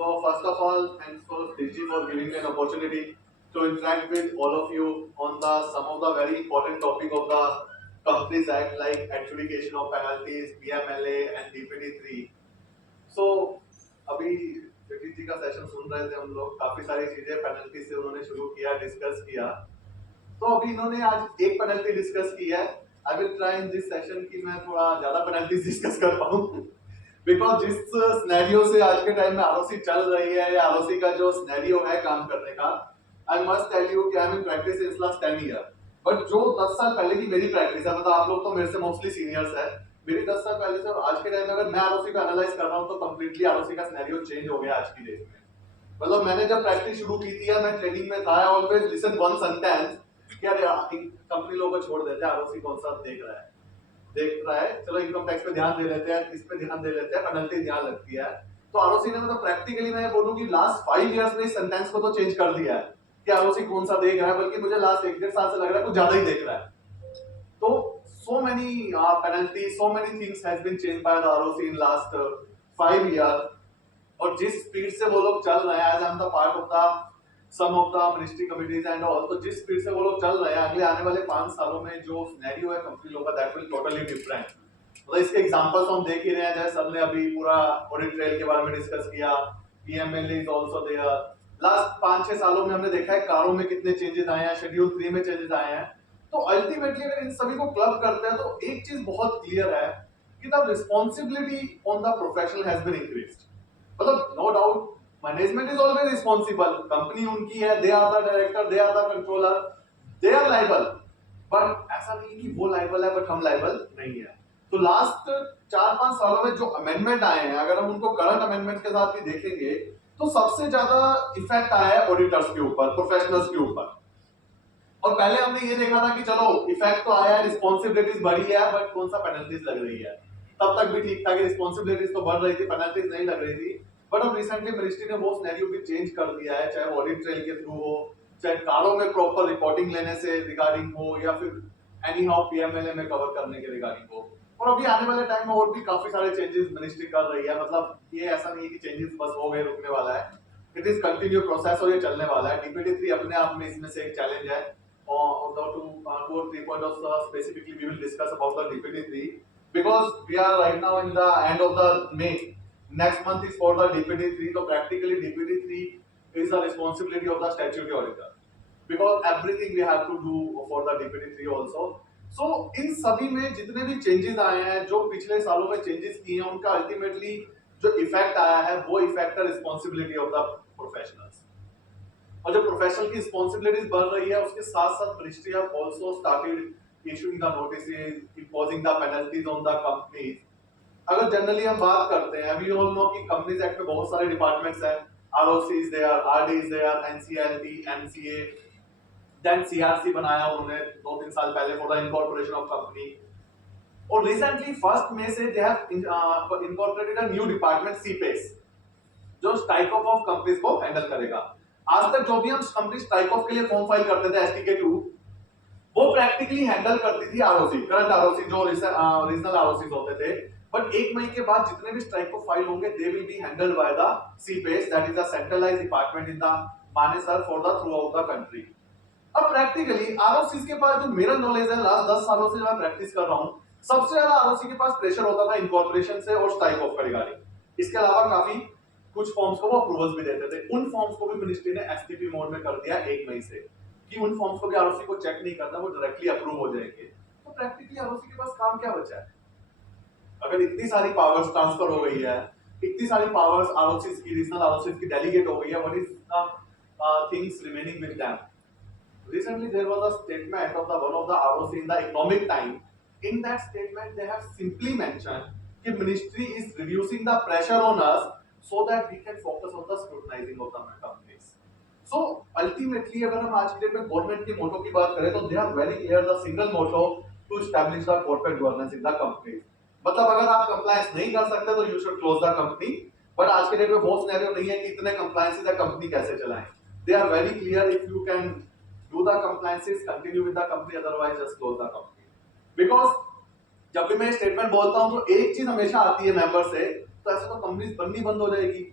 So first of all, thanks for Digi for giving me an opportunity to interact with all of you on the some of the very important topic of the Companies Act like adjudication of penalties, PMLA and DPD3. So अभी विकी जी का session सुन रहे थे हम लोग, काफी सारी चीजें penalty से उन्होंने शुरू किया, डिस्कस किया। तो अभी इन्होंने आज एक पेनल्टी डिस्कस की है। I will try in this session कि मैं थोड़ा ज्यादा पेनल्टीज डिस्कस कर पाऊं बिकॉज जिस सिनेरियो से आज के टाइम में आरओसी चल रही है या आरओसी का जो सिनेरियो है काम करने का, आई मस्ट टेल यू कि I am in practice since last 10 year. But जो 10 साल पहले की मेरी प्रैक्टिस है, मतलब आप लोग तो मेरे से मोस्टली सीनियर्स है, मेरी 10 साल पहले से और आज के टाइम में अगर मैं आरओसी को एनालाइज कर रहा हूं तो कंप्लीटली आरओसी का सिनेरियो चेंज हो गया आज की डेट में। मतलब मैंने जब प्रैक्टिस शुरू की थी या मैं ट्रेनिंग में था, I always listen one sentence कि यार कंपनी लोगों को छोड़ देते हैं, आरओसी कौन सा देख रहा है, चलो इनकम टैक्स पे ध्यान दे लेते हैं, इस पे ध्यान दे लेते हैं, पेनल्टी ध्यान लगती है। तो आरओसी ने मतलब प्रैक्टिकली मैं बोलूं कि लास्ट 5 इयर्स में इस सेंटेंस को तो चेंज कर दिया है कि आरओसी कौन सा देख रहा है, बल्कि मुझे लास्ट 1-1.5 साल से लग रहा है कुछ ज्यादा ही देख रहा है। तो so many penalties, so many things has been changed by the ROC in last 5 years। और जिस स्पीड से वो लोग चल रहे हैं, as I am the part of the sum of the ministry committees and all, तो जिस स्पीड से वो लोग चल रहे हैं, अगले आने वाले 5 सालों में जो सिनेरियो है कंपनी लोगों का, दैट विल टोटली डिफरेंट। मतलब इसके एग्जांपल्स हम देख ही रहे हैं, जैसे सबने अभी पूरा ऑडिट ट्रेल के बारे में डिस्कस किया, पीएमएलए इज आल्सो देयर। लास्ट 5-6 सालों में हमने देखा है कारों में कितने चेंजेस आए हैं, शेड्यूल 3 में चेंजेस आए हैं। तो अल्टीमेटली अगर इन सभी को क्लब करते हैं तो एक चीज बहुत क्लियर है कि the responsibility on the professional has been increased. मतलब no doubt management is always responsible, company उनकी है, they are the director, they are the controller, they are liable. But ऐसा नहीं कि वो लायबल है बट हम लायबल नहीं है। तो लास्ट 4-5 सालों में जो अमेंडमेंट आए हैं, अगर हम उनको करंट अमेंडमेंट के साथ भी देखेंगे तो सबसे ज्यादा इफेक्ट आया है ऑडिटर्स के ऊपर, प्रोफेशनल्स के ऊपर। और पहले हमने ये देखा था कि चलो इफेक्ट तो आया है, रिस्पांसिबिलिटीज बढ़ी है, बट कौन सा पेनल्टीज लग रही है। तब तक भी ठीक था कि रिस्पांसिबिलिटीज तो बढ़ रही थी, पेनल्टीज नहीं लग रही थी। बट अब रिसेंटली मिनिस्ट्री ने वो सिनेरियो भी चेंज कर दिया है, चाहे ऑडिट ट्रेल के थ्रू हो, चाहे कारों में प्रॉपर रिपोर्टिंग लेने से रिगार्डिंग हो, या फिर एनी हाउ पीएमएलए में कवर करने के रिगार्डिंग हो। और अभी आने वाले टाइम में और भी काफी सारे चेंजेस मिनिस्ट्री कर रही है। मतलब ये ऐसा नहीं है कि चेंजेस बस हो गए, रुकने वाला है, इट इज कंटिन्यू प्रोसेस और ये चलने वाला है। डीपीडी3 अपने आप में इसमें से एक चैलेंज है। Or 2 or 3 point of specifically we will discuss about the DPD3 because we are right now in the end of the May. Next month is for the DPD3, so practically DPD3 is the responsibility of the statutory auditor because everything we have to do for the DPD3 also. So इन सभी में जितने भी changes आए हैं, जो पिछले सालों में चेंजेस किए हैं, उनका अल्टीमेटली जो इफेक्ट आया है वो इफेक्ट है रिस्पॉन्सिबिलिटी ऑफ द प्रोफेशनल्स। और जो प्रोफेशनल की रिस्पांसिबिलिटीज बढ़ रही है, उसके साथ साथ ministry have also started issuing the notices, imposing the penalties on the companies. अगर जनरली हम बात करते हैं, वी ऑल नो कि कंपनीज एक्ट में बहुत सारे डिपार्टमेंट्स हैं, ROC is there, RD is there, NCLT, NCA, then CRC बनाया उन्होंने 2-3 साल पहले for the incorporation of company. और रिसेंटली 1 मई से they have incorporated a new department CPACE, जो स्ट्राइक ऑफ कंपनीज को हैंडल करेगा। आज तक जो भी हम कंपनी स्ट्राइक ऑफ के लिए फॉर्म फाइल करते थे STK2, वो प्रैक्टिकली हैंडल करती थी आरओसी, करंट आरओसी जो रीजनल आरओसीज होते थे। बट 1 मई के बाद जितने भी स्ट्राइक ऑफ फाइल होंगे, they will be handled by the CPACE, that is a centralised department in the Manesar for the throughout the country. अब प्रैक्टिकली आरओसी के पास जो मेरा नॉलेज है, लास्ट 10 सालों से मैं प्रैक्टिस कर रहा हूं, सबसे ज्यादा आरओसी के पास प्रेशर होता था इनकॉर्पोरेशन से और स्ट्राइक ऑफ का रिगार्डिंग। इसके अलावा काफी कुछ फॉर्म्स को वो अप्रूवल्स भी देते थे। उन फॉर्म्स को भी मिनिस्ट्री ने एसटीपी मोड में कर दिया 1 मई से, कि उन फॉर्म्स को भी आरओसी को चेक नहीं करना, वो डायरेक्टली अप्रूव हो जाएंगे। तो प्रैक्टिकली आरओसी के पास काम क्या बचा है? अगर इतनी सारी पावर्स ट्रांसफर हो गई है, इतनी सारी पावर्स आरओसी की, रीजनल आरओसी की डेलीगेट हो गई है, what is the things remaining with them? Recently there was a statement of the one of the ROC in the Economic Time. In that statement they have simply mentioned कि ministry is reducing the pressure on us so that we can focus on the scrutinizing of the companies. So ultimately अगर हम आज की date में government के मोटो की बात करें तो they are very clear, the single motto to establish the corporate governance in the companies. मतलब अगर आप compliance नहीं कर सकते तो you should close the company. But आज के डेट में वो सिनेरियो नहीं है कि इतने compliance से company कैसे चलाएं. They are very clear, if you can do the compliances, continue with the company, otherwise just close the company. Because जब भी मैं स्टेटमेंट बोलता हूं तो एक चीज हमेशा आती है मेंबर से, तो ऐसे तो कंपनीज बननी बंद हो जाएगी।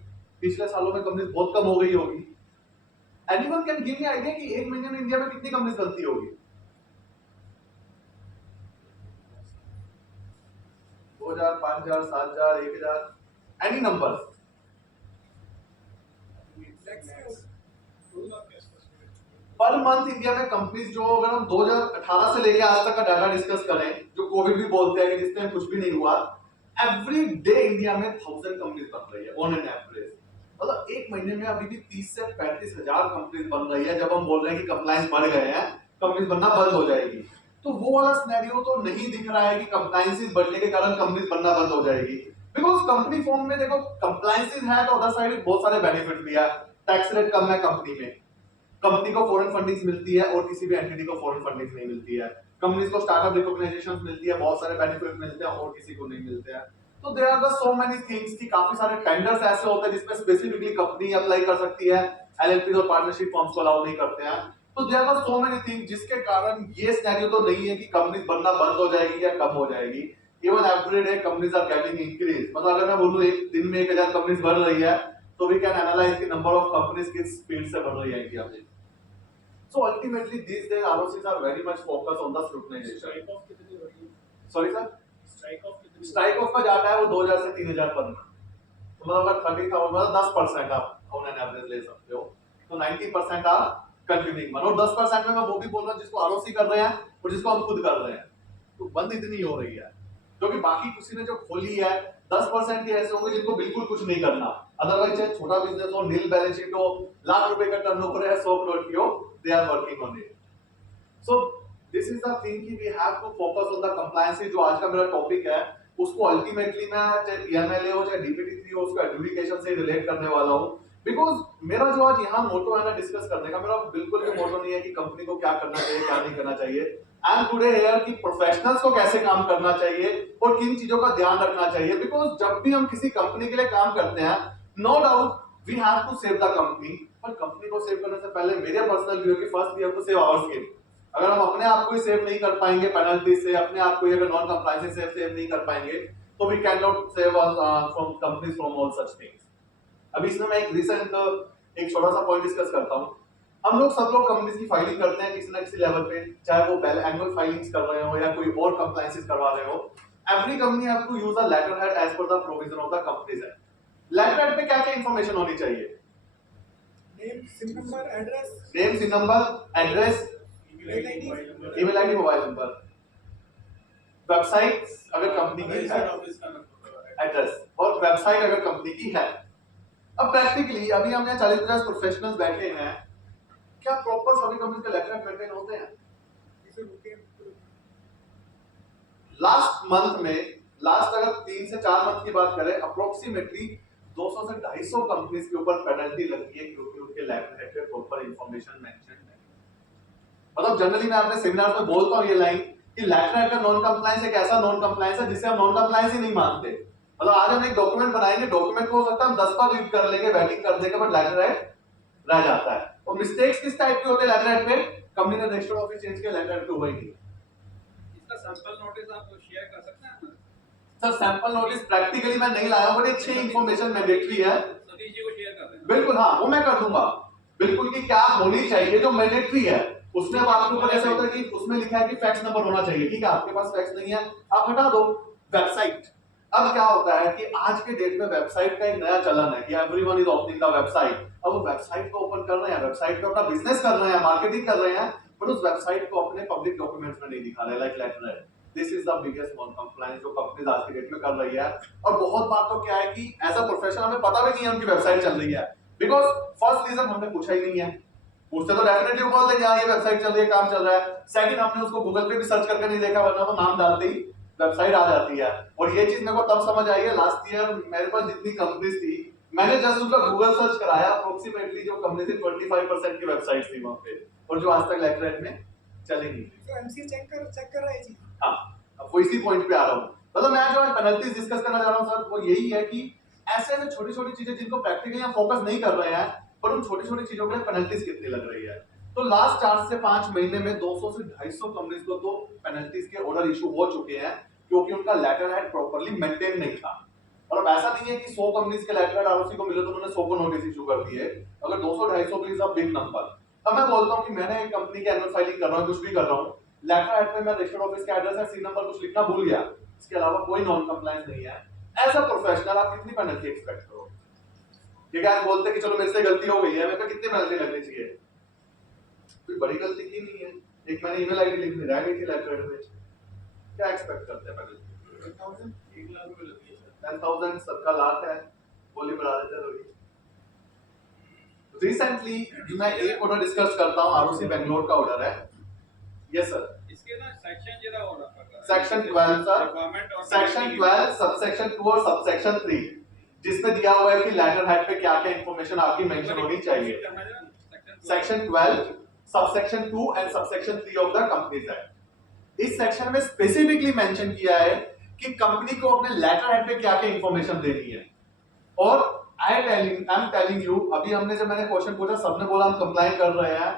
पिछले सालों में कंपनीज बहुत कम हो गई होगी। Anyone can give me idea कि एक महीने में इंडिया में कितनी कंपनीज बनती होगी? 2000, 5000, 7000, 1000, any number? Per month India में कंपनीज जो, अगर हम 2018 से लेके आज तक का डाटा डिस्कस करें, जो कोविड भी बोलते हैं कि जिसमें कुछ भी नहीं हुआ, एवरी डे इंडिया में 1000 कंपनीज बन रही है ऑन एन एवरेज। मतलब एक महीने में अभी भी 30 से 35 हजार कंपनीज बन रही है। जब हम बोल रहे हैं कि कंप्लायंस बढ़ गए हैं, कंपनीज बनना बंद हो जाएगी, तो वो वाला सिनेरियो तो नहीं दिख रहा है कि कंप्लायंसेस बढ़ने के कारण कंपनीज बनना बंद हो जाएगी। बिकॉज कंपनी फॉर्म में देखो कंप्लायंसेस है तो अदर साइड बहुत सारे बेनिफिट भी है। टैक्स रेट कम है कंपनी में, कंपनी को फॉरेन फंडिंग मिलती है और किसी भी एंटिटी को फॉरेन फंडिंग नहीं मिलती है। कंपनीज को स्टार्टअप रिकॉग्नाइजेशंस मिलती है, बहुत सारे बेनिफिट मिलते हैं और किसी को नहीं मिलते हैं। तो there are the so many things कि काफी सारे टेंडर्स ऐसे होते हैं जिसमें स्पेसिफिकली कंपनी अप्लाई कर सकती है, एलएलपी और पार्टनरशिप फॉर्म्स को अलाउ नहीं करते हैं। तो there are so many things जिसके कारण ये सिनेरियो तो नहीं है कि कंपनीज बनना बंद हो जाएगी या कम हो जाएगी। Even every day companies are getting increase. मतलब अगर मैं बोलूं एक दिन में 1000 कंपनीज बढ़ रही है, तो we can analyse the number of companies किस स्पीड से बढ़ रही है इंडिया में। So ultimately, these days ROCs are very much focused on the scrutinization. Sorry sir? Strike off का जाता है वो 2000 से 3000 पर मंथ। तो मतलब अगर 30,000 मतलब 10% आप ऑन एन एवरेज ले सकते हो, तो 90% आर कंटिन्यूइंग वन, और 10% में मैं वो भी बोल रहा हूँ जिसको ROC कर रहे हैं और जिसको हम खुद कर रहे हैं। तो बंद इतनी हो रही है क्योंकि बाकी किसी ने जो खोली है 10% ही ऐसे होंगे जिनको बिल्कुल कुछ नहीं करना। अदरवाइज चाहे छोटा बिजनेस हो, नील बैलेंस शीट हो, लाख रुपए का टर्नओवर है, 100 करोड़ की हो, they are working on it. So this is the thing कि we have to focus on the compliance। जो आज का मेरा टॉपिक है उसको अल्टीमेटली मैं चाहे PMLA हो चाहे DPT3 हो उसको एडजुडिकेशन से रिलेट करने वाला हूँ। बिकॉज मेरा जो आज यहाँ मोटो है ना डिस्कस करने का, मेरा बिल्कुल भी मोटो नहीं है कि कंपनी को क्या करना चाहिए क्या नहीं करना चाहिए। आई एम टुडे हियर कि प्रोफेशनल्स को कैसे काम करना चाहिए और किन चीजों का ध्यान रखना चाहिए। बिकॉज जब भी हम किसी कंपनी के लिए काम करते हैं, no doubt we have to save the company, पर कंपनी को सेव करने से पहले मेरा पर्सनल व्यू है कि first we have to save our skin. अगर हम अपने आप को ही सेव नहीं कर पाएंगे पेनल्टी से, अपने आप को अगर नॉन कंप्लायंस से सेव नहीं कर पाएंगे, तो we can not save from companies from all such things. अभी इसमें मैं एक रिसेंट एक छोटा सा पॉइंट डिस्कस करता हूं। हम लोग सब लोग कंपनीज की फाइलिंग करते हैं किसी ना किसी लेवल पे, चाहे वो एनुअल फाइलिंग्स कर रहे हो या कोई और कंप्लायंसेस करवा रहे हो। Every company have to use a letter head as per the provision of the companies act. Letter head पे क्या क्या इंफॉर्मेशन होनी चाहिए? Name, sim number, address, name, sim number, address, email ID, mobile number, website अगर company की है, address और website अगर कंपनी की है। अब प्रैक्टिकली अभी हमने 40-50 प्रोफेशनल्स बैठे हैं, क्या प्रॉपर सभी कंपनी के लेटर मेंटेन होते हैं? लास्ट मंथ में, लास्ट अगर 3 से 4 मंथ की बात करें, अप्रोक्सीमेटली 200 से 250 कंपनीज के ऊपर पेनल्टी लगी है क्योंकि उनके लेटर हेड पे प्रॉपर इंफॉर्मेशन मेंशन है। मतलब जनरली मैं अपने सेमिनार में बोलता हूं ये लाइन कि लेटर हेड का नॉन कंप्लायंस एक ऐसा नॉन कंप्लायंस है जिसे हम नॉन कंप्लायंस ही नहीं मानते। मतलब आज हम एक डॉक्यूमेंट बनाएंगे, डॉक्यूमेंट को हो सकता है हम 10 बार रीड कर लेंगे, वेटिंग कर देंगे, बट लेटर हेड रह जाता है। और मिस्टेक्स किस टाइप के होते हैं लेटर हेड पे? कंपनी ने रजिस्टर्ड ऑफिस चेंज किया, लेटर हेड पे हुआ ही नहीं। इसका सैंपल नोटिस आप शेयर कर सकते हैं? सर सैंपल नोटिस प्रैक्टिकली मैं नहीं लाया, बट अच्छी इंफॉर्मेशन मैंडेटरी है। सतीश जी को शेयर कर दें। बिल्कुल हाँ, वो मैं कर दूंगा बिल्कुल कि क्या होनी चाहिए जो मैंडेटरी है। उसमें अब आपके ऊपर ऐसा होता है कि उसमें लिखा है कि फैक्स नंबर होना चाहिए, ठीक है, आपके पास फैक्स नहीं है आप हटा दो। वेबसाइट, अब क्या होता है कि आज के डेट में वेबसाइट का एक नया चलन है कि everyone is opening the website. अब वो वेबसाइट को ओपन कर रहे हैं, वेबसाइट पे अपना बिजनेस कर रहे हैं, मार्केटिंग कर रहे हैं, बट उस वेबसाइट को अपने पब्लिक डॉक्यूमेंट्स में नहीं दिखा रहे, like letter head. This is the biggest non compliance जो कंपनीज आज के डेट में कर रही है। और बहुत बार तो क्या है कि एज अ प्रोफेशनल हमें पता भी नहीं है उनकी वेबसाइट चल रही है, बिकॉज फर्स्ट रीजन हमने पूछा ही नहीं है। पूछते तो डेफिनेटली बोल देंगे हाँ ये वेबसाइट चल रही है, काम चल रहा है। सेकंड, हमने उसको गूगल पे भी सर्च करके नहीं देखा, वरना तो नाम डालते ही वेबसाइट आ जाती है। और ये चीज मेरे को तब समझ आई है, लास्ट ईयर मेरे पास जितनी कंपनीज थी, मैंने जस्ट उसका गूगल सर्च कराया, अप्रोक्सीमेटली जो कंपनी थी 25% की वेबसाइट थी वहां पे, और जो आज तक लेटर हेड में चली नहीं। तो एमसी चेक कर रहा है जी। हाँ, अब वो इसी पॉइंट पे आ रहा हूँ। मतलब मैं जो पेनल्टीज डिस्कस करना चाह रहा हूँ सर, वो यही है कि ऐसे ऐसे छोटी छोटी चीजें जिनको प्रैक्टिकली हम फोकस नहीं कर रहे हैं, पर उन छोटी छोटी चीजों के पेनल्टीज कितनी लग रही है। तो लास्ट 4 से 5 महीने में 200 से 250 कंपनीज को तो पेनल्टीज के ऑर्डर इशू हो चुके हैं क्योंकि उनका लेटर हेड प्रॉपर्ली मेंटेन नहीं था। और अब ऐसा नहीं है कि 100 कंपनीज के लेटर हेड आरओसी को मिले तो उन्होंने 100 को नोटिस इशू कर दिए। अगर 200-250 प्लीज अ बिग नंबर। अब मैं बोलता हूं कि मैंने एक कंपनी की एनुअल फाइलिंग कर रहा हूं, कुछ भी कर रहा हूं, लेटर हेड पे मैं रजिस्टर्ड ऑफिस का एड्रेस है, सी नंबर कुछ लिखना भूल गया, इसके अलावा कोई नॉन कंप्लायंस नहीं है, एज अ प्रोफेशनल आप कितनी पेनल्टी एक्सपेक्ट करो? ठीक है, आप बोलते कि चलो मेरे से गलती हो गई है, मेरे पे कितनी पेनल्टी लगनी चाहिए? कोई बड़ी गलती की नहीं है, एक मैंने ईमेल आईडी लिख दी, रह गई थी लेटर हेड में, क्या एक्सपेक्ट करते हैं पेनल्टी? 1 लाख रुपए लगती है सर। 10,000 सबका लाख है, बोली बढ़ा देते लोग। रिसेंटली मैं एक ऑर्डर डिस्कस करता हूं, आरओसी बेंगलोर का ऑर्डर है। यस सर, इसके ना सेक्शन जरा और रखा है। सेक्शन 12 सर, रिक्वायरमेंट और सेक्शन 12 सबसेक्शन 2 और सबसेक्शन 3 जिसमें दिया हुआ है कि लेटर हेड पे क्या क्या इंफॉर्मेशन आपकी मेंशन होनी चाहिए। Section 12 subsection 2 and subsection 3 of the companies act. इस सेक्शन में स्पेसिफिकली मेंशन किया है कि कंपनी को अपने लेटर हेड पे क्या क्या इंफॉर्मेशन देनी है। और आई एम टेलिंग यू, अभी हमने जब मैंने क्वेश्चन पूछा सबने बोला हम कंप्लाइन कर रहे हैं।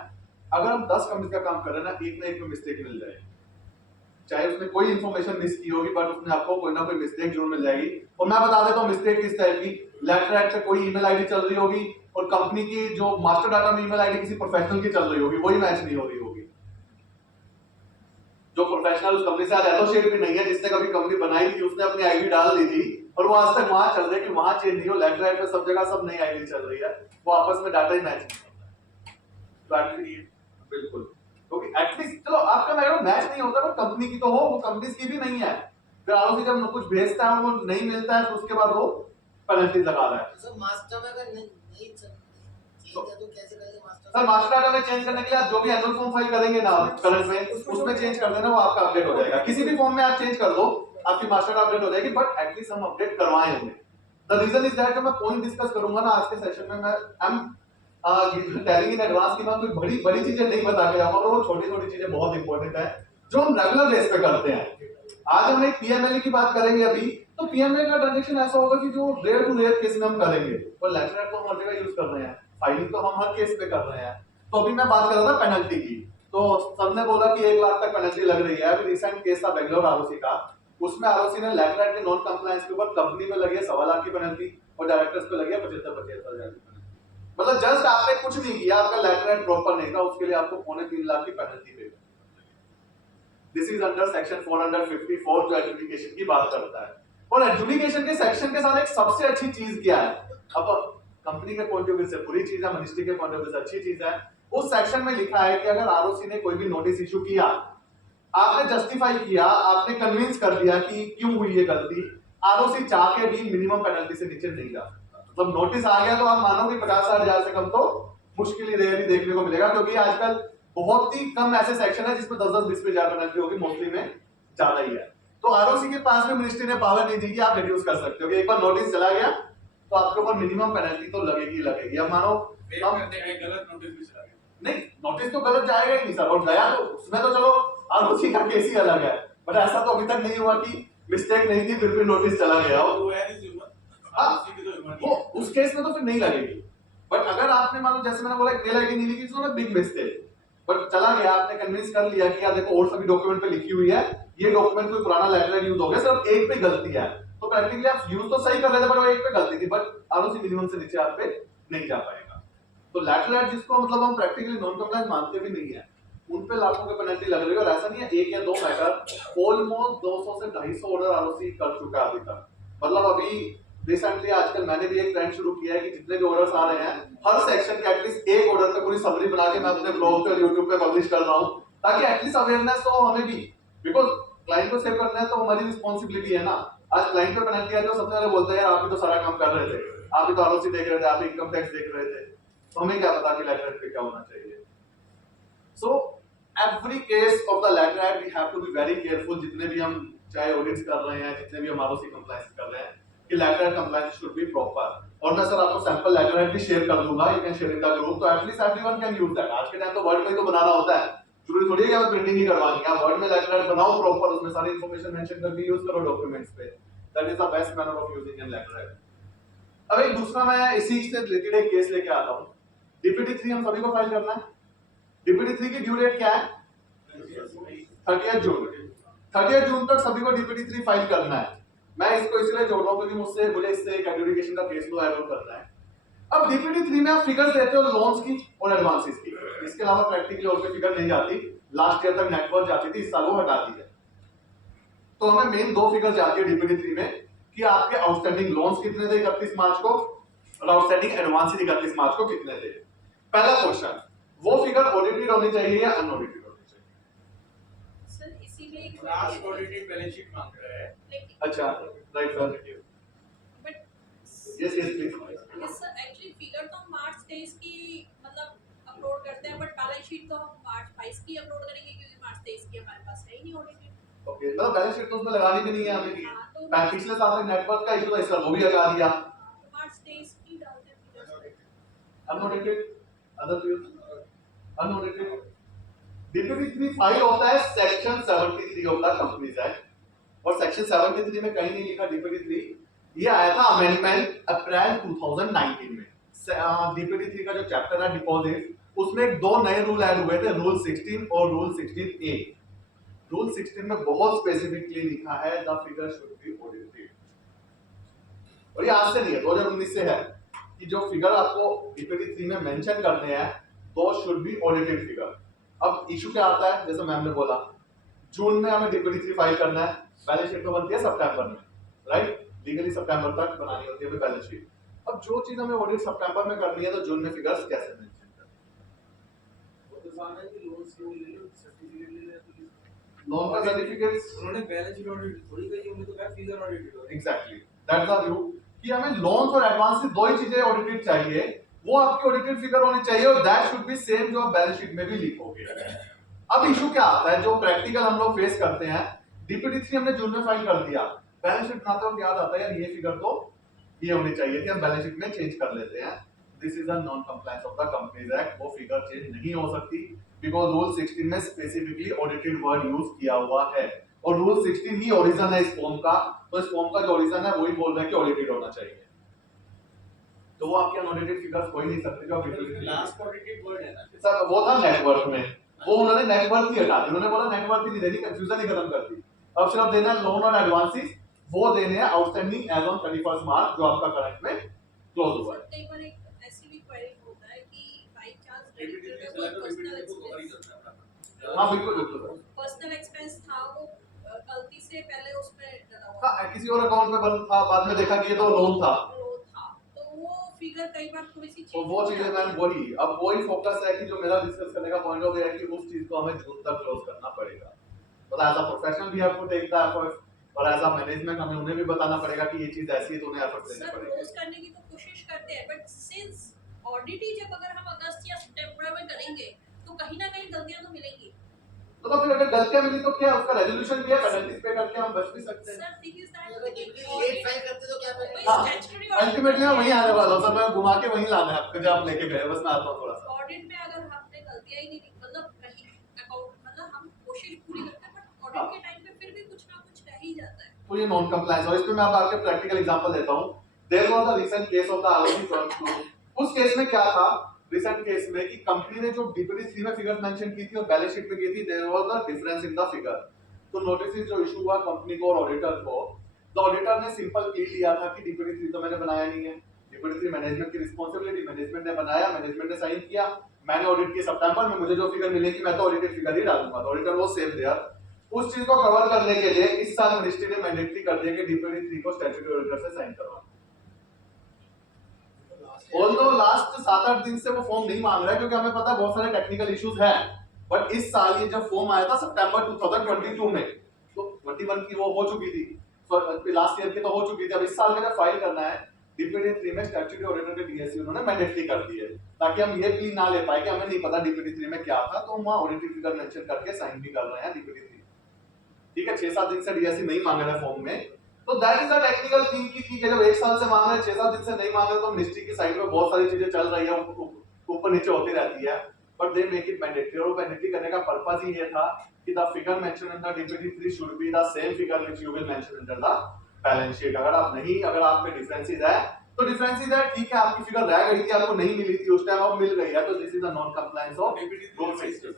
अगर हम 10 कंपनी का काम कर रहे हैं ना, एक ना एक में मिस्टेक मिल जाएगी, चाहे उसने कोई इंफॉर्मेशन मिस की होगी, बट उसमें आपको कोई ना कोई मिस्टेक जरूर मिल जाएगी। और मैं बता देता हूँ मिस्टेक किस टाइप की। लेटर हेड पे कोई ईमेल आईडी चल रही होगी और कंपनी की जो मास्टर डाटा में ईमेल आईडी किसी प्रोफेशनल की चल रही होगी, वही मैच नहीं हो रही होगी। जो प्रोफेशनल उस कंपनी से आज एसोसिएट भी नहीं है, जिसने कभी कंपनी बनाई थी, उसने अपनी आईडी डाल दी थी और वो आज तक वहां चल रही है कि वहां चेंज नहीं हो, लेटर हेड पे सब जगह सब नई आईडी चल रही है, वो आपस में डाटा ही मैच नहीं होता है। तो बिल्कुल, क्योंकि एटलीस्ट चलो आपका मैच नहीं होता, पर कंपनी की तो हो, वो कंपनीज की भी नहीं है। फिर आरओसी जब कुछ भेजता है वो नहीं मिलता है, तो उसके बाद वो पेनल्टी लगा रहा है। सर मास्टर में अगर नहीं चीज है तो कैसे करेंगे मास्टर? सर मास्टर डाटा में चेंज करने के लिए आप जो भी एनुअल फॉर्म फाइल करेंगे ना करंट में, उसमें चेंज कर देना, वो आपका अपडेट हो जाएगा। किसी भी फॉर्म में आप चेंज कर दो, आपकी मास्टर डाटा अपडेट हो जाएगी, बट एटलीस्ट हम अपडेट करवाएं उन्हें। द रीजन इज दैट मैं पॉइंट डिस्कस करूंगा ना आज के सेशन में, मैं I am telling in advance की मैं कोई बड़ी चीजें नहीं बता के जाऊंगा, वो छोटी-छोटी चीजें बहुत इंपॉर्टेंट है जो हम रेगुलर बेस पे करते हैं। आज हम एक पीएमएल की बात करेंगे अभी, तो पीएमएल का ट्रांजैक्शन ऐसा होगा कि जो रेयर टू रेयर केस में हम करेंगे, और लेटर हेड तो हम हर जगह यूज कर रहे हैं, फाइलिंग तो हम हर केस पे कर रहे हैं। तो अभी मैं बात कर रहा था पेनल्टी की, तो सबने बोला कि 1 लाख तक पेनल्टी लग रही है। अभी रिसेंट केस था बेंगलोर आरओसी का, उसमें आरओसी ने लेटर हेड के नॉन कंप्लायंस के ऊपर कंपनी पे लगी है 1.25 लाख की पेनल्टी और डायरेक्टर्स पे लगी है 75,000 की पेनल्टी। मतलब जस्ट आपने कुछ नहीं किया, आपका लेटर हेड प्रॉपर नहीं था, उसके लिए आपको 2.25 लाख की पेनल्टी पे। दिस इज अंडर सेक्शन 454 जो एडजुडिकेशन की बात करता है। और एडजुडिकेशन के सेक्शन के साथ एक सबसे अच्छी चीज क्या है, अब कंपनी के पॉइंट ऑफ व्यू से बुरी चीज है, मिनिस्ट्री के पॉइंट ऑफ व्यू से अच्छी चीज है। उस सेक्शन में लिखा है कि अगर आरओसी ने कोई भी नोटिस इशू किया, आपने जस्टिफाई किया, आपने कन्विंस कर दिया कि क्यों हुई ये गलती, आरओसी चाह के भी मिनिमम पेनल्टी से नीचे नहीं जा सकता। मतलब नोटिस आ गया तो आप मानो कि 50,000 से कम तो मुश्किल ही रेयर ही देखने को मिलेगा, क्योंकि आजकल बहुत ही कम ऐसे सेक्शन है जिसमें 10-10, 20-20 पेनल्टी होगी, मोस्टली में ज्यादा ही है। तो आरओसी के पास में मिनिस्ट्री ने पावर नहीं दी कि आप रिड्यूस कर सकते हो, कि एक बार नोटिस चला गया तो आपके ऊपर मिनिमम पेनल्टी तो लगेगी। अब मानो गलत नोटिस भी चला गया, नहीं, नोटिस तो गलत जाएगा ही नहीं सर, और गया तो उसमें तो चलो आरओसी का केस ही अलग है, बट ऐसा तो अभी तक नहीं हुआ कि मिस्टेक नहीं थी फिर भी नोटिस चला गया हो। वो उस केस में तो फिर नहीं लगेगी। बट अगर आपने मान लो जैसे मैंने बोला मेल आईडी नहीं लिखी, तो बिग मिस्टेक, बट चला गया, आपने कन्विंस कर लिया कि यार देखो और सभी डॉक्यूमेंट पे लिखी हुई है, ये डॉक्यूमेंट कोई पुराना लेटर यूज हो गया, सिर्फ एक पे गलती है, तो प्रैक्टिकली आप यूज तो सही कर रहे थे, बट वो एक पे गलती थी, बट आरओसी मिनिमम से नीचे आप पे नहीं जा पाएगा। तो लेटर हेड जिसको मतलब हम प्रैक्टिकली नॉन कंप्लायंस मानते भी नहीं है, उन पे लाखों की पेनल्टी लग रही है। और ऐसा नहीं है 1 या 2 मैटर, ऑलमोस्ट 200 से 250 ऑर्डर आरओसी कर चुका है अभी तक। मतलब अभी रिसेंटली आजकल मैंने भी एक ट्रेंड शुरू किया है कि जितने भी ऑर्डर्स आ रहे हैं, हर सेक्शन के एटलीस्ट एक ऑर्डर पे पूरी समरी बना के मैं अपने ब्लॉग पे और यूट्यूब पे पब्लिश कर रहा हूं, ताकि एटलीस्ट अवेयरनेस तो हमें भी, बिकॉज क्लाइंट को सेव करना है तो हमारी रिस्पांसिबिलिटी है ना। आज क्लाइंट पे पेनल्टी आती है, सबसे पहले बोलते हैं यार आप भी तो सारा काम कर रहे थे, आप भी तो आरओसी देख रहे थे, आप भी इनकम टैक्स देख रहे थे, तो हमें क्या पता कि लेटर हेड पे क्या होना चाहिए। So every case of the letter head we have to be very careful, जितने भी हम चाहे ऑडिट्स कर रहे हैं, जितने भी हम आरओसी कंप्लायंस कर रहे हैं, कि letter head compliance should be proper. और मैं सर आपको सैंपल लेटर हेड भी शेयर कर दूंगा, you can share in the group, तो at least everyone can use that. आज के टाइम तो वर्ड में तो बनाना होता है, जरूरी थोड़ी है कि आप प्रिंटिंग ही करवानी है, आप वर्ड में लेटर हेड बनाओ प्रॉपर, उसमें सारी इंफॉर्मेशन मेंशन करके यूज करो डॉक्यूमेंट्स पे, that is the best manner of using an letter head. अब एक दूसरा मैं इसी से रिलेटेड एक केस लेके आता हूं। डीपीटी 3 हम सभी को फाइल करना है। डीपीटी 3 की ड्यू डेट क्या है? 30 जून। 30 जून तक सभी को डीपीटी 3 फाइल करना है। मैं इसको इसलिए जोड़ रहा हूँ क्योंकि मुझे इससे एक एडजुडिकेशन का केस फ्लो ऐड ऑन करना है। अब डीपीटी 3 में आप फिगर्स देते हो लोन्स की और एडवांसेस की, इसके अलावा प्रैक्टिकली और कोई फिगर नहीं जाती। लास्ट ईयर तक नेटवर्क जाती थी, इस साल वो हटा दी है। तो हमें मेन दो फिगर जाती है डीपीटी 3 में कि आपके आउटस्टैंडिंग लोन्स कितने थे 31 मार्च को और आउटस्टैंडिंग एडवांसेस 31 मार्च को कितने थे। पहला क्वेश्चन, वो फिगर ऑडिटेड होनी चाहिए या अनऑडिटेड होनी चाहिए? सर इसी में एक लास्ट ऑडिटेड बैलेंस शीट मांग रहा है। अच्छा, right sir. But yes yes please. Yes sir, actually figure तो हम मार्च 23 की मतलब अपलोड करते हैं, बट बैलेंस शीट तो हम मार्च 22 की अपलोड करेंगे क्योंकि मार्च 23 की हमारे पास है ही नहीं ऑडिटेड। ओके, मतलब बैलेंस शीट तो उसमें लगानी भी नहीं है हमें। हाँ, तो पिछले साल तक नेटवर्क का इशू था, इस साल वो भी हटा दिया। तो मार्च 23 की डालते हैं figure. Unaudited, other views unaudited. DPT 3 file होता है section 73 of the companies act और सेक्शन 73 में कहीं नहीं लिखा डीपीटी 3। ये आया था अमेंडमेंट अप्रैल 2019 में। डीपीटी 3 का जो चैप्टर है डिपॉजिट, उसमें एक दो नए रूल ऐड हुए थे, रूल 16 और रूल 16A। रूल 16 में बहुत स्पेसिफिकली लिखा है the figure should be audited, और ये आज से नहीं है, 2019 से है कि जो फिगर आपको डीपीटी 3 में मेंशन करने हैं दो शुड बी ऑडिटेड फिगर। अब इशू क्या आता है, जैसे मैम ने बोला जून में हमें डीपीटी 3 फाइल करना है, बैलेंस शीट तो बनती है सितंबर में, राइट? लीगली सितंबर तक बनानी होती है बैलेंस शीट। अब जो चीज हमें ऑडिट सितंबर में करनी है तो जून में फिगर्स कैसे मेंशन करें? वो तो सामने की लोन से ले लो, सर्टिफिकेट ले लो। लोन का सर्टिफिकेट्स उन्होंने बैलेंस शीट ऑडिट थोड़ी कही, उन्होंने तो कहा फिगर ऑडिटेड हो। एग्जैक्टली दैट्स द व्यू कि हमें लोन और एडवांस दो ही चीजें ऑडिटेड चाहिए, वो आपकी ऑडिटेड फिगर होनी चाहिए और दैट शुड बी सेम जो आप बैलेंस शीट में भी लिखोगे। अब इशू क्या आता है, जो प्रैक्टिकल हम लोग फेस करते हैं, डीपीटी 3 हमने जून में फाइल कर दिया, बैलेंस शीट बनाते वक्त याद आता है यार ये फिगर तो ये होनी चाहिए थी, हम बैलेंस शीट में चेंज कर लेते हैं। This is a non compliance of the companies act, वो फिगर चेंज नहीं हो सकती बिकॉज़ रूल 16 में स्पेसिफिकली ऑडिटेड वर्ड यूज किया हुआ है और रूल 16 ही ओरिजिन है इस फॉर्म का, तो इस फॉर्म का जो ओरिजिन है वही बोल रहा है कि ऑडिटेड होना चाहिए। तो वो आपके अनऑडिटेड फिगर्स हो ही नहीं सकते जो आप लास्ट ऑडिटेड वर्ड है ना सर, वो था नेटवर्क में, वो उन्होंने नेटवर्क ही हटा दिया, उन्होंने बोला नेटवर्क ही नहीं देनी, कंफ्यूजन ही खत्म कर दी। अब सिर्फ देना है लोन और एडवांसेस, वो देने हैं आउटस्टैंडिंग एज ऑन 31 मार्च जो आपका करंट में क्लोज हुआ है। कई बार एक ऐसी भी क्वेरी होता है कि बाय चांस डीपीटी क्रेडिटर चला का तो पर्सनल डीपीटी को कवर ही एक्सपेंस, करता है। हाँ बिल्कुल बिल्कुल सर। पर्सनल एक्सपेंस था वो गलती से पहले उसमें डला हुआ हाँ, किसी और अकाउंट में बंद था, बाद में देखा कि ये तो लोन था, लोन था, तो वो फिगर कई बार थोड़ी सी तो वो चीजें मैम वही, अब वही फोकस है कि जो मेरा डिस्कस करने का पॉइंट ऑफ व्यू है कि उस चीज को हमें जून तक क्लोज करना पड़ेगा। मतलब as a professional we have to take the effort और एज अ मैनेजमेंट हमें उन्हें भी बताना पड़ेगा कि ये चीज ऐसी है तो उन्हें एफर्ट देने सर पड़ेंगे। क्लोज करने की तो कोशिश करते हैं, बट सिंस ऑडिट ही जब अगर हम अगस्त या सितंबर में करेंगे तो कहीं ना कहीं गलतियां तो मिलेंगी। तो फिर अगर गलतियां मिली तो क्या उसका रेजोल्यूशन भी है, पेनल्टीज पे करके हम बच भी सकते हैं। सर थिंग इज अगर दैट लेट फाइल करते तो क्या कोई करेंगे? स्टैट्यूटरी अल्टीमेटली मैं वहीं आने वाला हूं सर, मैं घुमा के वहीं लाना है आपको जहां आप लेके गए, बस मैं आता हूं थोड़ा सा। ऑडिट में अगर हमने गलतियां ही नहीं मतलब कहीं अकाउंट मतलब हम कोशिश पूरी करते हैं बट ऑडिट के टाइम पे फिर भी कुछ ना कुछ रह ही जाता है। तो ये नॉन कंप्लायंस, और इसमें मैं आपको प्रैक्टिकल एग्जांपल देता हूं। There was a recent case of the ROC firm. उस केस में क्या था, रिसेंट केस में कि कंपनी ने जो डीपीटी 3 में फिगर्स मेंशन की थी और बैलेंस शीट में की थी, there was a difference in the figure. तो नोटिस जो इशू हुआ कंपनी को और ऑडिटर को, तो ऑडिटर ने सिंपल प्ली लिया था कि डीपीटी 3 तो मैंने बनाया नहीं है, डीपीटी 3 मैनेजमेंट की रिस्पांसिबिलिटी, मैनेजमेंट ने बनाया, मैनेजमेंट ने साइन किया, मैंने ऑडिट की सितंबर में, मुझे जो फिगर मिलेगी मैं तो ऑडिटेड फिगर ही डालूंगा, तो ऑडिटर वो सेव देयर। उस चीज को कवर करने के लिए इस साल मिनिस्ट्री ने मैंडेटरी कर दिया कि डीपीटी 3 को स्टैट्यूटरी ऑडिटर से साइन करवाना। ऑल्दो लास्ट 7-8 दिन से वो फॉर्म नहीं मांग रहा है क्योंकि हमें पता है बहुत सारे टेक्निकल इश्यूज हैं, बट इस साल ये जब फॉर्म आया था सितंबर 2022 में, तो 21 की वो हो चुकी थी, तो लास्ट ईयर की तो हो चुकी थी। अब इस साल में जब फाइल करना है डीपीटी 3 में स्टैट्यूटरी ऑडिटर के डीएससी उन्होंने मैंडेटरी कर दी है ताकि हम ये प्ली ना ले पाए कि हमें नहीं पता डीपीटी 3 में क्या था, तो हम वहां ऑडिटेड फिगर मेंशन करके साइन भी कर रहे हैं डीपीटी 3। ठीक है, 6-7 दिन से डीएससी नहीं मांग रहा है फॉर्म में, तो that is a technical thing कि ठीक है जब 1 साल से मांग रहे हैं 6-7 दिन से नहीं मांग रहे तो मिनिस्ट्री की साइड में बहुत सारी चीजें चल रही है, ऊपर नीचे होती रहती है, but they make it mandatory. और मैंडेटरी करने का पर्पस ही ये था कि the figure mention in the DPT 3 should be the same figure which you will mention in the balance sheet. अगर आप पे डिफरेंसेस है तो डिफरेंसेस है, ठीक है, आपकी फिगर रह गई थी, आपको नहीं मिली थी उस टाइम, अब मिल गई है, तो this is a non compliance of rule 6।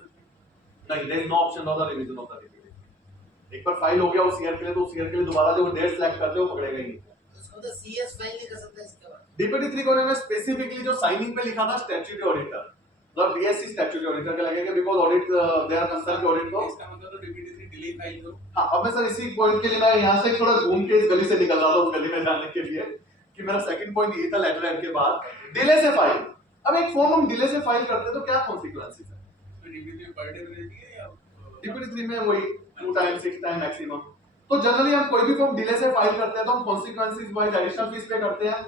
नहीं, there is no option of the revision of the DPT. एक बार फाइल हो गया उस ईयर के लिए, तो उस ईयर के लिए दोबारा जो डेट सेलेक्ट करते हैं वो पकड़ेगा ही नहीं। उसको तो CS फाइल नहीं कर सकता इसके बाद। DPT3 को उन्होंने स्पेसिफिकली जो साइनिंग पे लिखा था स्टैट्यूटरी ऑडिटर, मतलब DSC स्टैट्यूटरी ऑडिटर के लगेगा, because audit they are concern audit को। इसका मतलब तो DPT3 डिलीट फाइल दो। हाँ, अब मैं सर इसी पॉइंट के लिए मैं यहाँ से थोड़ा घूम के इस गली से निकल रहा था उस गली में जाने के लिए, कि मेरा सेकंड पॉइंट ये था लेटर हेड के बाद डिले से फाइल। अब एक फॉर्म हम डिले से फाइल करते हैं तो क्या कॉन्सिक्वेंसेस है? DPT3 पर डे पेनल्टी है या DPT3 में वही 2 टाइम 6 टाइम मैक्सिमम। तो जनरली हम कोई भी फॉर्म डिले से फाइल करते हैं तो हम कॉन्सिक्वेंसेस वाइज एडिशनल फीस पे करते हैं।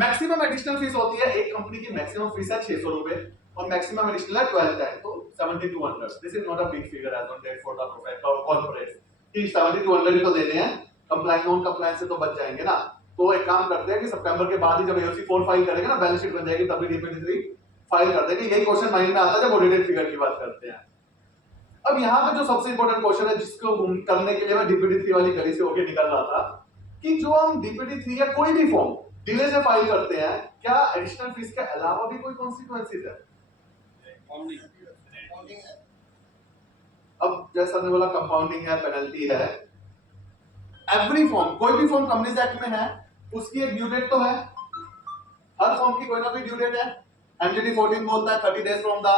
मैक्सिमम एडिशनल फीस होती है, एक कंपनी की मैक्सिमम फीस है 600 रुपए और मैक्सिमम एडिशनल है 12 टाइम, तो 7200। This is not a big figure as on date for the professional corporates कि 7200 ही तो देने हैं, कंप्लायंस नॉन कंप्लायंस से तो बच जाएंगे ना। तो एक काम करते हैं कि सितंबर के बाद ही जब AOC 4 फाइल करेंगे ना, बैलेंस शीट बन जाएगी, तब भी DPT3 फाइल कर देंगे। यही क्वेश्चन माइंड में आता है जब ऑडिटेड फिगर की बात करते हैं। अब यहाँ पे जो सबसे इंपॉर्टेंट क्वेश्चन है जिसको करने के लिए मैं DPT3 वाली गली से होके निकल रहा था, कि जो हम DPT3 या कोई भी फॉर्म डिले से फाइल करते हैं, क्या एडिशनल फीस के अलावा भी कोई कॉन्सिक्वेंसेस है? अब जैसा मैंने बोला, कंपाउंडिंग है, पेनल्टी है। एवरी फॉर्म, कोई भी फॉर्म कंपनीज एक्ट में है, उसकी एक ड्यू डेट तो है। हर फॉर्म की कोई ना कोई ड्यू डेट है। MJD 14 बोलता है 30 days from the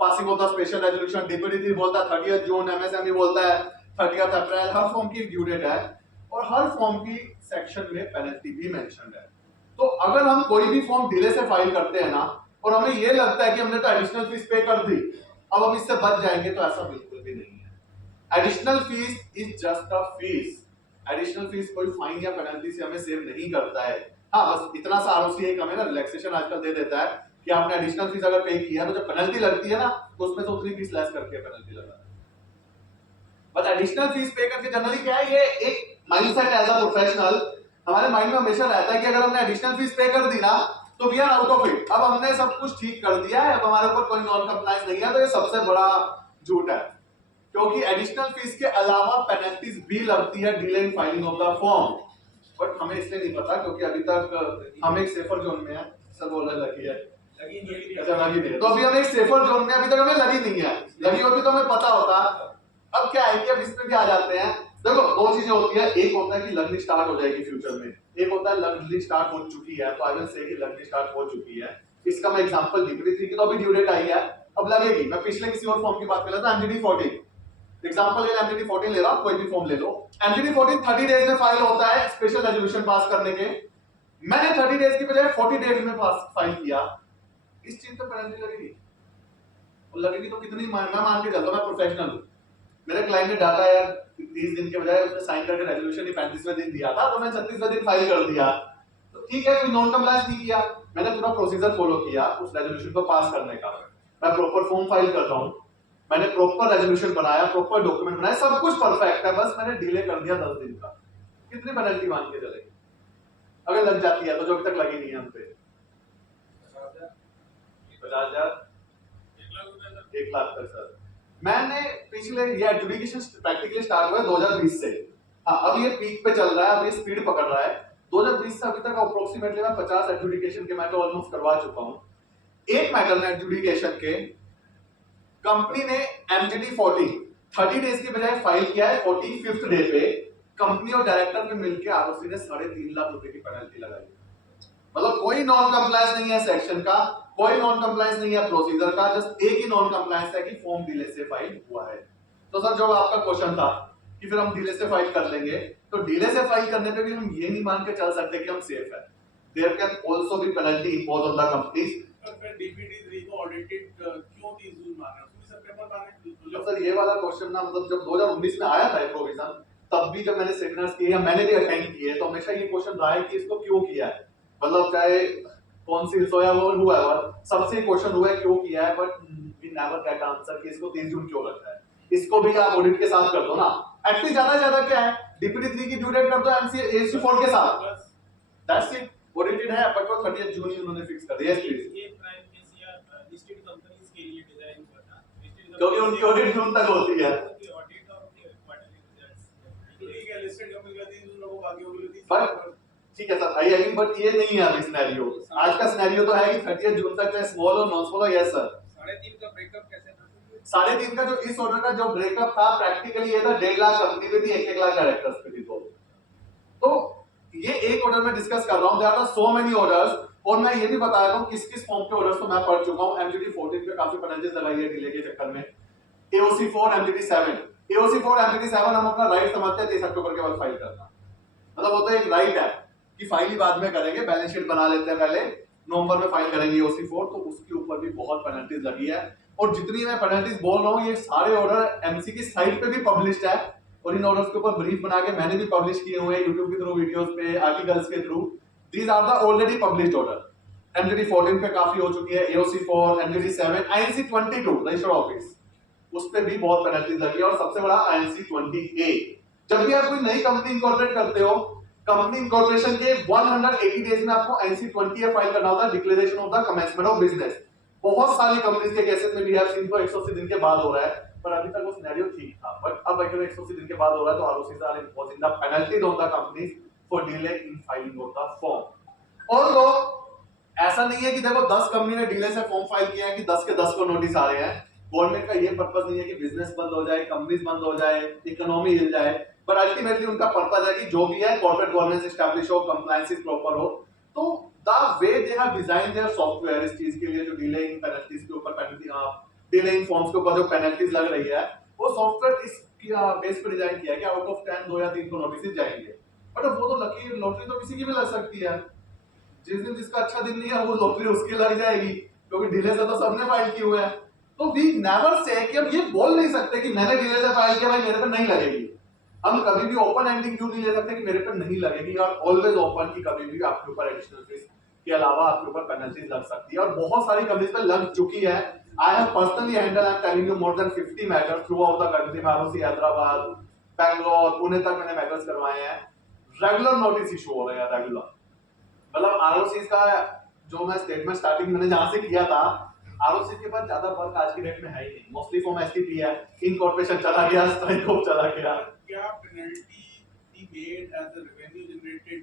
passing of the special resolution, DPT3 बोलता है 30 जून, MSME बोलता है 30 अप्रैल। हर फॉर्म की एक ड्यू डेट है और हर फॉर्म की सेक्शन में पेनल्टी भी मेंशन्ड है। तो अगर हम कोई भी फॉर्म डिले से फाइल करते हैं ना, और हमें ये लगता है कि हमने तो एडिशनल फीस पे कर दी, अब हम इससे बच जाएंगे, तो ऐसा बिल्कुल भी नहीं है। Additional fees is just a fees. Additional fees कोई फाइन या पेनल्टी से हमें सेव नहीं करता है। हाँ, बस इतना सा ROC एक हमें ना रिलैक्सेशन आजकल दे देता है कि आपने एडिशनल फीस अगर पे किया तो जब पेनल्टी लगती है ना, तो उसमें से उतनी फीस लेस करके पेनल्टी लगा। बट एडिशनल फीस पे करके जनरली क्या है, ये एक माइंडसेट एज अ प्रोफेशनल हमारे माइंड में हमेशा रहता है कि अगर हमने एडिशनल फीस पे कर दी ना, तो we are out of it. अब हमने सब कुछ ठीक कर दिया है, अब हमारे ऊपर कोई नॉन कंप्लायंस नहीं है। तो ये सबसे बड़ा झूठ है, क्योंकि एडिशनल फीस के अलावा पेनल्टीज भी लगती है delay in filing of the form. But हमें इसलिए नहीं पता क्योंकि अभी तक हम एक सेफर जोन में है। सब बोलने लगी है, अच्छा लगी नहीं है, तो अभी हम एक सेफर जोन में, अभी तक हमें लगी नहीं है। लगी होती तो हमें पता होता। अब क्या है कि अब इसमें भी आ जाते हैं। देखो, दो चीजें होती है, एक होता है कि लर्निंग स्टार्ट हो जाएगी फ्यूचर में, एक होता है लर्निंग स्टार्ट हो चुकी है। तो आई विल से कि लर्निंग स्टार्ट हो चुकी है। इसका मैं एग्जांपल DPT3 की तो अभी ड्यू डेट आई है, अब लगेगी। मैं पिछले किसी और फॉर्म की बात कर रहा था, MJD 14 एग्जांपल ले, MJD 14 ले रहा हूं, कोई भी फॉर्म ले लो। MJD 14 30 डेज में फाइल होता है स्पेशल रेजोल्यूशन पास करने के। मैंने 30 डेज की बजाय 40 डेज में पास फाइल किया, इस चीज पे पेनल्टी लगेगी। और लगेगी तो कितनी, मैं मान के चलता हूं, मैं प्रोफेशनल हूं। मेरे क्लाइंट ने डाटा यार 30 दिन के बजाय उसने साइन करके रेजोल्यूशन ही 35वें दिन दिया था, तो मैं 36वें दिन फाइल कर दिया। तो ठीक है, कोई नॉन कंप्लायंस नहीं किया, मैंने पूरा प्रोसीजर फॉलो किया उस रेजोल्यूशन को पास करने का। मैं प्रॉपर फॉर्म फाइल कर रहा हूं, मैंने प्रॉपर रेजोल्यूशन बनाया, प्रॉपर डॉक्यूमेंट बनाया, सब कुछ परफेक्ट है, बस मैंने डिले कर दिया 10 दिन का। कितनी पेनल्टी मान के चलेगी अगर लग जाती है? तो जो अभी तक लगी नहीं है हम पे 50,000 1 लाख तक। सर मैंने पिछले, ये एडजुडिकेशन प्रैक्टिकली स्टार्ट हुआ है 2020 से। हाँ, अब ये पीक पे चल रहा है, अब ये स्पीड पकड़ रहा है। 2020 से अभी तक अप्रोक्सीमेटली मैं 50 एडजुडिकेशन के मैं तो ऑलमोस्ट करवा चुका हूँ। एक मैटर में एडजुडिकेशन के कंपनी ने MJD 14 30 डेज की बजाय फाइल किया है 45th डे पे। कंपनी और डायरेक्टर में मिलकर ROC ने 3.5 लाख रुपए की पेनल्टी लगाई। मतलब कोई नॉन कंप्लायंस नहीं है सेक्शन का, कोई नॉन कंप्लायंस नहीं है प्रोसीजर का, जस्ट एक ही नॉन कंप्लायंस है कि फॉर्म डिले से फाइल हुआ है। तो सर, जो आपका क्वेश्चन था कि फिर हम डिले से फाइल कर लेंगे, तो डिले से फाइल करने पे भी हम ये नहीं मान के चल सकते कि हम सेफ है। There can also be penalty impose on the companies. फिर DPT3 को ऑडिटेड क्यों 30 जून माना? क्योंकि सितंबर माने। तो सर, ये वाला क्वेश्चन ना, मतलब जब 2019 में आया था ये प्रोविजन, तब भी जब मैंने सेमिनार्स किए या मैंने भी अटेंड किए, तो हमेशा ये क्वेश्चन रहा है कि इसको क्यों किया है। मतलब चाहे कौन सी हो या वो हुआ है, सबसे क्वेश्चन हुआ है क्यों किया है, but we never get answer कि इसको 30 जून क्यों रखा है। इसको भी आप ऑडिट के साथ कर दो ना, एटलीस्ट ज्यादा से ज्यादा क्या है, DPT3 की ड्यू डेट कर दो AOC4 के साथ, दैट्स इट। ऑडिटेड है, बट वो 30 जून ही उन्होंने फिक्स कर दिया। Yes please. ये प्राइम केस या लिस्टेड कंपनीज के लिए डिजाइन हुआ था, क्योंकि उनकी ऑडिट जून तक होती है। उनकी ऑडिट और उनके क्वार्टरली रिजल्ट्स। ठीक है, लिस्टेड कंपनी का 30 जून लोगों बाकी हो गई। पर ठीक है सर, आई एग्री, बट ये नहीं है अभी सिनेरियो। आज का सिनेरियो तो है कि 30 जून तक चाहे स्मॉल हो नॉन स्मॉल हो। यस सर, 3.5 का ब्रेकअप कैसे था? 3.5 का जो इस ऑर्डर का जो ब्रेकअप था प्रैक्टिकली ये था 1.5 लाख कंपनी पे थी, 1 लाख डायरेक्टर्स पे थी। तो ये एक ऑर्डर में डिस्कस कर रहा हूं, there are so many orders, और मैं ये भी बता रहा हूं किस किस फॉर्म के ऑर्डर्स तो मैं पढ़ चुका हूं। एमजीडी 14 पे काफी पेनल्टीज लगाई है डिले के चक्कर में। एओसी 4 एमजीडी 7, एओसी 4 एमजीडी 7 हम अपना राइट समझते हैं 23 अक्टूबर के बाद फाइल करना, मतलब वो तो एक राइट है कि फाइल ही बाद में करेंगे, बैलेंस शीट बना लेते हैं पहले, नवंबर में फाइल करेंगे एओसी 4, तो उसके ऊपर भी बहुत पेनल्टीज लगी है। और जितनी मैं पेनल्टीज बोल रहा हूं ये सारे ऑर्डर एमसी की साइट पे भी पब्लिश्ड है, और इन ऑर्डर्स के ऊपर ब्रीफ बना के मैंने भी पब्लिश किए हुए हैं यूट्यूब के थ्रू, वीडियोस पे, आर्टिकल्स के through. These are the already published order. MGT 14 पे काफी हो चुकी है, AOC 4, MGT 7, INC 22 registered office, उस पे भी बहुत पेनल्टीज लगी है। और सबसे बड़ा आईएनसी 20A, जब भी आप कोई नई कंपनी इनकॉर्पोरेट करते हो, कंपनी इनकॉर्पोरेशन के 180 डेज में आपको आईएनसी 20A फाइल करना होता है, declaration of the commencement of business. बहुत सारी कंपनीज के केसेस में भी है सिंह को 180 दिन के बाद हो रहा है, पर अभी तक वो सिनेरियो ठीक था, बट अब अगर 180 दिन के बाद हो रहा है तो ROCs are imposing the penalties on the companies for delay in filing of the form. और तो ऐसा नहीं है कि देखो 10 कंपनी ने डिले से फॉर्म फाइल किया है कि 10 के 10 को नोटिस आ रहे हैं। गवर्नमेंट का ये पर्पस नहीं है कि बिजनेस बंद हो जाए, कंपनीज बंद हो जाए, इकोनॉमी हिल जाए, पर अल्टीमेटली उनका पर्पस है कि जो भी है कॉर्पोरेट गवर्नेंस एस्टैब्लिश हो, कंप्लायंस प्रॉपर हो। तो the way they have design there software इस चीज के लिए, जो डिले इन पेनल्टीज के ऊपर पेनल्टी, डिले इन फॉर्म्स के ऊपर जो पेनल्टीज लग रही है, वो सॉफ्टवेयर इस बेस पर डिजाइन किया है कि आउट ऑफ 10 2 या 3 को नोटिस जाएंगे। बट वो तो लकी लॉटरी तो किसी की भी लग सकती है, जिस दिन जिसका अच्छा दिन नहीं है वो लॉटरी उसकी लग जाएगी, क्योंकि डिले से तो सबने फाइल किए हुए हैं। तो वी नेवर से कि हम ये बोल नहीं सकते कि मैंने डिले से फाइल किया भाई मेरे पे नहीं लगेगी। हम कभी भी ओपन एंडिंग क्यों नहीं ले सकते कि मेरे पे नहीं लगेगी, और ऑलवेज ओपन की कभी भी आपके ऊपर एडिशनल फीस के अलावा आपके ऊपर पेनल्टीज लग सकती है, और बहुत सारी कंपनीज पे लग चुकी है। I have personally handle, I am telling you, more than 50 matters through out the country. ROC Hyderabad, Bangalore, Pune तक मैंने मैटर्स करवाए हैं। रेगुलर नोटिस इशू हो रहे हैं, रेगुलर, मतलब आरओसी का जो मैं स्टेटमेंट स्टार्टिंग मैंने जहां से किया था, आरओसी के पास ज्यादा वर्क आज की डेट में है ही नहीं, मोस्टली फॉर्म एसटीपी है, इनकॉर्पोरेशन चला गया, स्ट्राइक ऑफ चला गया। क्या penalty be made as a revenue generating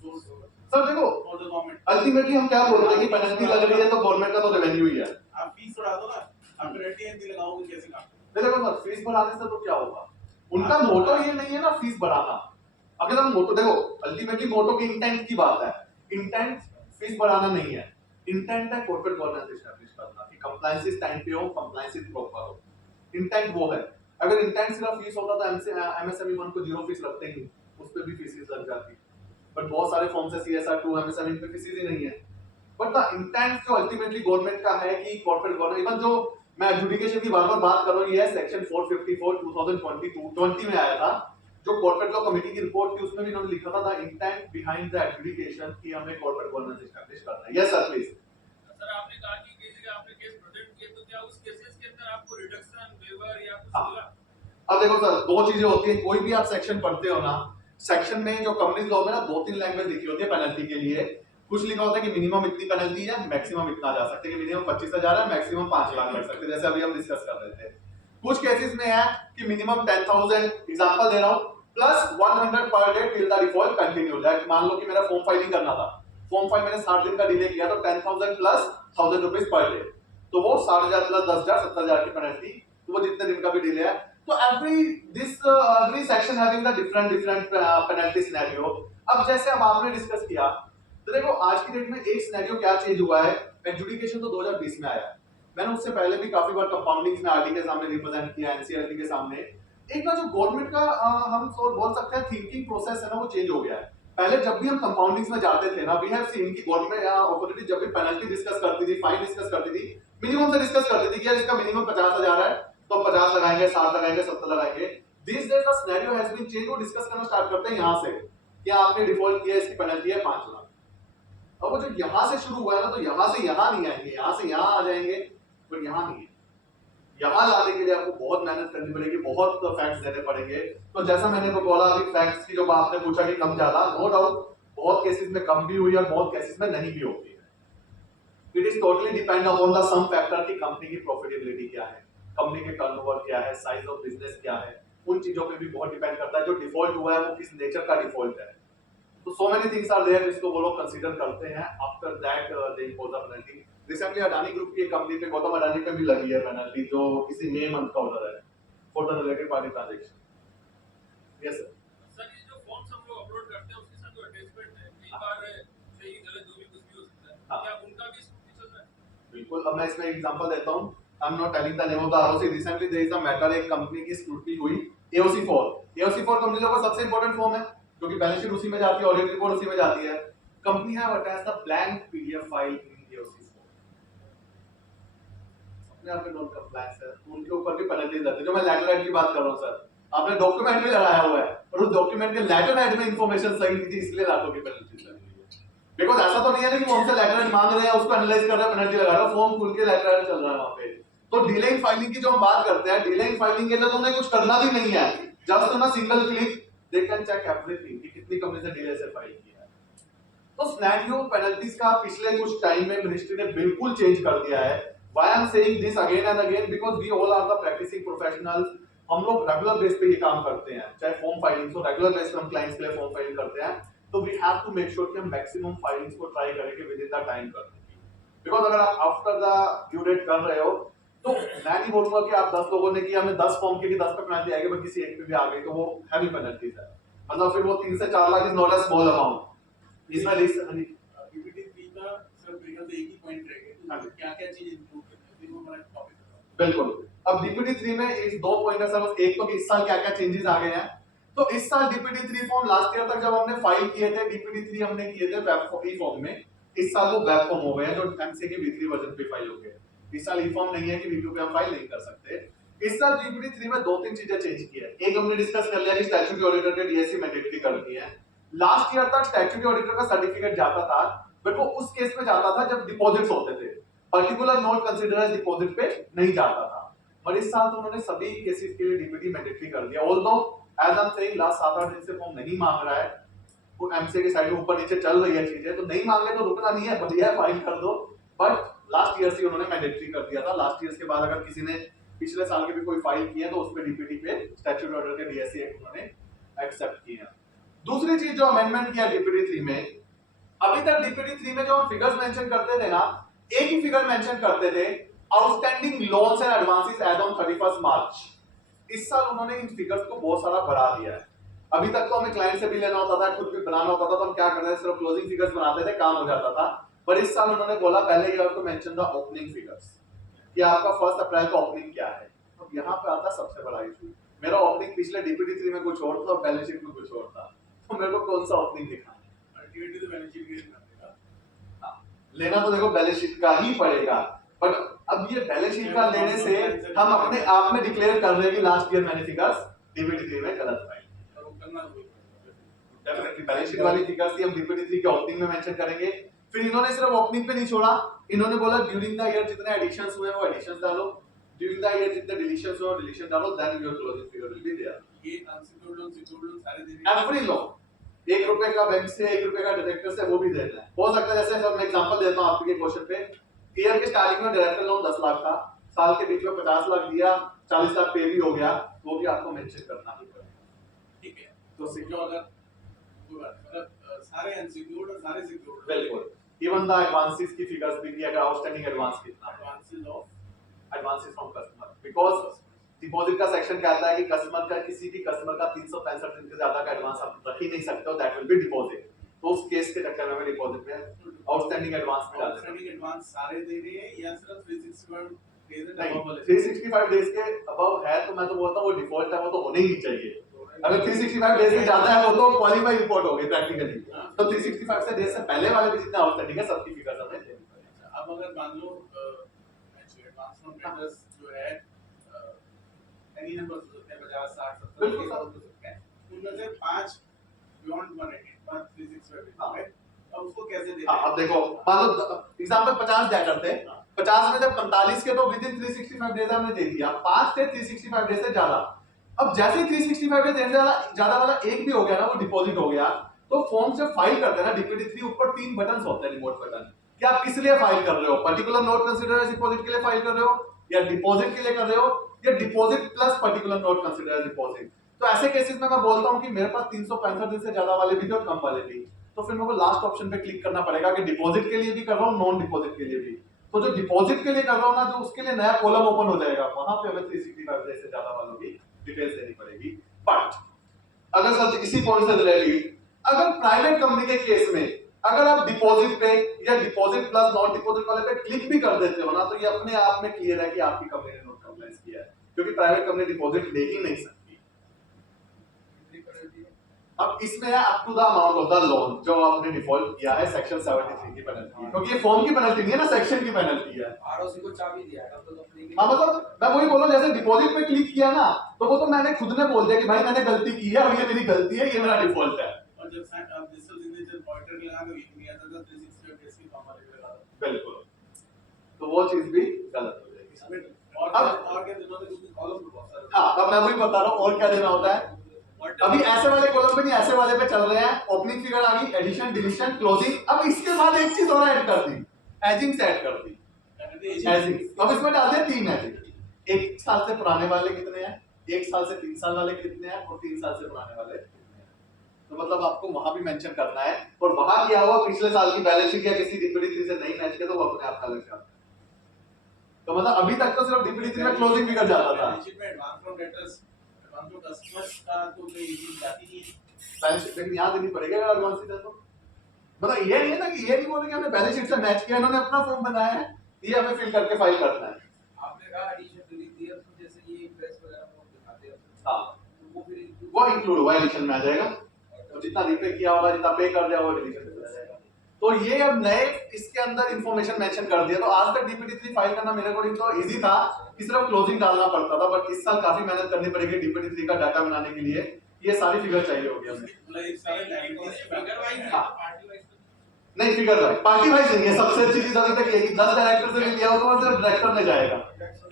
source sir देखो for the government? अल्टीमेटली हम क्या बोलते हैं कि पेनल्टी लग रही है तो गवर्नमेंट का तो रेवेन्यू ही है। आप फीस बढ़ा दो ना, आप पेनल्टी यदि लगाओगे कैसे काम? देखो सर, फीस बढ़ाने से तो क्या होगा, उनका मोटो ये नहीं है ना फीस बढ़ाना। अगर हम मोटो देखो, अल्टीमेटली मोटो की इंटेंट की बात है, इंटेंट फीस बढ़ाना नहीं है, इंटेंट है कॉर्पोरेट गवर्नेंस एस्टैब्लिश करना कि कंप्लायंस टाइम पे हो, कंप्लायंस प्रॉपर हो, इंटेंट वो है। अगर इंटेंट सिर्फ फीस होता तो एमएसएमई 1 को 0 फीस रखते ही, उस पे भी फीस लग जाती, बट बहुत सारे फॉर्म्स है सीएसआर 2 एमएसएमई पे फीस ही नहीं है। बट द इंटेंट जो अल्टीमेटली गवर्नमेंट का है कि कॉर्पोरेट गवर्नेंस, इवन जो मैं एडजुडिकेशन की बात कर रहा हूं, ये सेक्शन 454 2020 में आया था, जो कॉर्पोरेट लॉ कमेटी की रिपोर्ट थी, उसमें भी इन्होंने लिखा था the intent behind the adjudication कि हमें कॉर्पोरेट गवर्नेंस एस्टैब्लिश करना है। Yes sir please. सर आपने कहा कि किसी का आपने केस प्रेजेंट किया, तो क्या उस केसेस के अंदर आपको रिडक्शन वेवर या कुछ मिला? अब देखो सर, दो चीजें होती है, कोई भी आप सेक्शन पढ़ते हो ना, सेक्शन में जो कंपनीज लॉ में ना 2-3 लैंग्वेज लिखी होती है पेनल्टी के लिए। कुछ लिखा होता है कि मिनिमम इतनी पेनल्टी है, मैक्सिमम इतना जा सकते हैं, कि मिनिमम 25,000 है, मैक्सिमम 5 लाख लग सकते हैं, जैसे अभी हम डिस्कस कर रहे थे। कुछ केसेस में है कि मिनिमम 10,000, एग्जांपल दे रहा हूं, plus 100 per day till the default continue. That मान लो कि मेरा फॉर्म फाइलिंग करना था, फॉर्म फाइल मैंने 60 दिन का डिले किया, तो 10,000 प्लस 1,000 रुपीज पर डे, तो वो 60,000 प्लस 10,000 70,000 की पेनल्टी, तो वो जितने दिन का भी डिले है। तो every section having the different penalty scenario। अब जैसे अब आपने डिस्कस किया, तो देखो आज की डेट में एक सिनेरियो क्या चेंज हुआ है, एडजुडिकेशन तो 2020 में आया है, मैंने उससे पहले भी काफी बार कंपाउंडिंग में आरटी के सामने रिप्रेजेंट किया, एनसीईआरटी के सामने। एक ना जो गवर्नमेंट का हम बोल सकते हैं थिंकिंग प्रोसेस है ना, वो चेंज हो गया है। पहले जब भी हम कंपाउंडिंग्स में जाते थे ना, वी हैव सीन कि गवर्नमेंट अथॉरिटी जब भी पेनल्टी डिस्कस करती थी, फाइन डिस्कस करती थी, मिनिमम से डिस्कस करती थी कि यार इसका मिनिमम 50,000 है, तो 50 लगाएंगे, 60 लगाएंगे, 70 लगाएंगे। This days the scenario has been change, वो डिस्कस करना स्टार्ट करते हैं यहां से कि आपने डिफॉल्ट किया, इसकी पेनल्टी है 5 लाख। अब वो जो यहां से शुरू हुआ है ना, तो यहां से यहां नहीं आएंगे, यहां से यहां आ जाएंगे, पर यहां नहीं है। यहां लाने के लिए आपको बहुत मेहनत करनी पड़ेगी, बहुत फैक्ट्स देने पड़ेंगे। तो जैसा मैंने तो बोला अभी फैक्ट्स की जो बात ने पूछा कि कम ज्यादा, नो डाउट बहुत केसेस में कम भी हुई और बहुत केसेस में नहीं भी होती है। It is totally depend upon the some factor कि कंपनी की प्रॉफिटेबिलिटी क्या है, कंपनी के टर्नओवर क्या है, साइज ऑफ बिजनेस क्या है, उन चीजों पे भी बहुत डिपेंड करता है। जो डिफॉल्ट हुआ है वो किस नेचर का डिफॉल्ट है, तो so many things are there जिसको वो लोग कंसीडर करते हैं. After that they impose a penalty. Recently Adani group की एक कंपनी पे, गौतम अडानी पे भी लगी है पेनल्टी, जो किसी मई मंथ का ऑर्डर है for the related party transaction. Yes sir. Sir ये जो फॉर्म्स हम लोग अपलोड करते हैं उसके साथ जो अटैचमेंट है कई बार सही गलत जो भी कुछ भी हो सकता है, हाँ. क्या उनका भी स्क्रूटनी चल रहा है? बिल्कुल. अब मैं इसमें एग्जांपल देता हूं. I am not telling the name of the ROC. Recently there is a matter, एक कंपनी की स्क्रूटनी हुई AOC4. AOC4 कंपनी का सबसे इंपॉर्टेंट फॉर्म है क्योंकि बैलेंस शीट उसी में जाती है, ऑडिट रिपोर्ट उसी में जाती है. Company have attached the blank PDF file in AOC4. अपने आप में नॉन कंप्लायंस है, उनके ऊपर भी पेनल्टीज आती है. जो मैं लेटर हेड की बात कर रहा हूं सर, आपने डॉक्यूमेंट में लगाया हुआ है और उस डॉक्यूमेंट के लेटर हेड में इंफॉर्मेशन सही नहीं थी, इसलिए लाखों की पेनल्टी लगी है. बिकॉज़ ऐसा तो नहीं है ना कि वो हमसे लेटर हेड मांग रहे हैं, उसको एनालाइज कर रहे हैं, पेनल्टी लगा रहे हैं. फॉर्म खुल के लेटर हेड चल रहा है वहां पे. तो डिले इन फाइलिंग की जो हम बात करते हैं, डिले इन फाइलिंग के लिए तो उन्हें कुछ करना भी नहीं है. Just on a single click they can check everything कि कितनी कंपनी से डिले से फाइल किया है. तो सिनेरियो पेनल्टीज का पिछले कुछ टाइम में मिनिस्ट्री ने बिल्कुल चेंज कर दिया है. Why I'm saying this again and again, because we all are the practicing professionals. हम लोग रेगुलर बेस पे ये काम करते हैं, चाहे फॉर्म फाइलिंग हो, रेगुलर बेस पे हम क्लाइंट्स के लिए फॉर्म फाइल करते हैं. तो we have to make sure कि हम मैक्सिमम फाइलिंग्स को ट्राई करें कि विद इन द टाइम करने की. बिकॉज़ अगर आप आफ्टर द ड्यू डेट कर रहे हो तो मैं नहीं बोलूंगा कि आप 10 लोगों ने किया, हमें 10 फॉर्म की 10 पे पेनल्टी आएगी, बट किसी एक पे भी आ गई तो वो हैवी पेनल्टीज है. मतलब फिर वो 3 से 4 lakh is not a small amount. इसमें रिस्क PPT3 का सर मेरे ख्याल से एक ही पॉइंट रह गया कि क्या-क्या चीज इंक्लूड करनी है, फिर वो हमारा टॉपिक है. बिल्कुल. अब DPT3 में इस 2 पॉइंट है सर. एक तो कि इस साल क्या-क्या चेंजेस आ गए हैं. तो इस साल DPT3 फॉर्म लास्ट ईयर तक जब हमने फाइल किए थे, DPT3 हमने किए थे वेब फॉर्म में. इस साल वो वेब फॉर्म हो गए हैं, जो एमसी के V3 वर्जन पे फाइल हो गए. इस साल ई फॉर्म नहीं है कि V2 पे हम फाइल नहीं कर सकते. इस साल DPT3 में 2-3 चीजें चेंज की है. एक हमने डिस्कस कर लिया कि स्टैट्यूटरी ऑडिटर के DSC मैंडेटरी कर दी है. लास्ट ईयर तक स्टैट्यूटरी ऑडिटर का सर्टिफिकेट जाता था, बट वो उस केस में जाता था जब डिपॉजिट्स होते थे. Particular note consider as deposit पे नहीं जाता था. और इस साल तो उन्होंने सभी केसेस के लिए DPT मैंडेटरी कर दिया. Although as I am saying last 7-8 दिन से फॉर्म नहीं मांग रहा है, वो एमसीए के साइड में ऊपर नीचे चल रही है चीजें, तो नहीं मांगे तो रुकना नहीं है, बढ़िया है, फाइल कर दो. बट लास्ट ईयर से उन्होंने मैंडेटरी कर दिया था. लास्ट ईयर के बाद अगर किसी ने पिछले साल की भी कोई फाइल की है तो उस पे DPT पे स्टैट्यूटरी ऑर्डर के DSC एक्ट उन्होंने एक्सेप्ट किया. दूसरी चीज जो अमेंडमेंट किया DPT3 में, अभी तक DPT3 में जो हम फिगर्स मेंशन करते थे ना, एक ही फिगर मेंशन करते थे, outstanding loans and advances as on 31 March. इस साल उन्होंने इन फिगर्स को बहुत सारा बढ़ा दिया है. अभी तक तो हमें क्लाइंट से भी लेना होता था, खुद भी बनाना होता था, तो हम क्या करते थे, सिर्फ क्लोजिंग फिगर्स बनाते थे, काम हो जाता था. पर इस साल उन्होंने बोला पहले you have to mention the opening figures, कि आपका 1 अप्रैल का ओपनिंग क्या है. अब यहाँ पे आता सबसे बड़ा इशू. मेरा ओपनिंग पिछले DPT3 में कुछ और था और बैलेंस शीट में कुछ और था, तो मेरे को कौन सा ओपनिंग दिखाना है. अल्टीमेटली तो बैलेंस शीट क्रिएट करने का लेना तो देखो बैलेंस शीट का ही पड़ेगा. बट अब ये बैलेंस शीट का लेने से हम अपने आप में डिक्लेयर कर रहे हैं कि लास्ट ईयर मैंने फिगर्स DPT3 में गलत पाई. और वो करना डेफिनेटली बैलेंस शीट वाली फिगर्स ही हम DPT3 के ओपनिंग में मेंशन करेंगे. फिर इन्होंने सिर्फ ओपनिंग पे नहीं छोड़ा, इन्होंने बोला ड्यूरिंग द ईयर जितने एडिशंस हुए वो एडिशंस डालो, ड्यूरिंग द ईयर जितने डिलीशंस हुए वो डिलीशन डालो, then your closing figure will be there. ये अनसिक्योर्ड लोन, सिक्योर्ड लोन सारे दे रहे हैं. एवरी लोन, 1 रुपए का बैंक से, 1 रुपए का डायरेक्टर से, वो भी देना है. हो सकता है जैसे सर मैं एग्जांपल देता हूं आपके क्वेश्चन पे, ईयर के स्टार्टिंग में डायरेक्टर लोन 10 लाख था, साल के बीच में 50 लाख दिया, 40 लाख पे भी हो गया, वो भी आपको मेंशन करना ही पड़ेगा. ठीक है. तो सिक्योर अगर कोई बात मतलब सारे अनसिक्योर्ड और सारे सिक्योर्ड. बिल्कुल. इवन द एडवांसेस की फिगर्स भी दी, अगर आउटस्टैंडिंग एडवांस कितना है, advances of advances from customer. Because deposit का सेक्शन कहता है कि कस्टमर का, किसी भी कस्टमर का 365 दिन से ज्यादा का एडवांस आप रख ही नहीं सकते हो, दैट विल बी डिपॉजिट. तो उस केस के चक्कर में हमें डिपॉजिट में आउटस्टैंडिंग एडवांस में डालना है. आउटस्टैंडिंग एडवांस सारे दे रहे हैं या सिर्फ 365 डेज एंड नहीं, अबव वाले? 365 डेज के अबव है तो मैं तो बोलता हूं वो डिफॉल्ट है, वो तो होने ही चाहिए. अगर 365 डेज से ज्यादा है वो तो क्वालीफाई रिपोर्ट हो गई प्रैक्टिकली. तो 365 से डेज से पहले वाले भी जितने आउटस्टैंडिंग है सबकी फिगर्स हमें देनी पड़ेगी. अब अगर मान लो एडवांस फ्रॉम क्रेडिटर्स जो है एनी नंबर हो सकते हैं, 50 60 70 बिल्कुल हो सकते हैं, उनमें से 5 बियॉन्ड 180 पर 365 हाँ. है. अब उसको कैसे देते हाँ, हैं? अब देखो मान लो एग्जांपल 50 डेटर थे, 50 में जब 45 के तो विद इन 365 डेज हमने दे दिया, 5 थे 365 डेज से ज्यादा. अब जैसे ही 365 डेज ज्यादा वाला एक भी हो गया ना, वो डिपॉजिट हो गया, तो फॉर्म से फाइल करते हैं ना DPT3, ऊपर 3 बटन्स होते हैं, रिमोट बटन, कि आप किस लिए फाइल कर रहे हो, particular note consider as deposit के लिए फाइल कर रहे हो, या डिपॉजिट के लिए कर रहे हो, या deposit plus particular note consider as deposit. तो ऐसे केसेस में मैं बोलता हूँ कि मेरे पास 365 दिन से ज्यादा वाले भी थे और कम वाले भी, तो फिर मेरे को लास्ट ऑप्शन पे क्लिक करना पड़ेगा कि डिपॉजिट के लिए भी कर रहा हूँ, नॉन डिपॉजिट के लिए भी। तो जो डिपॉजिट के लिए कर रहा हूँ ना, जो उसके लिए नया कॉलम ओपन हो जाएगा, वहां पे हमें 365 डेज से ज्यादा वालों की डिटेल्स देनी पड़ेगी। बट अगर सर इसी पॉइंट से रिलेटेड, अगर प्राइवेट कंपनी के केस में अगर आप डिपॉजिट पे या डिपॉजिट प्लस नॉन डिपॉजिट वाले पे क्लिक भी कर देते हो ना, तो ये अपने आप में क्लियर है कि आपकी कंपनी ने नॉट कंप्लायंस किया है, क्योंकि प्राइवेट कंपनी डिपॉजिट ले ही नहीं सकती। अब इसमें है up to the amount of the loan जो आपने डिफॉल्ट किया है, सेक्शन 73 की पेनल्टी, क्योंकि ये फॉर्म की पेनल्टी नहीं है ना, सेक्शन की पेनल्टी है। आरओसी को चाबी दिया है तब तो कंपनी की। हाँ, मतलब मैं वही बोल रहा हूँ, जैसे डिपॉजिट पे क्लिक किया ना, तो वो तो मैंने खुद ने बोल दिया कि भाई मैंने गलती की है और ये मेरी गलती है, ये मेरा डिफॉल्ट है। और जब आप डिजिटल सिग्नेचर पॉइंटर लगा के ये नहीं आता था 365 डेज की फॉर्म वाले लगा दो। बिल्कुल, तो वो चीज भी गलत हो जाएगी। इसमें और क्या दिनों में क्योंकि कॉलम बहुत सारे। हाँ, अब मैं वही बता रहा हूँ और क्या देना होता है। अभी ऐसे वाले कॉलम पे नहीं, ऐसे वाले पे चल रहे हैं, ओपनिंग फिगर आ गई, एडिशन, डिलीशन, क्लोजिंग। अब इसके बाद एक चीज और ऐड कर दी, एजिंग से ऐड कर दी, एजिंग। अब इसमें डाल दिया 3 एजिंग। 1 साल से पुराने वाले कितने हैं, 1 साल से 3 साल वाले कितने हैं, और 3 साल से पुराने वाले कितने हैं। तो मतलब आपको वहां भी मेंशन करना है, और वहां किया हुआ पिछले साल की बैलेंस शीट या किसी डीपीडी से नहीं मैच किया तो वो अपने आप अलग जाता है। तो मतलब अभी तक तो सिर्फ डीपीडी में क्लोजिंग फिगर जाता था। बैलेंस शीट में advance from debtors, advance from customers का तो कोई एजिंग जाती नहीं है। बैलेंस शीट लेकिन यहाँ देनी पड़ेगी अगर एडवांस सीट है तो। मतलब ये नहीं है ना कि ये नहीं बोल रहे कि हमने बैलेंस शीट से मैच किया, इन्होंने अपना फॉर्म बनाया है, ये हमें फिल करके फाइल करना है। आपने कहा एडिशन डिलीट दिया तो जैसे ये प्रेस वगैरह में दिखाते हैं। हाँ, तो वो फिर वो इंक्लूड हुआ एडिशन में आ जाएगा, तो जितना रीपे किया होगा, जितना पे कर दिया होगा, एडिशन में आ जाएगा। तो ये अब नए इसके अंदर इंफॉर्मेशन मेंशन कर दिया। तो आज तक डीपीडी3 फाइल करना मेरे अकॉर्डिंग तो इजी था कि सिर्फ क्लोजिंग डालना पड़ता था, बट इस साल काफी मेहनत करनी पड़ेगी डीपीडी3 का डाटा बनाने के लिए, ये सारी फिगर चाहिए होगी हमें। मतलब एक सारे लाइबिलिटीज फिगर वाइज है, हाँ। पार्टी वाइज नहीं, फिगर वाइज, पार्टी वाइज नहीं है। सबसे अच्छी चीज अभी तक ये कि 10 डायरेक्टर से भी लिया होगा और सिर्फ डायरेक्टर में जाएगा। पार्टी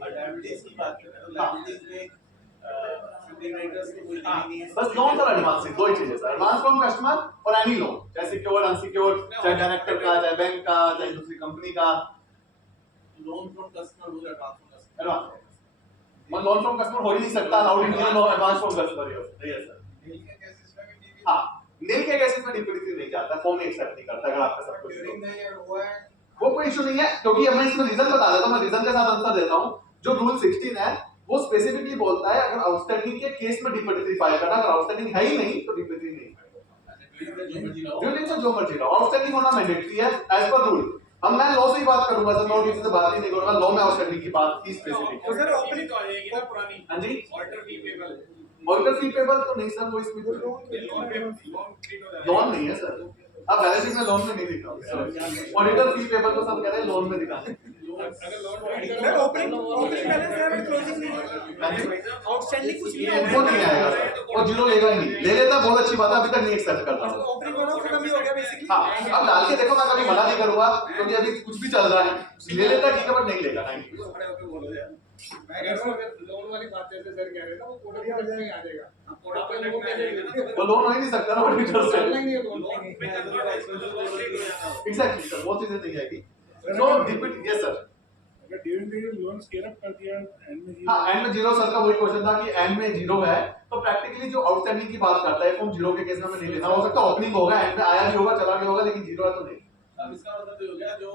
लाइबिलिटीज की बात करें तो लाइबिलिटीज में सिग्नेचर्स की कोई नहीं है। बस लोन और एडवांस, दो ही चीजें सर, एडवांस फ्रॉम कस्टमर और एनी लोन, चाहे सिक्योर्ड, अनसिक्योर्ड, चाहे डायरेक्टर का, चाहे बैंक का, चाहे दूसरी कंपनी का। लोन फ्रॉम कस्टमर हो एडवांस फ्रॉम कस्टमर। एडवांस मैं लोन फ्रॉम कस्टमर हो ही नहीं सकता, allowed Indian no advance from customer ही हो सकता है सर। हाँ, नील के केसेस में डीपीडी3 नहीं जाता, फॉर्म एक्सेप्ट नहीं करता अगर आपका सब कुछ वो कोई इशू नहीं है, क्योंकि अब मैं इसमें रीजन बता देता हूं, मैं रीजन के साथ आंसर देता हूं। जो रूल 16 है वो स्पेसिफिकली बोलता है अगर आउटस्टैंडिंग के केस में डीपीडी3 फाइल करना, अगर आउटस्टैंडिंग है ही नहीं तो डीपीडी3 नहीं फाइल। जो मर्जी रहो, आउटस्टैंडिंग होना मैंडेटरी है एज पर रूल। अब मैं लॉ से ही बात करूंगा सर, नॉन किसी से बात ही नहीं करूंगा, लॉ में आउटस्टैंडिंग की बात की स्पेसिफिक। तो सर ओपनिंग तो आ जाएगी ना पुरानी। हां जी, order fee payable, order fee payable तो नहीं सर, वो इसमें लोन क्रेडिट हो जाएगा। लोन नहीं है सर, अब बैलेंस शीट में लोन में नहीं दिखा। ऑडिटर फी पेबल तो सब कह रहे हैं लोन में दिखाने। अगर लोन सर ओपनिंग बैलेंस है में क्लोजिंग नहीं है, आउटस्टैंडिंग कुछ नहीं है, वो नहीं आएगा सर, वो जीरो लेगा ही नहीं, ले लेता बहुत अच्छी बात है, अभी तक नहीं एक्सेप्ट करता हूं। ओपनिंग होना खत्म ही हो गया बेसिकली। हाँ, अब डाल के देखो, मैं कभी मना नहीं करूंगा क्योंकि अभी कुछ भी चल रहा है, ले लेता ठीक है बट नहीं लेगा। Thank you. मैं कह रहा हूं अगर लोन वाली बात जैसे सर कह रहे थे वो कोड भी आ जाएगा। कोड़ा पर लोन में जाएगा ना, वो लोन हो ही नहीं सकता ना ऑडिटर से। नहीं है लोन लोन पे कन्वर्ट हो जाता है। एग्जैक्टली सर, वो चीजें नहीं आएगी। So depend, yes sir. अगर during period loan scale up कर दिया एंड में जीरो, हाँ, एंड में जीरो सर का वही क्वेश्चन था कि एंड में जीरो है तो प्रैक्टिकली जो आउटस्टैंडिंग की बात करता है फॉर्म जीरो के केस में हमें नहीं लेना। हो सकता है ओपनिंग होगा, एंड में आया भी होगा, चला भी होगा, लेकिन जीरो है तो नहीं। अब इसका मतलब ये हो गया जो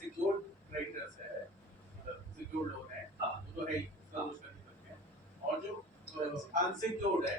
सिक्योर्ड क्रेडिटर्स है, सिक्योर्ड लोन है, हाँ। वो तो है ही, उसका कुछ कर नहीं सकते हैं। और जो अनसिक्योर्ड है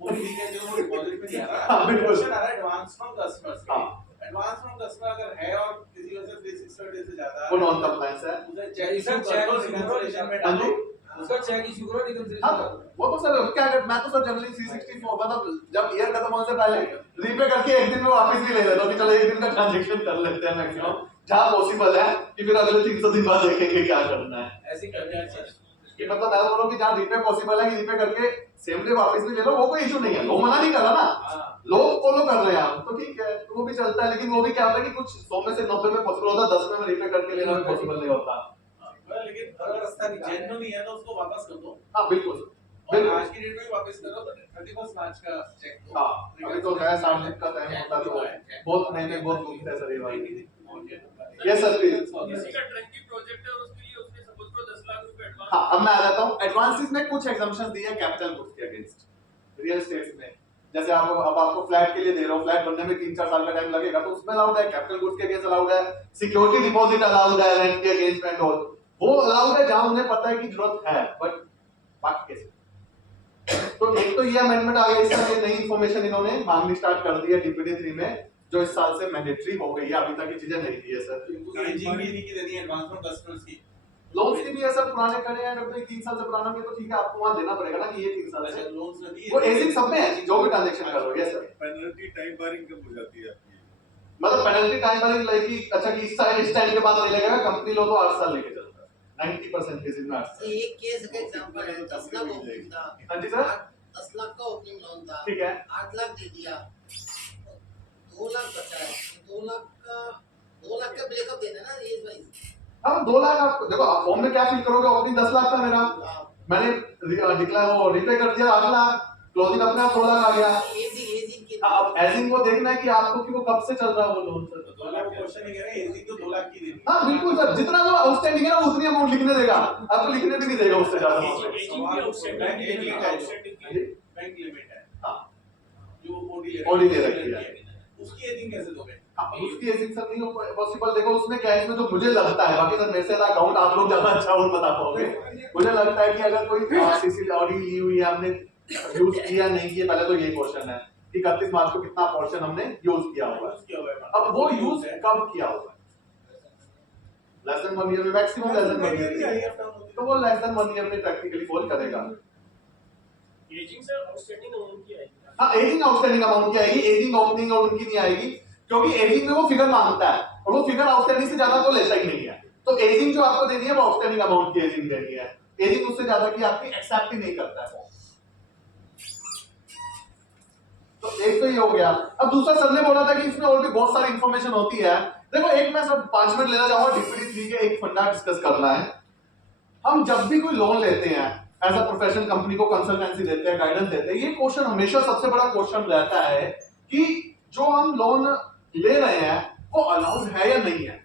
वो ठीक है, जो वो डिपॉजिट में नहीं आ रहा। हाँ, बिल्कुल। क्वेश्चन आ रहा है एडवांस फ्रॉम कस्टमर्स। हाँ। एडवांस फ्रॉम कस्टमर अगर है और किसी वजह से 365 डेज से ज्यादा वो नॉन कंप्लायंस है। उसे इसका चेक चेक करो, इशू रिकंसिलिएशन में हाँ जी। डालो। उसका चेक इशू करो रिकंसिलिएशन हाँ, करो। वो तो सर क्या मैं तो सर जनरली 364 मतलब जब ईयर खत्म होने से पहले रीपे करके एक दिन में वापस भी ले लेता हूं कि चलो एक दिन का ट्रांजैक्शन कर लेते हैं मैक्सिमम, जहां पॉसिबल है कि फिर अगले 300 दिन बाद देखेंगे क्या करना है। ऐसे ही करना चाहिए। कि मतलब मैं बोल रहा हूं कि जहां रीपे पॉसिबल है कि रीपे करके सेम डे वापस भी ले लो, वो कोई इशू नहीं है, लोग मना नहीं कर रहा ना, हाँ। लोग फॉलो कर रहे हैं हम तो ठीक है, तो वो भी चलता है। लेकिन वो भी क्या होता है कि कुछ 100 में से 90 में पॉसिबल होता है, 10 में रीपे करके लेना भी पॉसिबल नहीं होता। लेकिन अगर रास्ता जेन्युइन है तो उसको वापस कर दो। हाँ बिल्कुल और बिल्कुल। आज की डेट में वापस करो तो 31 मार्च का चेक दो। हाँ, अभी तो नया 60 दिन का टाइम होता तो बहुत महीने बहुत घूमते हैं सर ये वाली। Yes, sir, please. किसी का ट्रंकी प्रोजेक्ट है और उसके लिए उसने सपोज करो 10 लाख रुपए एडवांस हाँ, अब मैं आ जाता हूँ एडवांसेस में कुछ एग्जाम्पशंस दिए हैं कैपिटल गुड्स के अगेंस्ट रियल एस्टेट में। जैसे आप अब आपको फ्लैट के लिए दे रहे हो, फ्लैट बनने में 3-4 साल का टाइम लगेगा, तो उसमें अलाउड है, कैपिटल गुड्स के अगेंस्ट अलाउड है, सिक्योरिटी डिपॉजिट अलाउड है, रेंट के अगेंस्ट एंड ऑल, वो अलाउड है जहां उन्हें पता है कि जरूरत है, बट बाकी कैसे? तो एक तो ये अमेंडमेंट आ गया, इसका ये नई इंफॉर्मेशन इन्होंने मांगनी स्टार्ट कर दी है डीपीडी 3 में, जो इस साल से मैंडेटरी हो गई है, अभी तक ये चीजें नहीं थी है सर। एजिंग भी नहीं की देनी है एडवांस में कस्टमर्स की। लोन्स की भी है सर, पुराने खड़े हैं, अगर तो 3 साल से पुराना भी है तो ठीक है, आपको वहां देना पड़ेगा ना कि ये 3 साल अच्छा से, लोन्स नहीं वो एजिंग सब में है जो भी ट्रांजैक्शन कर रहे हो। यस सर, पेनल्टी टाइम बारिंग कब हो जाती है आपकी? मतलब पेनल्टी टाइम वाली लाइक कि अच्छा कि इस टाइम के बाद नहीं लगेगा, कंपनी लो तो 8 साल लेके चलता है 90% केसेस में 8 साल। एक केस का एग्जांपल है, 10 लाख ओपनिंग था। हाँ जी सर, 10 लाख का ओपनिंग लोन था, ठीक है, 8 लाख दे दिया, 2 लाख बचा है, 2 लाख का ब्रेकअप देना ना एज वाइज। अब 2 लाख आप देखो, आप फॉर्म में क्या फिल करोगे, ओपनिंग 10 लाख था मेरा, मैंने डिक्लेयर वो रिपे कर दिया 8 लाख, क्लोजिंग अपने आप 2 लाख आ गया। एजिंग की अब एजिंग को देखना है कि आपको कि वो कब से चल रहा है वो लोन सर। 2 लाख क्वेश्चन नहीं कह रहे, एजिंग तो 2 लाख की देनी है। हाँ बिल्कुल सर, जितना वो आउटस्टैंडिंग है ना उतनी अमाउंट लिखने देगा, आपको लिखने भी नहीं देगा उससे ज्यादा। बैंक लिमिट है हाँ, जो OD ले रखी है, उसकी एजिंग कैसे दोगे? हाँ, उसकी एजिंग सर नहीं हो पॉसिबल। देखो उसमें क्या है, इसमें जो मुझे लगता है, बाकी सर मेरे से अकाउंट आप लोग ज्यादा अच्छा और बता पाओगे, मुझे लगता है कि अगर कोई सीसी ऑडी ली हुई है, हमने यूज किया नहीं किया, पहले तो यही क्वेश्चन है कि 31 मार्च को कितना पोर्शन हमने यूज किया होगा, यूज किया हुआ है। अब वो यूज कब किया होगा, लेस देन 1 ईयर में, मैक्सिमम लेस देन 1 ईयर, तो वो लेस देन 1 ईयर में प्रैक्टिकली फॉल करेगा। एजिंग सर आउटस्टैंडिंग अमाउंट की आएगी। हाँ, एजिंग आउटस्टैंडिंग अमाउंट की आएगी, एजिंग ओपनिंग और उनकी नहीं आएगी, क्योंकि एजिंग में वो फिगर मांगता है और वो फिगर आउटस्टैंडिंग से ज्यादा तो लेता ही नहीं है, तो एजिंग जो आपको देनी है वो आउटस्टैंडिंग अमाउंट की एजिंग देनी है, एजिंग उससे ज्यादा की आपकी एक्सेप्ट ही नहीं करता है। तो एक तो ये हो गया। अब दूसरा सर ने बोला था कि इसमें और भी बहुत सारी इंफॉर्मेशन होती है। देखो एक मैं सब 5 मिनट लेना चाहूंगा, डीपीडी 3 के एक फंडा डिस्कस करना है। हम जब भी कोई लोन लेते हैं एज अ प्रोफेशनल, कंपनी को कंसल्टेंसी देते हैं, गाइडेंस देते हैं, ये क्वेश्चन हमेशा सबसे बड़ा क्वेश्चन रहता है कि जो हम लोन ले रहे हैं वो अलाउड है या नहीं है।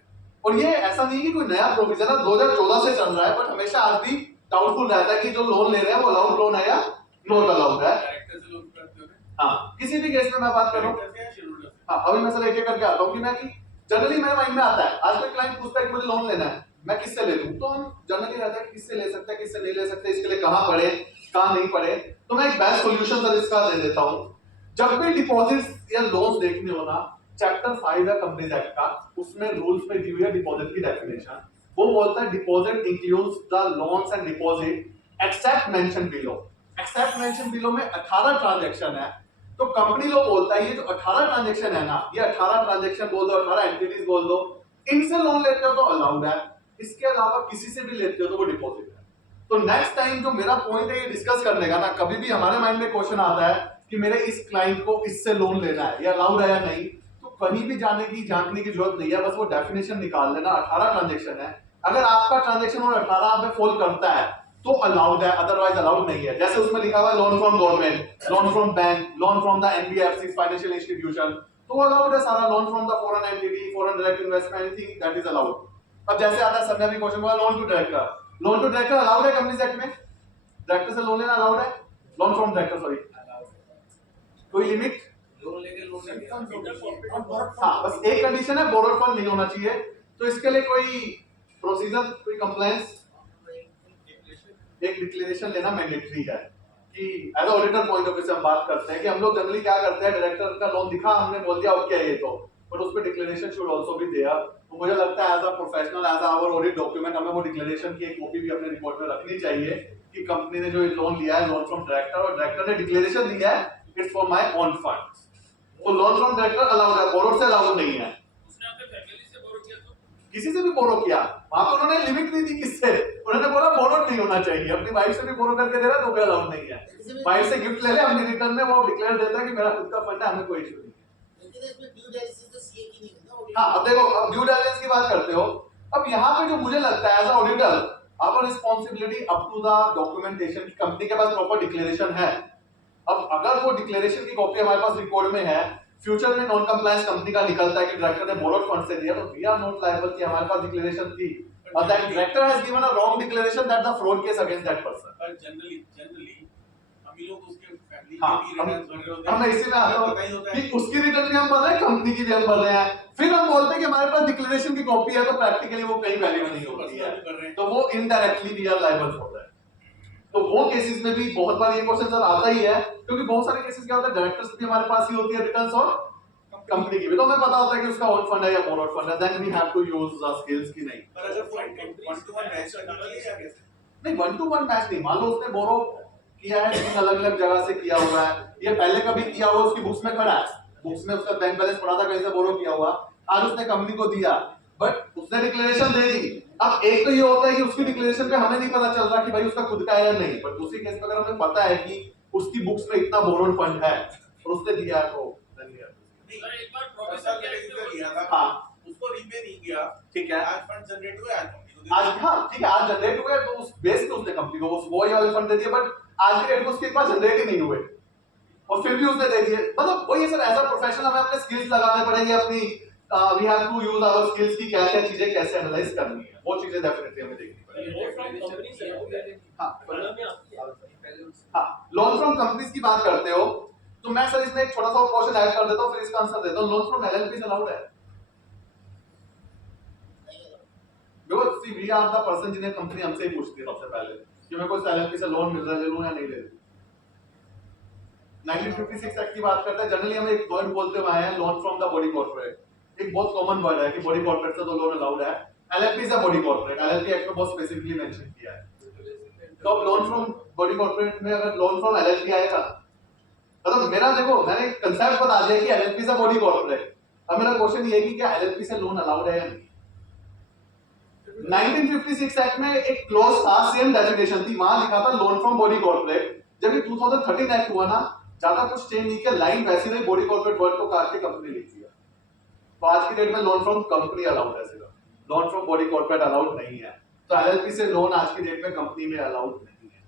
और ये ऐसा नहीं कि कोई नया प्रोविजन है, 2014 से चल रहा है, बट हमेशा आज भी डाउटफुल रहता है कि जो लोन ले रहे हैं वो अलाउड लोन है या नॉट अलाउड है। डायरेक्टर से लोन करते हो? हाँ, किसी भी केस में मैं बात कर रहा हूँ। डायरेक्टर से या शेयरहोल्डर से? हाँ, अभी मैं सर एक एक करके आता हूँ कि मैं कि जनरली मेरे माइंड में आता है, आज कोई क्लाइंट पूछता है कि मुझे लोन लेना है, मैं किससे ले लूं, तो हम जनरली रहता है कि किससे ले सकते हैं, किससे नहीं ले सकते, इसके लिए कहाँ पढ़े, कहाँ नहीं पढ़े। तो मैं एक बेस्ट सॉल्यूशन सर इसका दे देता हूँ। जब भी डिपॉजिट्स या लोन्स देखने हो ना, चैप्टर 5 है कंपनीज एक्ट का, उसमें रूल्स में दी हुई है डिपॉजिट की डेफिनेशन। वो बोलता है deposit includes the loans and deposit except mention below. Except mention below में 18 ट्रांजैक्शन है, तो कंपनी लो बोलता है ये जो 18 ट्रांजैक्शन है ना, ये 18 ट्रांजैक्शन बोल दो, 18 एंटिटीज बोल दो, इनसे लोन लेते हो तो अलाउड है, इसके अलावा किसी से भी लेते हो तो वो डिपॉजिट है। तो नेक्स्ट टाइम जो मेरा पॉइंट है ये डिस्कस करने का ना, कभी भी हमारे माइंड में क्वेश्चन आता है कि मेरे इस क्लाइंट को इससे लोन लेना है, ये अलाउड है या नहीं, तो कहीं भी जाने की झांकने की जरूरत नहीं है, बस वो डेफिनेशन निकाल लेना। 18 ट्रांजैक्शन है, अगर आपका ट्रांजैक्शन और 18 में फॉल करता है तो अलाउड है, अदरवाइज अलाउड नहीं है। जैसे उसमें लिखा हुआ है loan from government, loan from bank, loan from the NBFC financial institution, तो अलाउड है सारा। Loan from the foreign entity, foreign direct investment, anything that is allowed. अब जैसे आता है, सबने भी क्वेश्चन बोला loan to director, loan to director allowed है कंपनीज एक्ट में, डायरेक्टर से लोन लेना अलाउड है, लोन फ्रॉम डायरेक्टर सॉरी, कोई लिमिट? लोन लेके हाँ, बस एक कंडीशन है, बोरोड फंड नहीं होना चाहिए। तो इसके लिए कोई प्रोसीजर, कोई कंप्लायंस, एक डिक्लेरेशन लेना मैंडेटरी है कि as auditor point of view से हम बात करते हैं कि हम लोग जनरली क्या करते हैं, डायरेक्टर का लोन दिखा, हमने बोल दिया ओके है ये तो, बट उस पे declaration should also be there. तो मुझे लगता है as a professional, as our audit document, हमें वो डिक्लेरेशन की एक कॉपी भी अपने रिपोर्ट में रखनी चाहिए कि कंपनी ने जो लोन लिया है, लोन फ्रॉम डायरेक्टर, और डायरेक्टर ने डिक्लेरेशन दिया है it's for my own funds, वो लोन फ्रॉम डायरेक्टर अलाउड है, बोरोड से अलाउड नहीं है। उसने अपने फैमिली से बोरो किया तो किसी से भी बोरो किया, वहां पर उन्होंने लिमिट नहीं दी किससे, उन्होंने बोला बोरोड नहीं होना चाहिए, अपनी वाइफ से भी बोरो करके दे रहा है तो भी अलाउड नहीं है। वाइफ से गिफ्ट ले ले, अपनी रिटर्न में वो डिक्लेयर देता है कि मेरा खुद का फंड है, हमें कोई इशू नहीं है। लेकिन इसमें ड्यू डाइलिसिस तो सीए की नहीं है ना। हाँ, अब देखो, अब ड्यू डाइलिजेंस की बात करते हो, अब यहाँ पे जो मुझे लगता है as a auditor, our responsibility up to the documentation की कंपनी के पास प्रॉपर डिक्लेरेशन है। अब अगर वो डिक्लेरेशन की कॉपी हमारे पास रिकॉर्ड में है, फ्यूचर में नॉन कंप्लायंस कंपनी का निकलता है कि डायरेक्टर ने बोरोड फंड से दिया, तो वी आर नॉट लायबल कि हमारे पास डिक्लेरेशन थी। or that director has given a wrong declaration, that's a fraud case against that person. पर जनरली हम ही लोग उसके फैमिली हाँ, के भी रिटर्न्स भर रहे होते हम इसी में आ रहे पता ही हो होता कि है उसकी रिटर्न भी हम भर रहे हैं, कंपनी की भी हम भर रहे हैं, फिर हम बोलते हैं कि हमारे पास डिक्लेरेशन की कॉपी है, तो प्रैक्टिकली वो कहीं वैलिड नहीं होती है, कर रहे हैं तो वो indirectly we are liable for that. तो वो केसेस में भी बहुत बार ये क्वेश्चन सर आता ही है, क्योंकि बहुत सारे केसेस क्या होता है, डायरेक्टर्स भी हमारे पास ही होती है रिटर्न्स और कंपनी की भी, तो हमें पता होता है कि उसका ओन फंड है या बोरोड फंड है, then we have to use the skills की नहीं। पर अगर वन टू वन मैच करना पड़ेगा कैसे नहीं, वन टू वन मैच नहीं, मान लो उसने बोरो किया है, तीन अलग अलग जगह से किया हुआ है, ये पहले कभी किया हुआ उसकी बुक्स में खड़ा है, बुक्स में उसका बैंक बैलेंस पड़ा था कहीं से बोरो किया हुआ, आज उसने कंपनी को दिया, बट उसने डिक्लेरेशन दे दी। अब एक तो ये होता है कि उसकी डिक्लेरेशन पे हमें नहीं पता चल रहा कि भाई उसका खुद का है या नहीं, बट दूसरी केस में अगर हमें पता है कि उसकी बुक्स में इतना बोरोड फंड है और उसने दिया तो सर एक बार प्रोफेसर प्रोफेसर ने क्या लिया था हाँ उसको रीपे नहीं किया ठीक है, आज फंड जनरेट हुए आज कंपनी को दे आज हाँ ठीक है, आज जनरेट हुए तो उस बेस पे उसने कंपनी को वो ही वाले फंड दे दिए, बट आज के डेट में उसके पास जनरेट ही नहीं हुए और फिर भी उसने दे दिए। मतलब वही सर, एज अ प्रोफेशनल हमें अपने स्किल्स लगाने पड़ेंगे, अपनी we have to use our skills की क्या क्या चीजें कैसे एनालाइज करनी है, वो चीजें डेफिनेटली हमें देखनी पड़ेगी। हाँ, लोन फ्रॉम कंपनीज की बात करते हो तो मैं सर इसमें एक छोटा सा क्वेश्चन ऐड कर देता हूँ, फिर इसका आंसर देता हूँ। लोन फ्रॉम एलएलपी अलाउड है? Because see we are the person जिन्हें कंपनी हमसे ही पूछती है सबसे पहले कि मेरे को इस एलएलपी से लोन मिल रहा है, ले लूं या नहीं ले लूं। 1956 एक्ट की बात करते हैं, जनरली हम एक वर्ड बोलते हुए आए हैं, loan from the body corporate, एक बहुत कॉमन वर्ड है कि बॉडी कॉर्पोरेट से तो लोन अलाउड है। LLP is a body corporate, LLP act में बहुत स्पेसिफिकली मेंशन किया है। तो अब लोन फ्रॉम बॉडी कॉर्पोरेट में अगर लोन फ्रॉम एलएलपी आएगा, मतलब मेरा देखो मैंने कंसेप्ट बता दिया कि LLP is a body corporate, अब मेरा क्वेश्चन ये है कि क्या एलएलपी से लोन अलाउड है या नहीं। 1956 एक्ट में एक क्लॉज था, सेम डेजिग्नेशन थी, वहां लिखा था लोन फ्रॉम बॉडी कॉर्पोरेट। जब ये 2013 एक्ट हुआ ना, ज्यादा कुछ चेंज नहीं किया, लाइन वैसी रही, बॉडी कॉर्पोरेट वर्ड को काट के कंपनी लिख दिया। तो आज की डेट में लोन फ्रॉम कंपनी अलाउड है, सिर्फ loan from body corporate allowed नहीं है। तो एलएलपी से लोन आज की डेट में कंपनी में अलाउड नहीं है।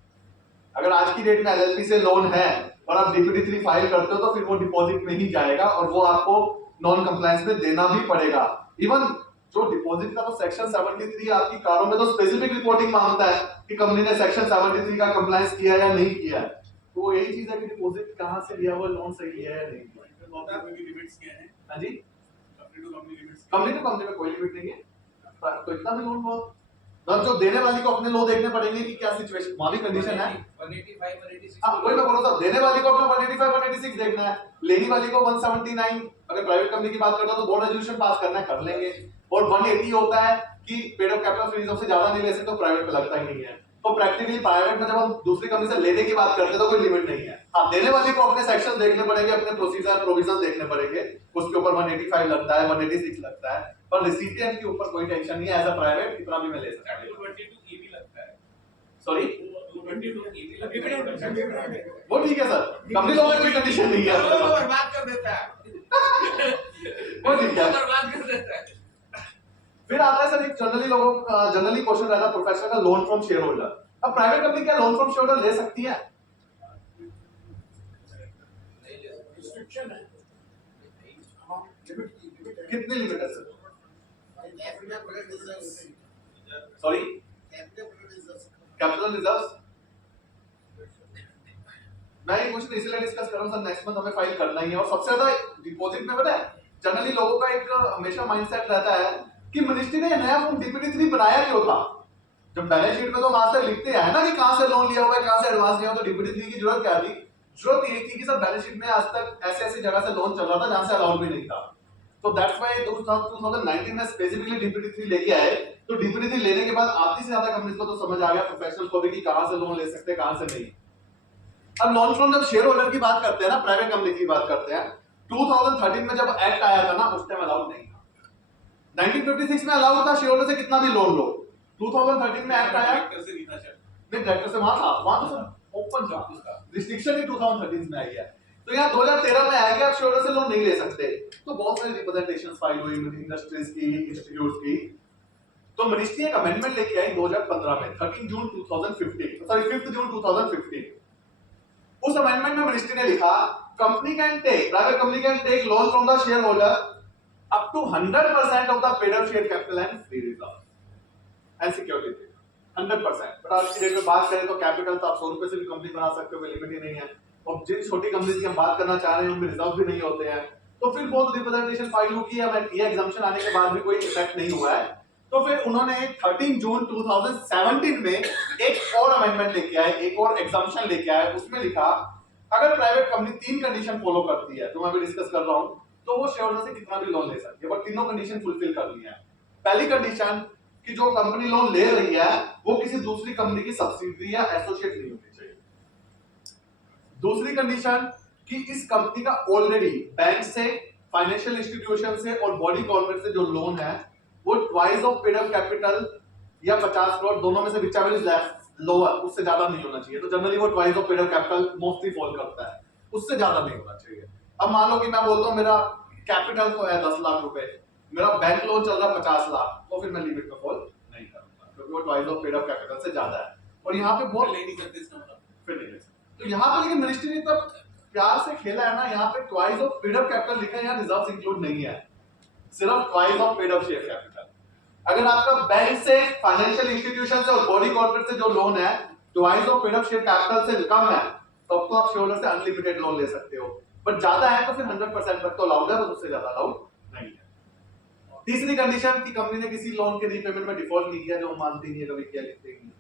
अगर आज की डेट में एलएलपी से लोन है और आप डीपीडी3 फाइल करते हो तो फिर वो डिपॉजिट में ही जाएगा और वो आपको नॉन कंप्लायंस में देना भी पड़ेगा। इवन जो डिपॉजिट का तो सेक्शन 73 आपकी कारों में तो स्पेसिफिक रिपोर्टिंग मांगता है कि कंपनी ने सेक्शन 73 का कंप्लायंस किया या नहीं किया है। तो वो यही चीज है कि डिपॉजिट कहां से लिया हुआ, लोन सही है या नहीं किया। में भी लिमिट्स क्या हैं हां जी, company to company limits company to company में कोई लिमिट नहीं है, तो इतना भी लोन बहुत मतलब जो देने वाली को अपने लो देखने पड़ेंगे कि क्या सिचुएशन, वहां भी कंडीशन है। 185 186 हाँ, वही मैं बोल रहा था, देने वाली को अपना 185 186 देखना है, लेने वाली को 179, अगर प्राइवेट कंपनी की बात करता हूं तो बोर्ड रेजोल्यूशन पास करना है, कर लेंगे। और 180 होता है कि paid of capital free reserve से ज्यादा नहीं ले सकते, तो प्राइवेट पे लगता ही नहीं है। तो प्रैक्टिकली प्राइवेट में जब हम दूसरी कंपनी से लेने की बात करते हैं तो कोई लिमिट नहीं है। हाँ, देने वाले को अपने सेक्शन देखने पड़ेंगे, अपने प्रोसीजर प्रोविजन देखने पड़ेंगे, उसके ऊपर 185 लगता है, 186 लगता है, पर रिसिपिएंट के ऊपर कोई टेंशन नहीं है। एज अ प्राइवेट कितना भी मैं ले सकता हूं। 222 ई भी लगता है, सॉरी 222 ई भी लगता है। वो ठीक है सर, कंपनी लोगों में कोई कंडीशन नहीं है, बर्बाद कर देता है वो ठीक है। बर्बाद कर देता है। फिर आता है सर एक जनरली क्वेश्चन रहता है प्रोफेशनल का, लोन फ्रॉम शेयर होल्डर। अब प्राइवेट कंपनी क्या लोन फ्रॉम शेयर होल्डर ले सकती है? रिस्ट्रिक्शन है, कितनी लिमिट है sir? Capital product reserves, sorry, capital product reserves, capital reserves. मैं ये क्वेश्चन इसलिए डिस्कस कर रहा हूं सर, नेक्स्ट मंथ हमें फाइल करना ही है। और सबसे ज्यादा डिपॉजिट में पता है जनरली लोगों का एक हमेशा माइंडसेट रहता है कि मिनिस्ट्री ने नया फॉर्म डीपीडी3 बनाया क्यों था। जब बैलेंस शीट में तो वहां से लिखते हैं ना कि कहां से लोन लिया हुआ है, कहां से एडवांस लिया हुआ, तो डीपीडी3 की जरूरत क्या थी? जरूरत ये थी कि सर बैलेंस शीट में आज तक ऐसे ऐसी जगह से लोन चल रहा था जहां से अलाउड भी नहीं था। तो दैट्स व्हाई 2019 में स्पेसिफिकली डीपीडी3 लेके आए। तो डीपीडी3 लेने के बाद आधी से ज्यादा कंपनीज को तो समझ आ गया, प्रोफेशनल को भी, कि कहां से लोन ले सकते हैं, कहां से नहीं। अब लोन फ्रॉम जब शेयर होल्डर की बात करते हैं ना, प्राइवेट कंपनी की बात करते हैं, 2013 में जब एक्ट आया था ना, उस टाइम अलाउड नहीं था। 1956 में अलाउड था शेयर होल्डर से कितना भी लोन लो, 2013 में एक्ट आया, कैसे रीना चाहिए नहीं डायरेक्टर से वहां तो सर ओपन था, रिस्ट्रिक्शन ही 2013 में आई है। तो यहाँ 2013 में आया कि आप शेयर होल्डर से लोन नहीं ले सकते। तो बहुत सारी रिप्रेजेंटेशंस फाइल हुई इंडस्ट्रीज की, इंस्टीट्यूट्स की। तो मिनिस्ट्री एक अमेंडमेंट लेके आई 2015 में, 5 जून 2015। उस अमेंडमेंट में मिनिस्ट्री ने लिखा company can take, private company can take loan from the shareholder up to 100% of the paid up share capital and free reserve. And security थी 100%। बट आज की डेट में बात करें तो कैपिटल तो आप 100 रुपए से भी कंपनी बना सकते हो, कोई लिमिट ही नहीं है। और जिन छोटी कंपनीज की हम बात करना चाह रहे हैं उनमें रिजर्व भी नहीं होते हैं, तो फिर बहुत रिप्रेजेंटेशन फाइल हुई है, ये एग्जाम्पशन आने के बाद भी कोई इफेक्ट नहीं हुआ है। तो फिर उन्होंने 13 जून 2017 में एक और अमेंडमेंट लेके आए, एक और एग्जाम्पशन लेके आए। उसमें लिखा अगर प्राइवेट कंपनी 3 कंडीशन फॉलो करती है, तो मैं अभी डिस्कस कर रहा हूं, तो वो शेयर होल्डर से कितना भी लोन ले सकती है, बट तीनों कंडीशन फुलफिल करनी है। पहली कंडीशन कि जो कंपनी लोन ले रही है वो किसी दूसरी कंपनी की सब्सिडरी या एसोसिएट नहीं होनी चाहिए। दूसरी कंडीशन कि इस कंपनी का ऑलरेडी बैंक से, फाइनेंशियल इंस्टीट्यूशन से और बॉडी कॉर्पोरेट से जो लोन है वो twice of paid up capital या 50 करोड़, दोनों में से whichever is less लोअर, उससे ज्यादा नहीं होना चाहिए। तो जनरली वो twice of paid up capital mostly fall करता है, उससे ज्यादा नहीं होना चाहिए। अब मान लो कि मैं बोलता हूं मेरा कैपिटल तो है 10 लाख रुपए, मेरा बैंक लोन चल रहा है 50 लाख, तो फिर मैं लिमिट में फॉल नहीं करूंगा, क्योंकि वो twice of paid up capital से ज्यादा है। और यहाँ पे बहुत ले नहीं सकते इसका मतलब, फिर नहीं ले सकते। तो यहाँ पे लेकिन मिनिस्ट्री ने तब प्यार से खेला है ना, यहाँ पे twice of paid up capital लिखा है, यहाँ रिजर्व्स इंक्लूड नहीं है, सिर्फ twice of paid up share capital. अगर आपका बैंक से, फाइनेंशियल इंस्टीट्यूशन से और बॉडी कॉर्पोरेट से जो लोन है twice of paid up share capital से कम है, तब तो आप शेयर होल्डर से अनलिमिटेड लोन ले सकते हो। बट ज्यादा है तो फिर 100% तक तो अलाउड है, बस उससे ज्यादा अलाउड नहीं है। तीसरी कंडीशन कि कंपनी ने किसी लोन के रीपेमेंट में डिफॉल्ट नहीं किया, जो हम मानते नहीं है कभी किया, लिखते नहीं।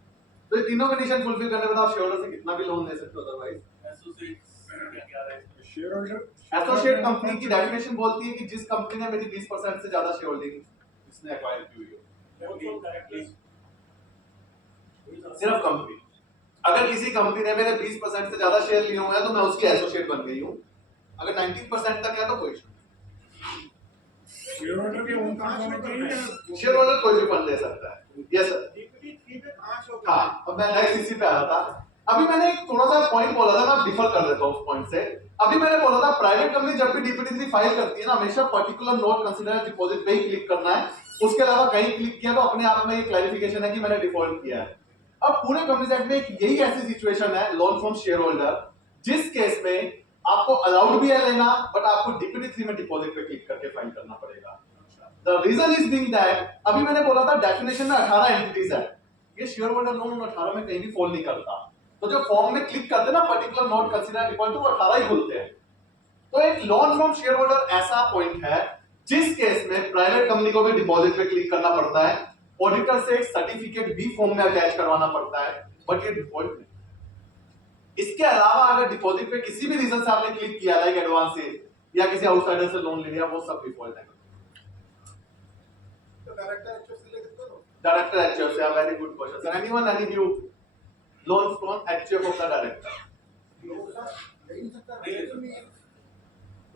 तो ये तीनों कंडीशन फुलफिल करने के बाद आप शेयर होल्डर से कितना भी लोन ले सकते हो। अदरवाइज एसोसिएट्स क्या रहा है इसमें? शेयर होल्डर एसोसिएट कंपनी की डेफिनेशन बोलती है कि जिस कंपनी ने मेरी 20% से ज्यादा शेयर होल्डिंग इसने एक्वायर की हुई हो, सिर्फ कंपनी। अगर किसी कंपनी ने मेरे 20% से ज्यादा शेयर लिए हुए हैं तो मैं उसकी एसोसिएट बन गई हूं। अगर 19% तक है तो कोई इशू नहीं। शेयर होल्डर के ओन फंड होने चाहिए या शेयर होल्डर कोई भी फंड ले सकता है। Yes sir. हाँ, अब मैं नेक्स्ट इसी पे आ रहा था। अभी मैंने एक थोड़ा सा पॉइंट बोला था, मैं डिफर कर देता हूँ उस पॉइंट से। अभी मैंने बोला था प्राइवेट कंपनी जब भी डीपीटी फाइल करती है ना, हमेशा पर्टिकुलर नोट कंसीडर डिपॉजिट पे ही क्लिक करना है, उसके अलावा कहीं क्लिक किया तो अपने आप में ये क्लैरिफिकेशन है कि मैंने डिफॉल्ट किया है। अब पूरे कंपनीज एक्ट में एक यही ऐसी सिचुएशन है, लोन फ्रॉम शेयर होल्डर, जिस केस में आपको अलाउड भी है लेना, बट आपको डीपीटी 3 में डिपॉजिट पे क्लिक करके फाइल करना पड़ेगा। The reason is being that अभी मैंने बोला था डेफिनेशन में 18 एंटिटीज है, ये शेयर होल्डर लोन 18 में कहीं भी फॉल नहीं करता। तो जो फॉर्म में क्लिक करते हैं ना पर्टिकुलर नोट कंसीडर डिपॉजिट, वो 18 ही खुलते हैं। तो एक लोन फ्रॉम शेयर होल्डर ऐसा पॉइंट है जिस केस में प्राइवेट कंपनी को भी डिपॉजिट पे क्लिक करना पड़ता है, ऑडिटर से एक सर्टिफिकेट भी फॉर्म में अटैच करवाना पड़ता है, बट ये डिफॉल्ट नहीं। इसके अलावा अगर डिपॉजिट पे किसी भी रीजन से आपने क्लिक किया, लाइक एडवांस से या किसी आउटसाइडर से लोन ले लिया, वो सब डिफॉल्ट है। डायरेक्टर एचएफ से, very good question sir. Anyone, any view? Loan from HF of the director,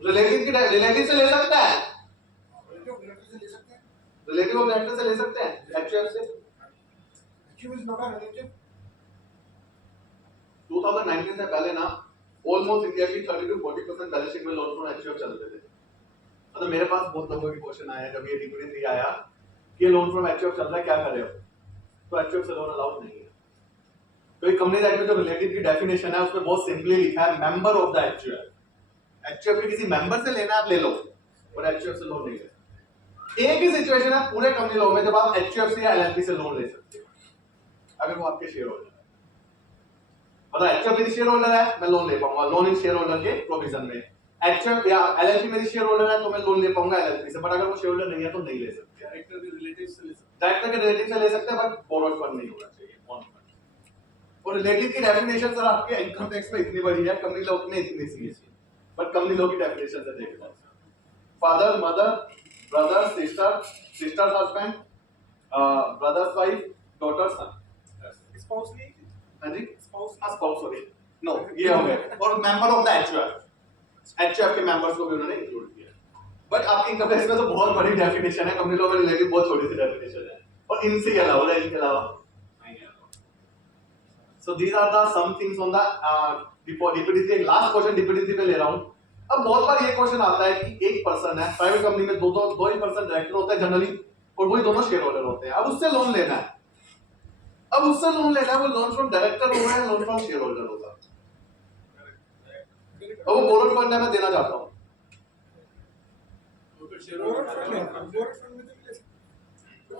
relative से ले सकता है, रिलेटिव ऑफ डायरेक्टर से ले सकते हैं, एचएफ से। 2019 से पहले ना ऑलमोस्ट इंडिया की 30 to 40% बैलेंस शीट में लोन फ्रॉम एचएफ चलते थे। मतलब मेरे पास बहुत लोगों के क्वेश्चन आए जब ये डीपीटी 3 आया कि लोन फ्रॉम एचएफ चल रहा है, क्या करें अब? तो एचएफ से लोन अलाउड नहीं है। तो एक कंपनी एक्ट में जो रिलेटिव की डेफिनेशन है उसमें बहुत सिंपली लिखा है member of the HF. HF के किसी मेंबर से लेना आप ले लो, और एचएफ से लोन नहीं ले सकते। एक ही सिचुएशन है पूरे कंपनी लॉ में जब आप एचएफ से या एलएलपी से लोन ले सकते हो, अगर वो आपके शेयर होल्डर है। मतलब एचएफ मेरी शेयर होल्डर है, मैं लोन ले पाऊंगा लोन इन शेयर होल्डर के प्रोविजन में। एचएफ या एलएलपी मेरी शेयर होल्डर है तो मैं लोन ले पाऊंगा एलएलपी से, बट अगर वो शेयर होल्डर नहीं है तो नहीं ले सकते। डायरेक्टर के रिलेटिव से ले सकते डायरेक्टर के रिलेटिव से ले सकते हैं, बट बोरोड फंड नहीं होना चाहिए, बॉन्ड फंड। और रिलेटिव की डेफिनेशन सर आपके इनकम टैक्स में इतनी बड़ी है, कंपनी लॉ में इतनी सी है, बट कंपनी लॉ की डेफिनेशन से देखो, father, mother, brother, sister, sister husband, brothers wife, daughter son. Spouse नहीं, हाँ जी, स्पाउस सॉरी, नो ये हो गया। और member of the HUF, HUF के मेंबर्स को भी उन्होंने इंक्लूड किया। बट आपकी इनकम टैक्स में तो बहुत बड़ी डेफिनेशन है, कंपनी लॉ में रिलेटिव बहुत छोटी सी डेफिनेशन है, और इनसे अलाउड है, इनके अलावा नहीं है। So these are the some things on the DPT 3। Last question DPT 3 पे ले रहा हूं। अब बहुत बार ये क्वेश्चन आता है कि एक पर्सन है प्राइवेट कंपनी में, दो ही पर्सन डायरेक्टर होता है जनरली, और वही दोनों शेयर होल्डर होते हैं। अब उससे लोन लेना है, अब उससे लोन लेना है, वो लोन फ्रॉम डायरेक्टर होगा या लोन फ्रॉम शेयर होल्डर होगा? अब वो बोरोड फंड है, मैं देना चाहता हूं, तो फिर शेयर होल्डर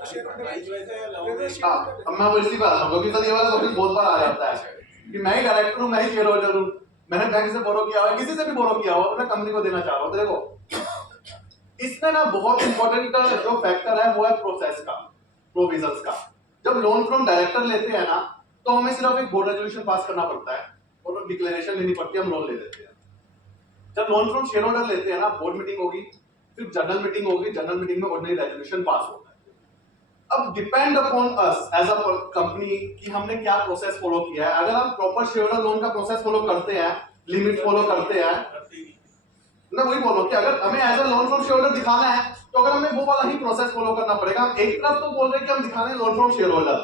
प्राइस वैसा है हाँ, अब मैं वो इसी बात कहूँगा क्योंकि सर ये वाला टॉपिक बहुत बार आ जाता है कि मैं ही डायरेक्टर हूँ, मैं ही शेयर होल्डर हूँ, मैंने बैंक से बोरो किया हुआ, किसी से भी बोरो किया हुआ, तो मैं कंपनी को देना चाह रहा हूँ। तो देखो इसमें ना बहुत इंपॉर्टेंट जो फैक्टर है वो है प्रोसेस का, प्रोविजंस का। जब लोन फ्रॉम डायरेक्टर लेते हैं ना तो हमें सिर्फ एक बोर्ड रेजोल्यूशन पास करना पड़ता है और डिक्लेरेशन लेनी पड़ती है, हम लोन ले लेते हैं। जब लोन फ्रॉम शेयर होल्डर लेते हैं ना, बोर्ड मीटिंग होगी, फिर जनरल मीटिंग होगी, जनरल मीटिंग में ऑर्डिनरी रेजोल्यूशन पास होगा। अब depend upon us as a company कि हमने क्या प्रोसेस फॉलो किया है। अगर हम प्रॉपर शेयरहोल्डर लोन का प्रोसेस फॉलो करते हैं, लिमिट फॉलो करते हैं, मैं वही बोल रहा हूँ कि अगर हमें as a loan from shareholder दिखाना है तो अगर हमें वो वाला ही प्रोसेस फॉलो करना पड़ेगा। हम एक तरफ तो बोल रहे हैं कि हम दिखा रहे हैं लोन फ्रॉम शेयरहोल्डर,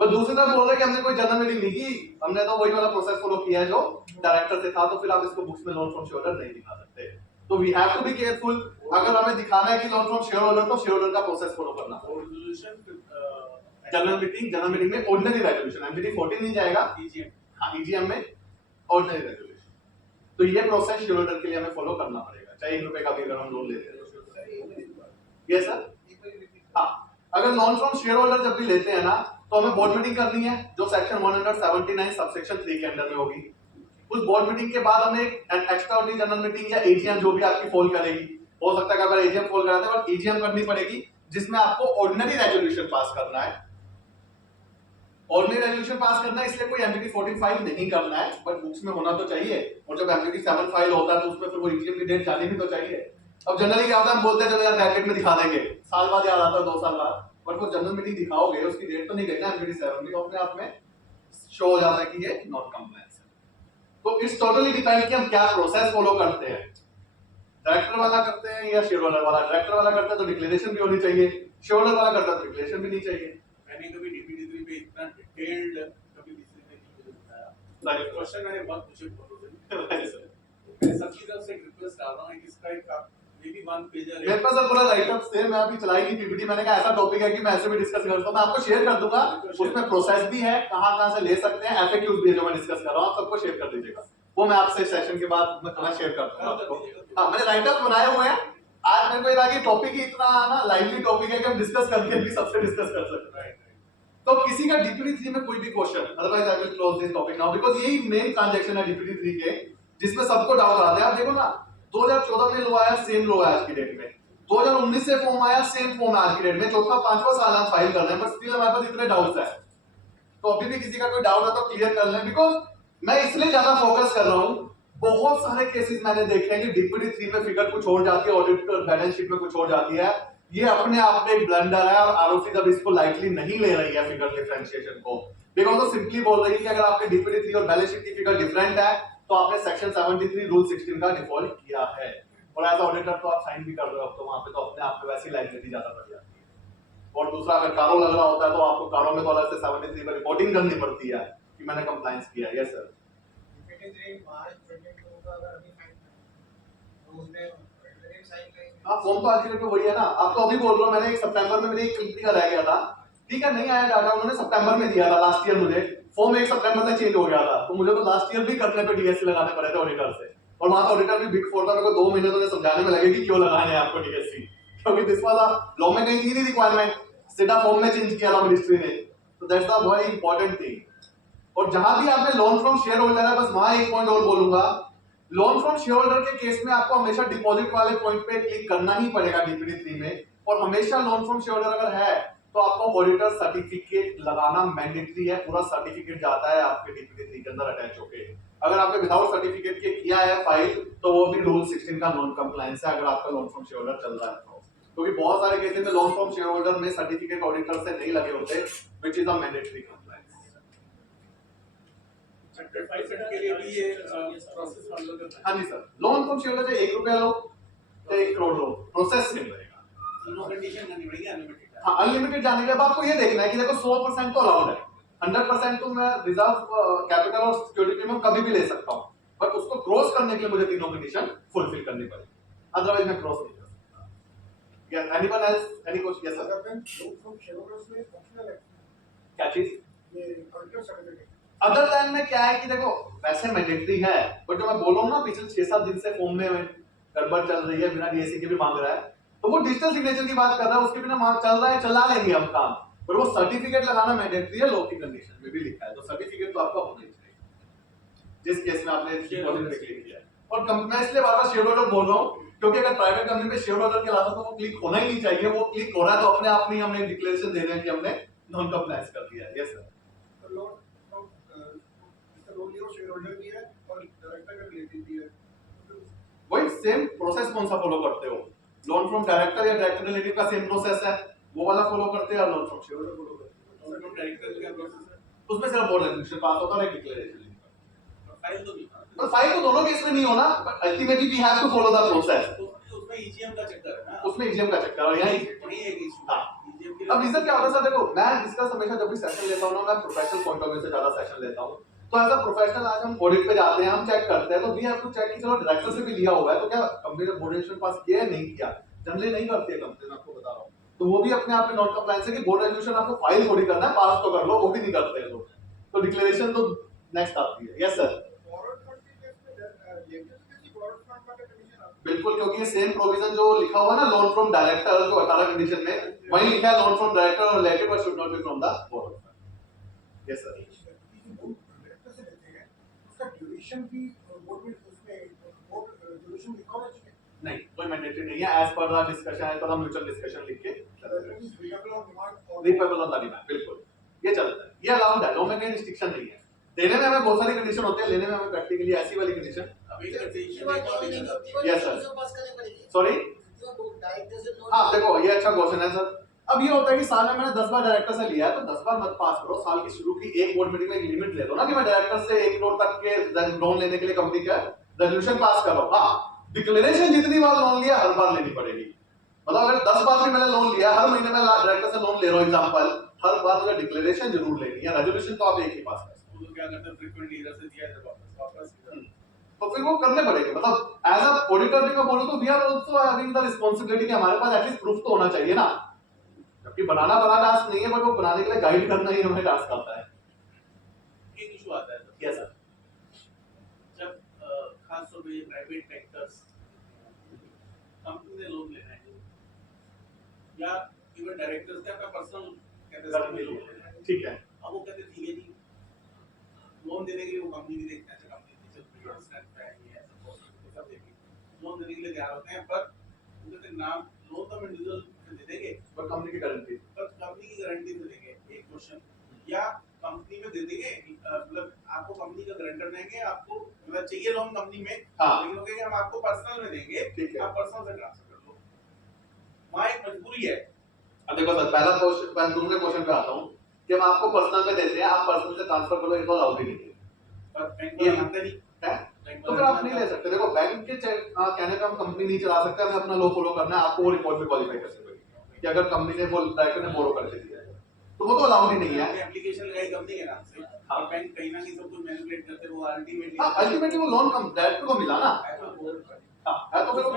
पर दूसरी तरफ बोल रहे हैं कि हमने कोई जनरल मीटिंग नहीं की, हमने तो वही वाला प्रोसेस फॉलो किया है जो डायरेक्टर से था, तो फिर आप इसको बुक्स में लोन फ्रॉम शेयरहोल्डर नहीं दिखा सकते। तो we have to be careful. अगर हमें दिखाना है कि लोन फ्रॉम शेयरहोल्डर, तो शेयरहोल्डर का प्रोसेस फॉलो करना। जनरल मीटिंग में ऑर्डिनरी रेजोल्यूशन, एमजीडी 14 नहीं जाएगा, ईजीएम में ऑर्डिनरी रेजोल्यूशन। तो ये प्रोसेस शेयरहोल्डर के लिए हमें फॉलो करना पड़ेगा, चाहे 1 रुपए का भी अगर हम लोन लेते हैं। ये सर हाँ, अगर लोन फ्रॉम शेयरहोल्डर जब भी लेते हैं ना तो हमें बोर्ड मीटिंग करनी है जो सेक्शन 179 सबसेक्शन 3 के अंडर में होगी। उस बोर्ड मीटिंग के बाद हमें एक्स्ट्रा ऑर्डिनरी जनरल मीटिंग या एजीएम जो भी आपकी फॉल करेगी, हो सकता है कि अगर एजीएम फॉल कराते हैं बट एजीएम करनी पड़ेगी जिसमें आपको ऑर्डिनरी रेजोल्यूशन पास करना है। ऑर्डिनरी रेजोल्यूशन पास करना है, इसलिए कोई एमजीडी 14 फाइल नहीं करना है, बट बुक्स में होना तो चाहिए। और जब एमजीडी 7 फाइल होता है तो उसमें फिर वो एजीएम की डेट जानी भी तो चाहिए। अब जनरली क्या होता है, हम बोलते हैं चलो यार ब्रैकेट में दिखा देंगे, साल बाद याद आता है 2 साल बाद, बट वो जनरल मीटिंग दिखाओगे उसकी डेट तो नहीं गई ना एमजीडी 7 की, तो अपने आप में शो हो जाता है कि ये नॉट कंप्लायंस है। तो इट्स टोटली डिपेंड कि हम क्या प्रोसेस फॉलो करते हैं, डायरेक्टर वाला करते हैं या शेयर होल्डर वाला। डायरेक्टर वाला करते हैं तो डिक्लेरेशन भी होनी चाहिए, शेयर होल्डर वाला करता है तो डिक्लेरेशन भी नहीं चाहिए। मैंने कभी डीपीडी पे इतना डिटेल्ड कभी किसी ने नहीं बताया। क्वेश्चन मैंने बहुत पूछे मैं सब चीजों से रिक्वेस्ट कर रहा हूं कि इसका एक मे बी 1 पेज है। मेरे पास अब पूरा राइटअप थे, मैं अभी चलाई नहीं पीपीटी, मैंने कहा ऐसा टॉपिक है कि मैं ऐसे भी डिस्कस कर सकता हूं, मैं आपको शेयर कर दूंगा। उसमें प्रोसेस भी है, कहां से ले सकते हैं, एफएक्यूज भी है जो मैं डिस्कस कर रहा हूं, आप सबको शेयर कर दीजिएगा। वो मैं आपसे सेशन के बाद मैं थोड़ा शेयर कर दूंगा आपको। हां, मैंने राइटअप बनाए हुए हैं। आज मेरे को ये लगा कि टॉपिक ही इतना ना लाइवली टॉपिक है कि हम डिस्कस करके भी सबसे डिस्कस कर सकते हैं। तो किसी का डीपीडी 3 में कोई भी question, otherwise I will close this topic now, because यही मेन ट्रांजैक्शन है डीपीडी 3 के जिसमें सबको डाउट आते हैं। आप देखो ना 2014 में लो आया, सेम लो है आज की डेट में, 2019 से फॉर्म आया, सेम फॉर्म आज की डेट में, चौथा 5वां साल हम फाइल कर रहे हैं, बट स्टिल हमारे पास इतने डाउट्स है। तो अभी भी किसी का कोई डाउट है तो क्लियर कर लें, बिकॉज मैं इसलिए ज्यादा फोकस कर रहा हूं। बहुत सारे केसेस मैंने देखे हैं कि डीपीडी 3 में फिगर कुछ और जाती है, ऑडिट बैलेंस शीट में कुछ और जाती है। ये अपने आप में एक ब्लंडर है और आरओसी जब इसको लाइटली नहीं ले रही है फिगर डिफरेंशिएशन को, बिकॉज वो सिंपली बोल रही है कि अगर आपके डीपीडी 3 और बैलेंस शीट की फिगर डिफरेंट है तो आपने सेक्शन 73 रूल 16 का डिफॉल्ट किया है, और एज ऑडिटर तो आप साइन भी कर रहे हो, तो वहां पे तो अपने आप में वैसी लाइबिलिटी ज्यादा बढ़ जाती है। और दूसरा, अगर कारो लग रहा होता है तो आपको कारो में तो अलग से 73 पर रिपोर्टिंग करनी पड़ती है कि मैंने कंप्लायंस किया है। यस सर, हाँ, फॉर्म तो आज की डेट में वही है ना। आप तो अभी बोल रहे हो, मैंने 1 सितंबर में मेरी एक कंपनी का रह गया था, ठीक है, नहीं आया डाटा, उन्होंने सितंबर में दिया था लास्ट ईयर, मुझे फॉर्म 1 सितंबर से चेंज हो गया था, तो मुझे तो लास्ट ईयर भी करने पे डीएससी लगाने पड़े थे ऑडिटर से, और वहां तो ऑडिटर भी बिग 4 था, मेरे को 2 महीने तो समझाने में लगे कि क्यों लगाने हैं आपको डीएससी, क्योंकि दिस वाज लॉ में कहीं थी नहीं रिक्वायरमेंट, सीधा फॉर्म में चेंज किया था मिनिस्ट्री ने। तो that's the very important thing. और जहां भी आपने लोन फ्रॉम शेयर होल्डर है, बस वहां एक पॉइंट और बोलूंगा, लोन फ्रॉम शेयर होल्डर के केस में आपको हमेशा डिपॉजिट वाले पॉइंट पे क्लिक करना ही पड़ेगा डीपीडी 3 में, और हमेशा लोन फ्रॉम शेयर होल्डर अगर है तो आपको ऑडिटर सर्टिफिकेट लगाना मैंडेटरी है। पूरा सर्टिफिकेट जाता है आपके डीपीडी 3 के अंदर अटैच होके। अगर आपने विदाउट सर्टिफिकेट के किया है फाइल तो वो भी रूल 16 का नॉन कंप्लायंस है, अगर आपका लोन फ्रॉम शेयर होल्डर चल रहा है तो, क्योंकि बहुत सारे केसेस में लोन फ्रॉम शेयर होल्डर में सर्टिफिकेट ऑडिटर से नहीं लगे होते, which is a mandatory compliance. Sector 5 के लिए भी ये प्रोसेस फॉलो करना है। हाँ जी sir, loan from share holder 1 रुपया लो या 1 करोड़ लो, प्रोसेस सेम रहेगा। तीनों कंडीशन करनी पड़ेगी अनलिमिटेड। हाँ, अनलिमिटेड जाने के बाद आपको ये देखना है कि देखो 100% तो अलाउड है, 100% तो मैं रिजर्व कैपिटल और सिक्योरिटी प्रीमियम कभी भी ले सकता हूँ, बट उसको क्रॉस करने के लिए मुझे तीनों कंडीशन फुलफिल करनी पड़ेगी, अदरवाइज मैं क्रॉस नहीं कर सकता। Yes, anyone else, any question? Yes sir, क्या चीज? अदर देन में क्या है कि देखो वैसे मैंडेटरी है, बट जो मैं बोल रहा हूँ ना पिछले 6-7 दिन से फॉर्म में गड़बड़ चल रही है, बिना डीएससी के भी मांग रहा है, तो वो डिजिटल सिग्नेचर की बात कर रहा है, उसके बिना मार्क चल रहा है, चला लेंगे हम काम, पर वो सर्टिफिकेट लगाना मैंडेटरी है, लॉ की कंडीशन में भी लिखा है, तो सर्टिफिकेट तो आपका होना ही चाहिए जिस केस में आपने डिपॉजिट पे क्लिक किया है। और मैं इसलिए बार बार शेयर होल्डर बोल रहा हूँ क्योंकि अगर प्राइवेट कंपनी में शेयर होल्डर के अलावा तो वो क्लिक होना ही नहीं चाहिए, वो क्लिक हो रहा है तो अपने आप में ही हमें डिक्लेरेशन दे रहे हैं कि हमने नॉन कंप्लायंस कर दिया है। यस सर, तो लोन लियो शेयर होल्डर भी है और डायरेक्टर का रिलेटिव भी है, वही सेम प्रोसेस कौन सा फॉलो करते हो? लोन फ्रॉम डायरेक्टर या डायरेक्टर रिलेटिव का सेम प्रोसेस है, वो वाला फॉलो करते हैं, और loan from share holder follow करते हैं। तो डायरेक्टर का प्रोसेस है, उसमें सिर्फ बोर्ड रेजोल्यूशन पास होता है, डिक्लेरेशन फाइल तो नहीं तो फाइल तो दोनों केस में नहीं होना, but ultimately we have to follow the process. उसमें ईजीएम का चक्कर है ना, उसमें ईजीएम का चक्कर और यही वही एक इशू हाँ। ईजीएम के अब रीजन क्या होता है सर, देखो मैं डिस्कस हमेशा जब भी सेशन लेता हूं ना, मैं प्रोफेशनल पॉइंट ऑफ व्यू से ज्यादा सेशन लेता हूं, तो एज अ प्रोफेशनल आज हम ऑडिट पे जाते हैं, हम चेक करते हैं, तो वी हैव टू चेक कि चलो डायरेक्टर से भी लिया हुआ है तो क्या कंपनी ने बोर्ड रेजोल्यूशन पास किया है, नहीं किया, जनरली नहीं करती है कंपनी, मैं आपको बता रहा हूं, तो वो भी अपने आप में नॉन कंप्लायंस है कि बोर्ड रेजोल्यूशन आपको फाइल थोड़ी करना है, पास तो कर लो, वो भी नहीं करते हैं लोग, तो डिक्लेरेशन तो नेक्स्ट आती है। यस सर, फॉरवर्ड फंड के केस में लेटर किसी फॉरवर्ड फंड का कंडीशन आता बिल्कुल, क्योंकि ये सेम प्रोविजन जो लिखा हुआ है ना लोन फ्रॉम डायरेक्टर जो 18 कंडीशन में, वही लिखा है लोन फ्रॉम डायरेक्टर और relative but should not be from the board. Yes sir, director से लेते हैं उसका ड्यूरेशन भी बोर्ड में उसमें बोर्ड ड्यूरेशन लिखा होना चाहिए, नहीं कोई मैंडेटरी नहीं है, as per the discussion, as per the mutual discussion लिख के रिपेबल ऑन डिमांड और रिपेबल ऑन द डिमांड, बिल्कुल ये चलता है, ये अलाउड है, लॉ में कोई रिस्ट्रिक्शन नहीं है। देने में हमें बहुत सारी कंडीशन होती है, लेने में हमें प्रैक्टिकली ऐसी वाली कंडीशन। अभी ये कंडीशन बात एक और नहीं नहीं करती, Yes, sir. उसको पास करनी पड़ेगी, सॉरी, जो डायरेक्टर से लोन हाँ देखो ये अच्छा क्वेश्चन है सर। अब ये होता है कि साल में मैंने 10 बार डायरेक्टर से लिया है, तो 10 बार मत पास करो, साल की शुरू की एक बोर्ड मीटिंग में एक लिमिट ले दो ना कि मैं डायरेक्टर से 1 करोड़ तक के लोन लेने के लिए कंपनी का रेजोल्यूशन पास करो। हाँ, डिक्लेरेशन जितनी बार लोन लिया हर बार लेनी पड़ेगी, मतलब अगर 10 बार भी मैंने लोन लिया, हर महीने में डायरेक्टर से लोन ले रहा हूँ एग्जांपल, हर बार मुझे डिक्लेरेशन जरूर लेनी है, रेजोल्यूशन तो आप एक ही पास कर सकते वो तो क्या करते हैं फ्रीक्वेंट लीडर से दिया जाए वापस हो। तो फिर वो करने पड़ेंगे, मतलब एज अ ऑडिटर भी मैं बोलूं तो we are also having the responsibility कि हमारे पास एटलीस्ट प्रूफ तो होना चाहिए ना, जबकि बनाना बड़ा टास्क नहीं है, बट वो बनाने के लिए गाइड करना ही हमें टास्क आता है। एक इशू आता है यस सर, जब खास तौर पे ये प्राइवेट सेक्टर्स कंपनी ने लोन लेना है या इवन डायरेक्टर्स का अपना पर्सनल कैपेसिटी में लोन लेना है, ठीक है, अब वो कहते ठीक है जी लोन देने के लिए वो कंपनी भी देखते हैं, अच्छा कंपनी की चल रही है, स्ट्रेंथ है, ये है सब देखेंगे, लोन देने के लिए तैयार होते हैं, पर वो कहते हैं नाम लोन तो हम इंडिविजुअल से दे देंगे पर कंपनी की गारंटी पर कंपनी की गारंटी से देंगे, एक क्वेश्चन, या कंपनी में दे देंगे, मतलब आपको कंपनी का गारंटर देंगे, आपको मतलब चाहिए लोन कंपनी में, हाँ। लेकिन वो कहेंगे हम आपको पर्सनल में देंगे, ठीक है। आप पर्सनल से ट्रांसफर कर लो, वहाँ एक मजबूरी है। अब देखो सर, पहला क्वेश्चन, मैं दूसरे क्वेश्चन पे आता हूं कि हम आपको पर्सनल में देते हैं, आप पर्सनल से ट्रांसफर करो, ये तो अलाउड ही नहीं है, पर बैंक ये वाले मानते नहीं, है? बैंक तो वाले फिर आप मानते नहीं ले सकते। देखो बैंक के कहने पे हम कंपनी नहीं चला सकते, हमें अपना लॉ फॉलो करना है, आपको वो रिपोर्ट में क्वालिफाई करनी पड़ेगी कि अगर कंपनी ने वो डायरेक्टर ने बोरो करके दिया है तो वो तो अलाउड ही नहीं है। हमने एप्लीकेशन लगाई कंपनी के नाम से, और बैंक कहीं ना कहीं सब कुछ मैनिपुलेट करते, वो अल्टीमेटली हाँ, अल्टीमेटली वो लोन कम डायरेक्टर को मिला ना, हाँ, है तो फिर वो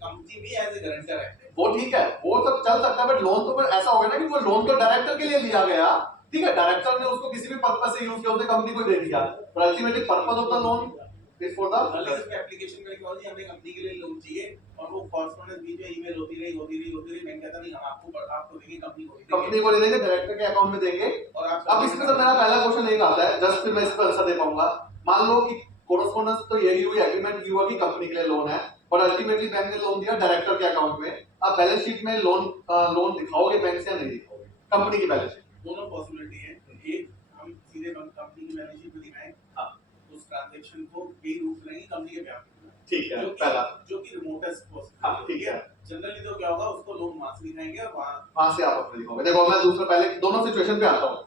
कंपनी भी एज ए गारंटर है, वो ठीक है, वो सब चल सकता है, बट लोन तो फिर ऐसा हो गया ना कि वो लोन तो डायरेक्टर के लिए लिया गया, ठीक है, डायरेक्टर ने उसको किसी भी पर्पस से यूज किया, उसने कंपनी को दे दिया, पर ultimately purpose of the loan is for भले द इसमें एप्लीकेशन में लिखा हो जी हमें कंपनी के लिए लोन चाहिए, और वो कॉरस्पॉन्डेंस बीच में ईमेल होती रही, बैंक कहता नहीं हम आपको देंगे, कंपनी को ले देंगे, डायरेक्टर के अकाउंट में देंगे। और आप अब इसमें सर मेरा पहला क्वेश्चन एक आता है, जस्ट फिर मैं इस पर आंसर दे पाऊंगा। मान लो कि कोरस्पोंडेंस तो यही हुई, एग्रीमेंट ये हुआ कि कंपनी के लिए लोन है, और अल्टीमेटली बैंक ने लोन दिया डायरेक्टर के अकाउंट में, आप बैलेंस शीट में लोन दिखाओगे बैंक से या नहीं दिखाओगे, कंपनी की बैलेंस शीट? दोनों पॉसिबिलिटी है, एक हम सीधे कंपनी की बैलेंस शीट में दिखाएं, हाँ, उस ट्रांजैक्शन को कई रूप से लेंगे कंपनी के ब्याज में, ठीक है, पहला, जो कि रिमोटेस्ट हाँ, पॉसिबिलिटी ठीक है। जनरली तो क्या होगा, उसको लोन वहां से दिखाएंगे और वहां से आप अपने लिखोगे। देखो मैं दूसरा पहले दोनों सिचुएशन पे आता हूँ।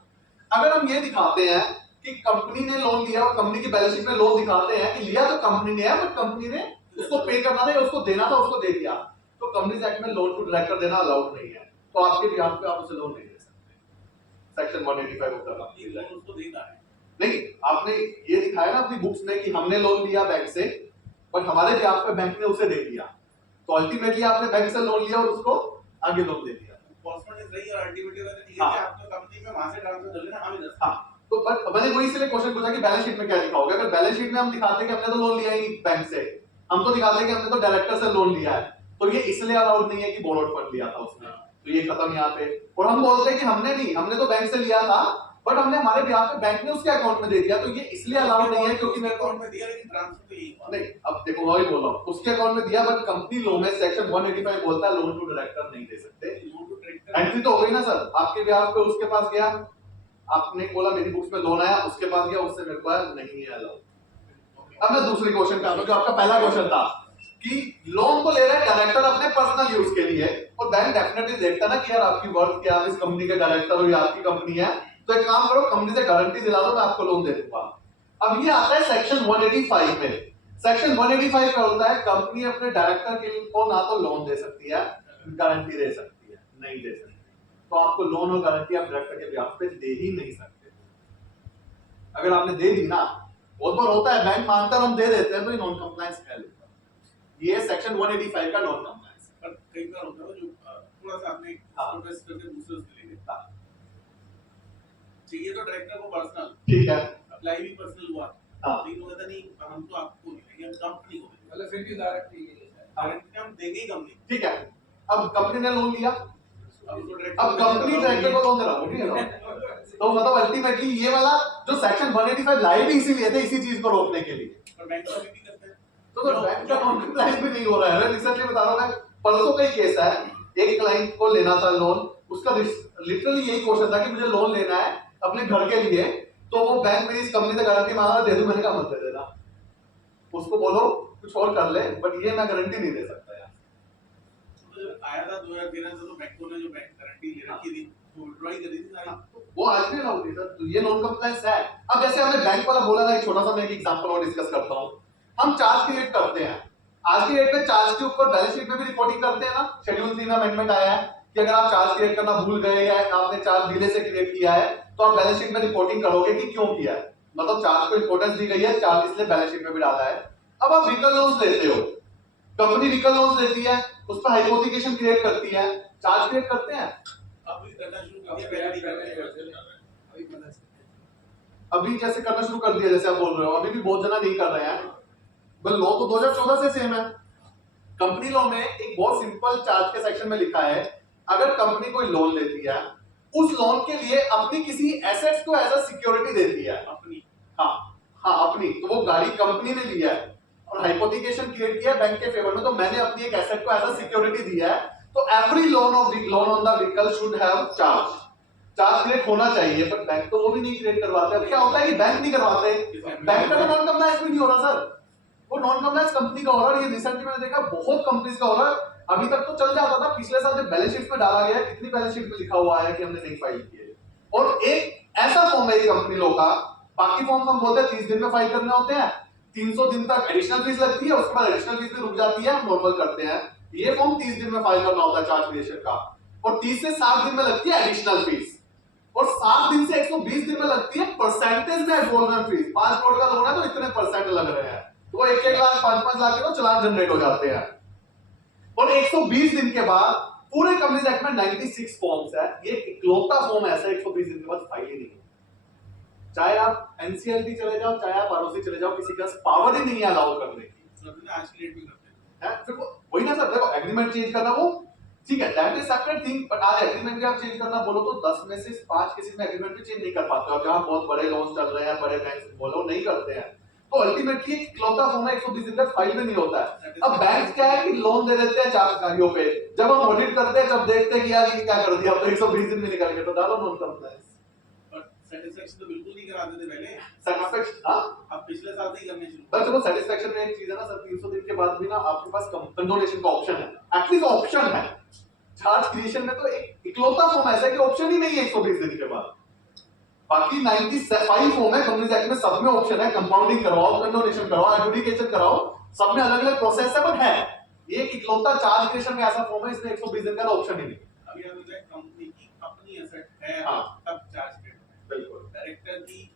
अगर हम ये दिखाते हैं कि कंपनी ने लोन लिया और कंपनी की बैलेंस शीट में लोन दिखाते हैं कि लिया तो कंपनी ने है, बट कंपनी ने उसको पे करना था या उसको देना था, उसको दे दिया, तो कंपनीज एक्ट में लोन टू डायरेक्टर देना अलाउड नहीं है, तो आपके बिहाफ पे आप उसे लोन नहीं दे सकते, section 185 of the law. Loan उसको देता है, नहीं, आपने ये दिखाया ना अपनी बुक्स में कि हमने लोन लिया बैंक से, और हमारे बिहाफ पे बैंक ने उसे दे दिया, तो अल्टीमेटली आपने बैंक से लोन लिया और उसको आगे लोन दे दिया। कॉरस्पॉन्डेंस रही और अल्टीमेटली कहते ठीक है हाँ। कि आप तो कंपनी में वहां से ट्रांसफर कर लेना, हम इधर हाँ, तो बट मैंने वही इसलिए क्वेश्चन पूछा कि बैलेंस शीट में क्या लिखा होगा। अगर बैलेंस शीट में हम दिखाते हैं कि हमने तो लोन लिया ही बैंक से, हम तो दिखाते हैं कि हमने तो डायरेक्टर से लोन लिया है, तो ये इसलिए अलाउड नहीं है कि बोरोड फंड लिया था उसने, तो ये खत्म यहाँ पे। और हम बोलते हैं कि हमने नहीं, हमने तो बैंक से लिया था बट हमने हमारे बिहार पे बैंक ने उसके अकाउंट में दे दिया, तो ये इसलिए अलाउड नहीं है क्योंकि मेरे को अकाउंट में दिया लेकिन ट्रांसफर तो यही हुआ। नहीं, अब देखो मैं वही बोल रहा हूँ, उसके अकाउंट में दिया बट कंपनी लॉ में सेक्शन 185 बोलता है लोन टू डायरेक्टर नहीं दे सकते। लोन टू डायरेक्टर एंट्री तो हो गई ना सर, आपके बिहार पे उसके पास गया, आपने बोला मेरी बुक्स में लोन आया, उसके पास गया, उससे मेरे को आया, नहीं है अलाउड। अब मैं दूसरे क्वेश्चन पे आता हूं, जो आपका पहला क्वेश्चन था कि लोन तो ले रहे हैं डायरेक्टर अपने पर्सनल यूज के लिए, और बैंक डेफिनेटली देखता ना कि यार आपकी वर्थ क्या है, इस कंपनी के डायरेक्टर हो या आपकी कंपनी है, तो एक काम करो कंपनी से गारंटी दिला दो, मैं आपको लोन दे दूंगा। अब ये आता है सेक्शन 185 में। सेक्शन 185 में होता है कंपनी अपने डायरेक्टर के को ना तो लोन दे सकती है, गारंटी दे सकती है, नहीं दे सकती। तो आपको लोन और गारंटी आप डायरेक्टर के ब्याज पे दे ही नहीं सकते। अगर आपने दे दी ना, बहुत बार होता है बैंक मांगता है हम दे देते हैं, तो ये नॉन कंप्लायंस है। ये सेक्शन 185 का नॉन कंप्लायंस। पर कई बार होता है जो थोड़ा सा आपने प्रोटेस्ट करके दूसरे उसके लिए चाहिए तो डायरेक्टर को पर्सनल, ठीक है, अप्लाई भी पर्सनल हुआ, हाँ, लेकिन वो कहता नहीं हम तो आपको नहीं देंगे, हम कंपनी को देंगे, मतलब फिर भी डायरेक्ट ही है। डायरेक्ट हम देंगे ही कंपनी। ठीक है। अब कंपनी ने लोन लिया, अब तो डायरेक्टर अब कंपनी डायरेक्टर को लोन दे रहा है, ठीक है ना? तो मतलब अल्टीमेटली ये वाला जो सेक्शन 185 लाए भी इसीलिए थे, इसी चीज को रोकने के लिए। पर बैंक तो अभी भी करते हैं। तो बैंक का नॉन कंप्लायंस भी नहीं हो रहा है। रिसेंटली बता रहा हूं मैं, परसों का ही केस है, एक क्लाइंट को लेना था लोन, उसका लिटरली यही क्वेश्चन था कि मुझे लोन लेना है अपने घर के लिए, तो वो बैंक में इस कंपनी से गारंटी मांगा, दे दूं, मैंने कहा मत दे देना, उसको बोलो कुछ और कर ले, बट ये मैं गारंटी नहीं दे सकता यार। तो जब आया था 2013 से तो बैंकों ने जो बैंक गारंटी ले रखी थी वो विड्रॉ ही कर दी थी सारी। वो आज भी अलाउड नहीं सर, तो ये नॉन कंप्लायंस है। अब जैसे हमने बैंक वाला बोला था, एक छोटा सा मैं एक एग्जांपल और डिस्कस करता हूं। हम चार्ज क्रिएट करते हैं, आज की डेट में चार्ज के ऊपर बैलेंस शीट में भी रिपोर्टिंग करते हैं ना। शेड्यूल 3 में अमेंडमेंट आया है कि अगर आप चार्ज क्रिएट करना भूल गए या आपने चार्ज डिले से क्रिएट किया है, तो आप बैलेंस शीट में रिपोर्टिंग करोगे कि क्यों किया है, मतलब चार्ज को इंपॉर्टेंस दी गई है, चार्ज इसलिए बैलेंस शीट में भी डाला है। अब आप व्हीकल लोन्स लेते हो, कंपनी व्हीकल लोन्स लेती है, उस पर हाइपोथिकेशन क्रिएट करती है, चार्ज क्रिएट करते हैं। अब भी करना शुरू कर दिया, पहले नहीं कर रहे थे। अभी पता चला। अभी जैसे करना शुरू कर दिया, जैसे आप बोल रहे हो, अभी भी बहुत जना नहीं कर रहे हैं, बट लॉ तो 2014 से सेम है। कंपनी लॉ में एक बहुत सिंपल चार्ज के सेक्शन में लिखा है, अगर कंपनी कोई लोन लेती है, उस लोन के लिए अपनी किसी एसेट्स को एज अ सिक्योरिटी देती है, अपनी हाँ अपनी, तो वो गाड़ी कंपनी ने लिया है और हाइपोथिकेशन क्रिएट किया बैंक के फेवर में, तो मैंने अपनी एक एसेट को एज अ सिक्योरिटी दिया है, तो every loan on the vehicle should have charge create होना चाहिए, पर बैंक तो वो भी नहीं क्रिएट करवाते। अब क्या होता है कि बैंक नहीं करवाते, बैंक का तो नॉन कंप्लायंस भी नहीं हो रहा सर, वो नॉन कंप्लायंस कंपनी का हो रहा है। ये रिसेंटली मैंने देखा बहुत कंपनीज का हो रहा है। अभी तक तो चल जाता था, पिछले साल जब बैलेंस शीट में डाला गया, कितनी बैलेंस शीट में लिखा हुआ है कि हमने नहीं फाइल किए, और एक ऐसा फॉर्म है कंपनी लोग का, बाकी फॉर्म हम बोलते हैं 30 दिन में फाइल करने होते हैं, 300 दिन तक एडिशनल फीस लगती है, उसके बाद एडिशनल फीस भी रुक जाती है, हम नॉर्मल करते हैं। ये फॉर्म 30 दिन में फाइल करना होता है चार्ज क्रिएशन का, और 30 से 60 दिन में लगती है एडिशनल फीस, और 7 दिन से 120 दिन में लगती है परसेंटेज में एडवांस फीस। 5 करोड़ का लोन है तो इतने परसेंट लग रहे हैं, तो 1-1 लाख 5-5 लाख के तो चलान जनरेट हो जाते हैं। और 120 दिन के बाद पूरे कंपनीज एक्ट में 96 फॉर्म्स है, ये इकलौता फॉर्म ऐसा 120 दिन के बाद फाइल ही नहीं है। चाहे आप एनसीएलटी चले जाओ, चाहे आप आरओसी चले जाओ, किसी का पावर ही नहीं है अलाउ करने की। आज की डेट में करते हैं। फिर वही ना सर, देखो एग्रीमेंट चेंज करना वो ठीक है, that is separate thing, but आज एग्रीमेंट भी आप चेंज करना बोलो तो 10 में से 5 किसी में एग्रीमेंट भी चेंज नहीं कर पाते, और जहां बहुत बड़े लोन्स चल रहे हैं, बड़े बैंक बोलो नहीं करते हैं, तो अल्टीमेटली इकलौता फॉर्म है 120 दिन तक फाइल में नहीं होता है। अब बैंक क्या है कि लोन दे देते हैं चार्ज गाड़ियों पे, जब हम ऑडिट करते हैं जब देखते हैं कि यार ये क्या कर दिया, अब तो 120 दिन में निकल गया, तो डालो नॉन कंप्लायंस। पर सेटिस्फैक्शन तो बिल्कुल नहीं कराते थे पहले, सेटिस्फैक्शन हां, अब पिछले साल से ही करने शुरू। बस चलो सेटिस्फैक्शन में एक चीज है ना सर, 300 दिन के बाद भी ना आपके पास कंडोनेशन का ऑप्शन है, एटलीस्ट ऑप्शन है। चार्ज क्रिएशन में तो एक इकलौता फॉर्म ऐसा है कि ऑप्शन ही नहीं है 120 दिन के बाद, बाकी 95 फॉर्म है कंपनीज एक्ट में, सब में ऑप्शन है, कंपाउंडिंग करवाओ, कंडोनेशन करवाओ, एडजुडिकेशन कराओ, सब में अलग-अलग प्रोसेस है, बट है ये इकलौता चार्ज क्रिएशन में ऐसा फॉर्म है, इसमें 120 दिन का ऑप्शन ही नहीं। अभी आप बताइए कंपनी की अपनी एसेट है, हाँ। तब चार्ज क्रिएट होता है, बिल्कुल डायरेक्टर की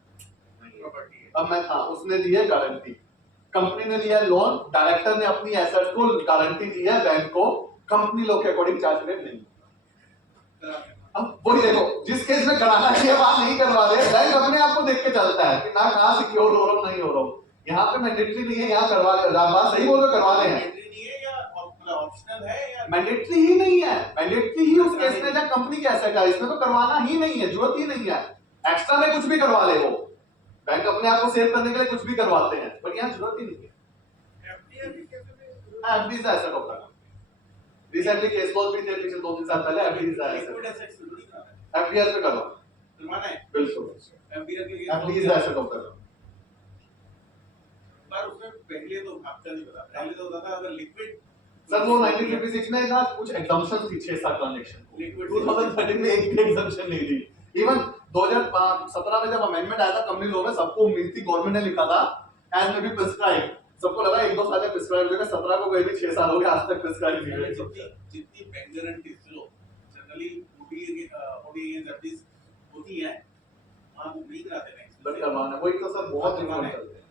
प्रॉपर्टी है। अब मैं उसने दी है गारंटी, कंपनी ने लिया लोन, डायरेक्टर ने अपनी एसेट को गारंटी दी है बैंक को, कंपनी लॉ के अकॉर्डिंग चार्ज रेट नहीं। अब वही देखो, जिस केस में कराना चाहिए वहां नहीं करवा रहे, बैंक अपने आप को देख के चलता है कि मैं कहां सिक्योर हो रहा हूं नहीं हो रहा हूं, यहाँ पे मैंडेटरी नहीं है, यहाँ करवा कर बात सही बोल रहे, करवा रहे हैं। नहीं है या मतलब ऑप्शनल है या मैंडेटरी ही नहीं है, मैंडेटरी ही उस केस में जब कंपनी के एसेट है, इसमें तो करवाना ही नहीं है, जरूरत ही नहीं है। एक्स्ट्रा में कुछ भी करवा ले वो, बैंक अपने आप को सेव करने के लिए कुछ भी करवाते हैं, बट यहाँ जरूरत ही नहीं है। FD is asset of the company. Recently case close भी थे पिछले 2-3 साल पहले, FD is liquid asset. Assets थोड़ी ना है, एफडीआर पे करो, जुर्माना है बिल्कुल। एफडीआर के लिए FD is asset of the company. पर उसमें पहले तो आपका नहीं पता, पहले तो होता था अगर लिक्विड सर वो 1956 में ना कुछ एग्जम्पशन थी 6-7 ट्रांजैक्शन को, Liquid 2013 में एक भी एग्जम्पशन नहीं थी। इवन 2017 में जब अमेंडमेंट आया था कंपनी लॉ में, सबको उम्मीद थी, गवर्नमेंट ने लिखा था एज मे बी प्रिस्क्राइब, सबको लगा 1-2 साल में प्रिस्क्राइब हो जाएगा, 17 को गए भी 6 साल हो गए, आज तक प्रिस्क्राइब नहीं हुआ। जितनी बैंक गारंटीज लो जनरली ओडी एफडीज होती हैं, वहां वो नहीं कराते बैंक, बट करवाना वही तो सर बहुत करवाना डिमांड है। चलते हैं।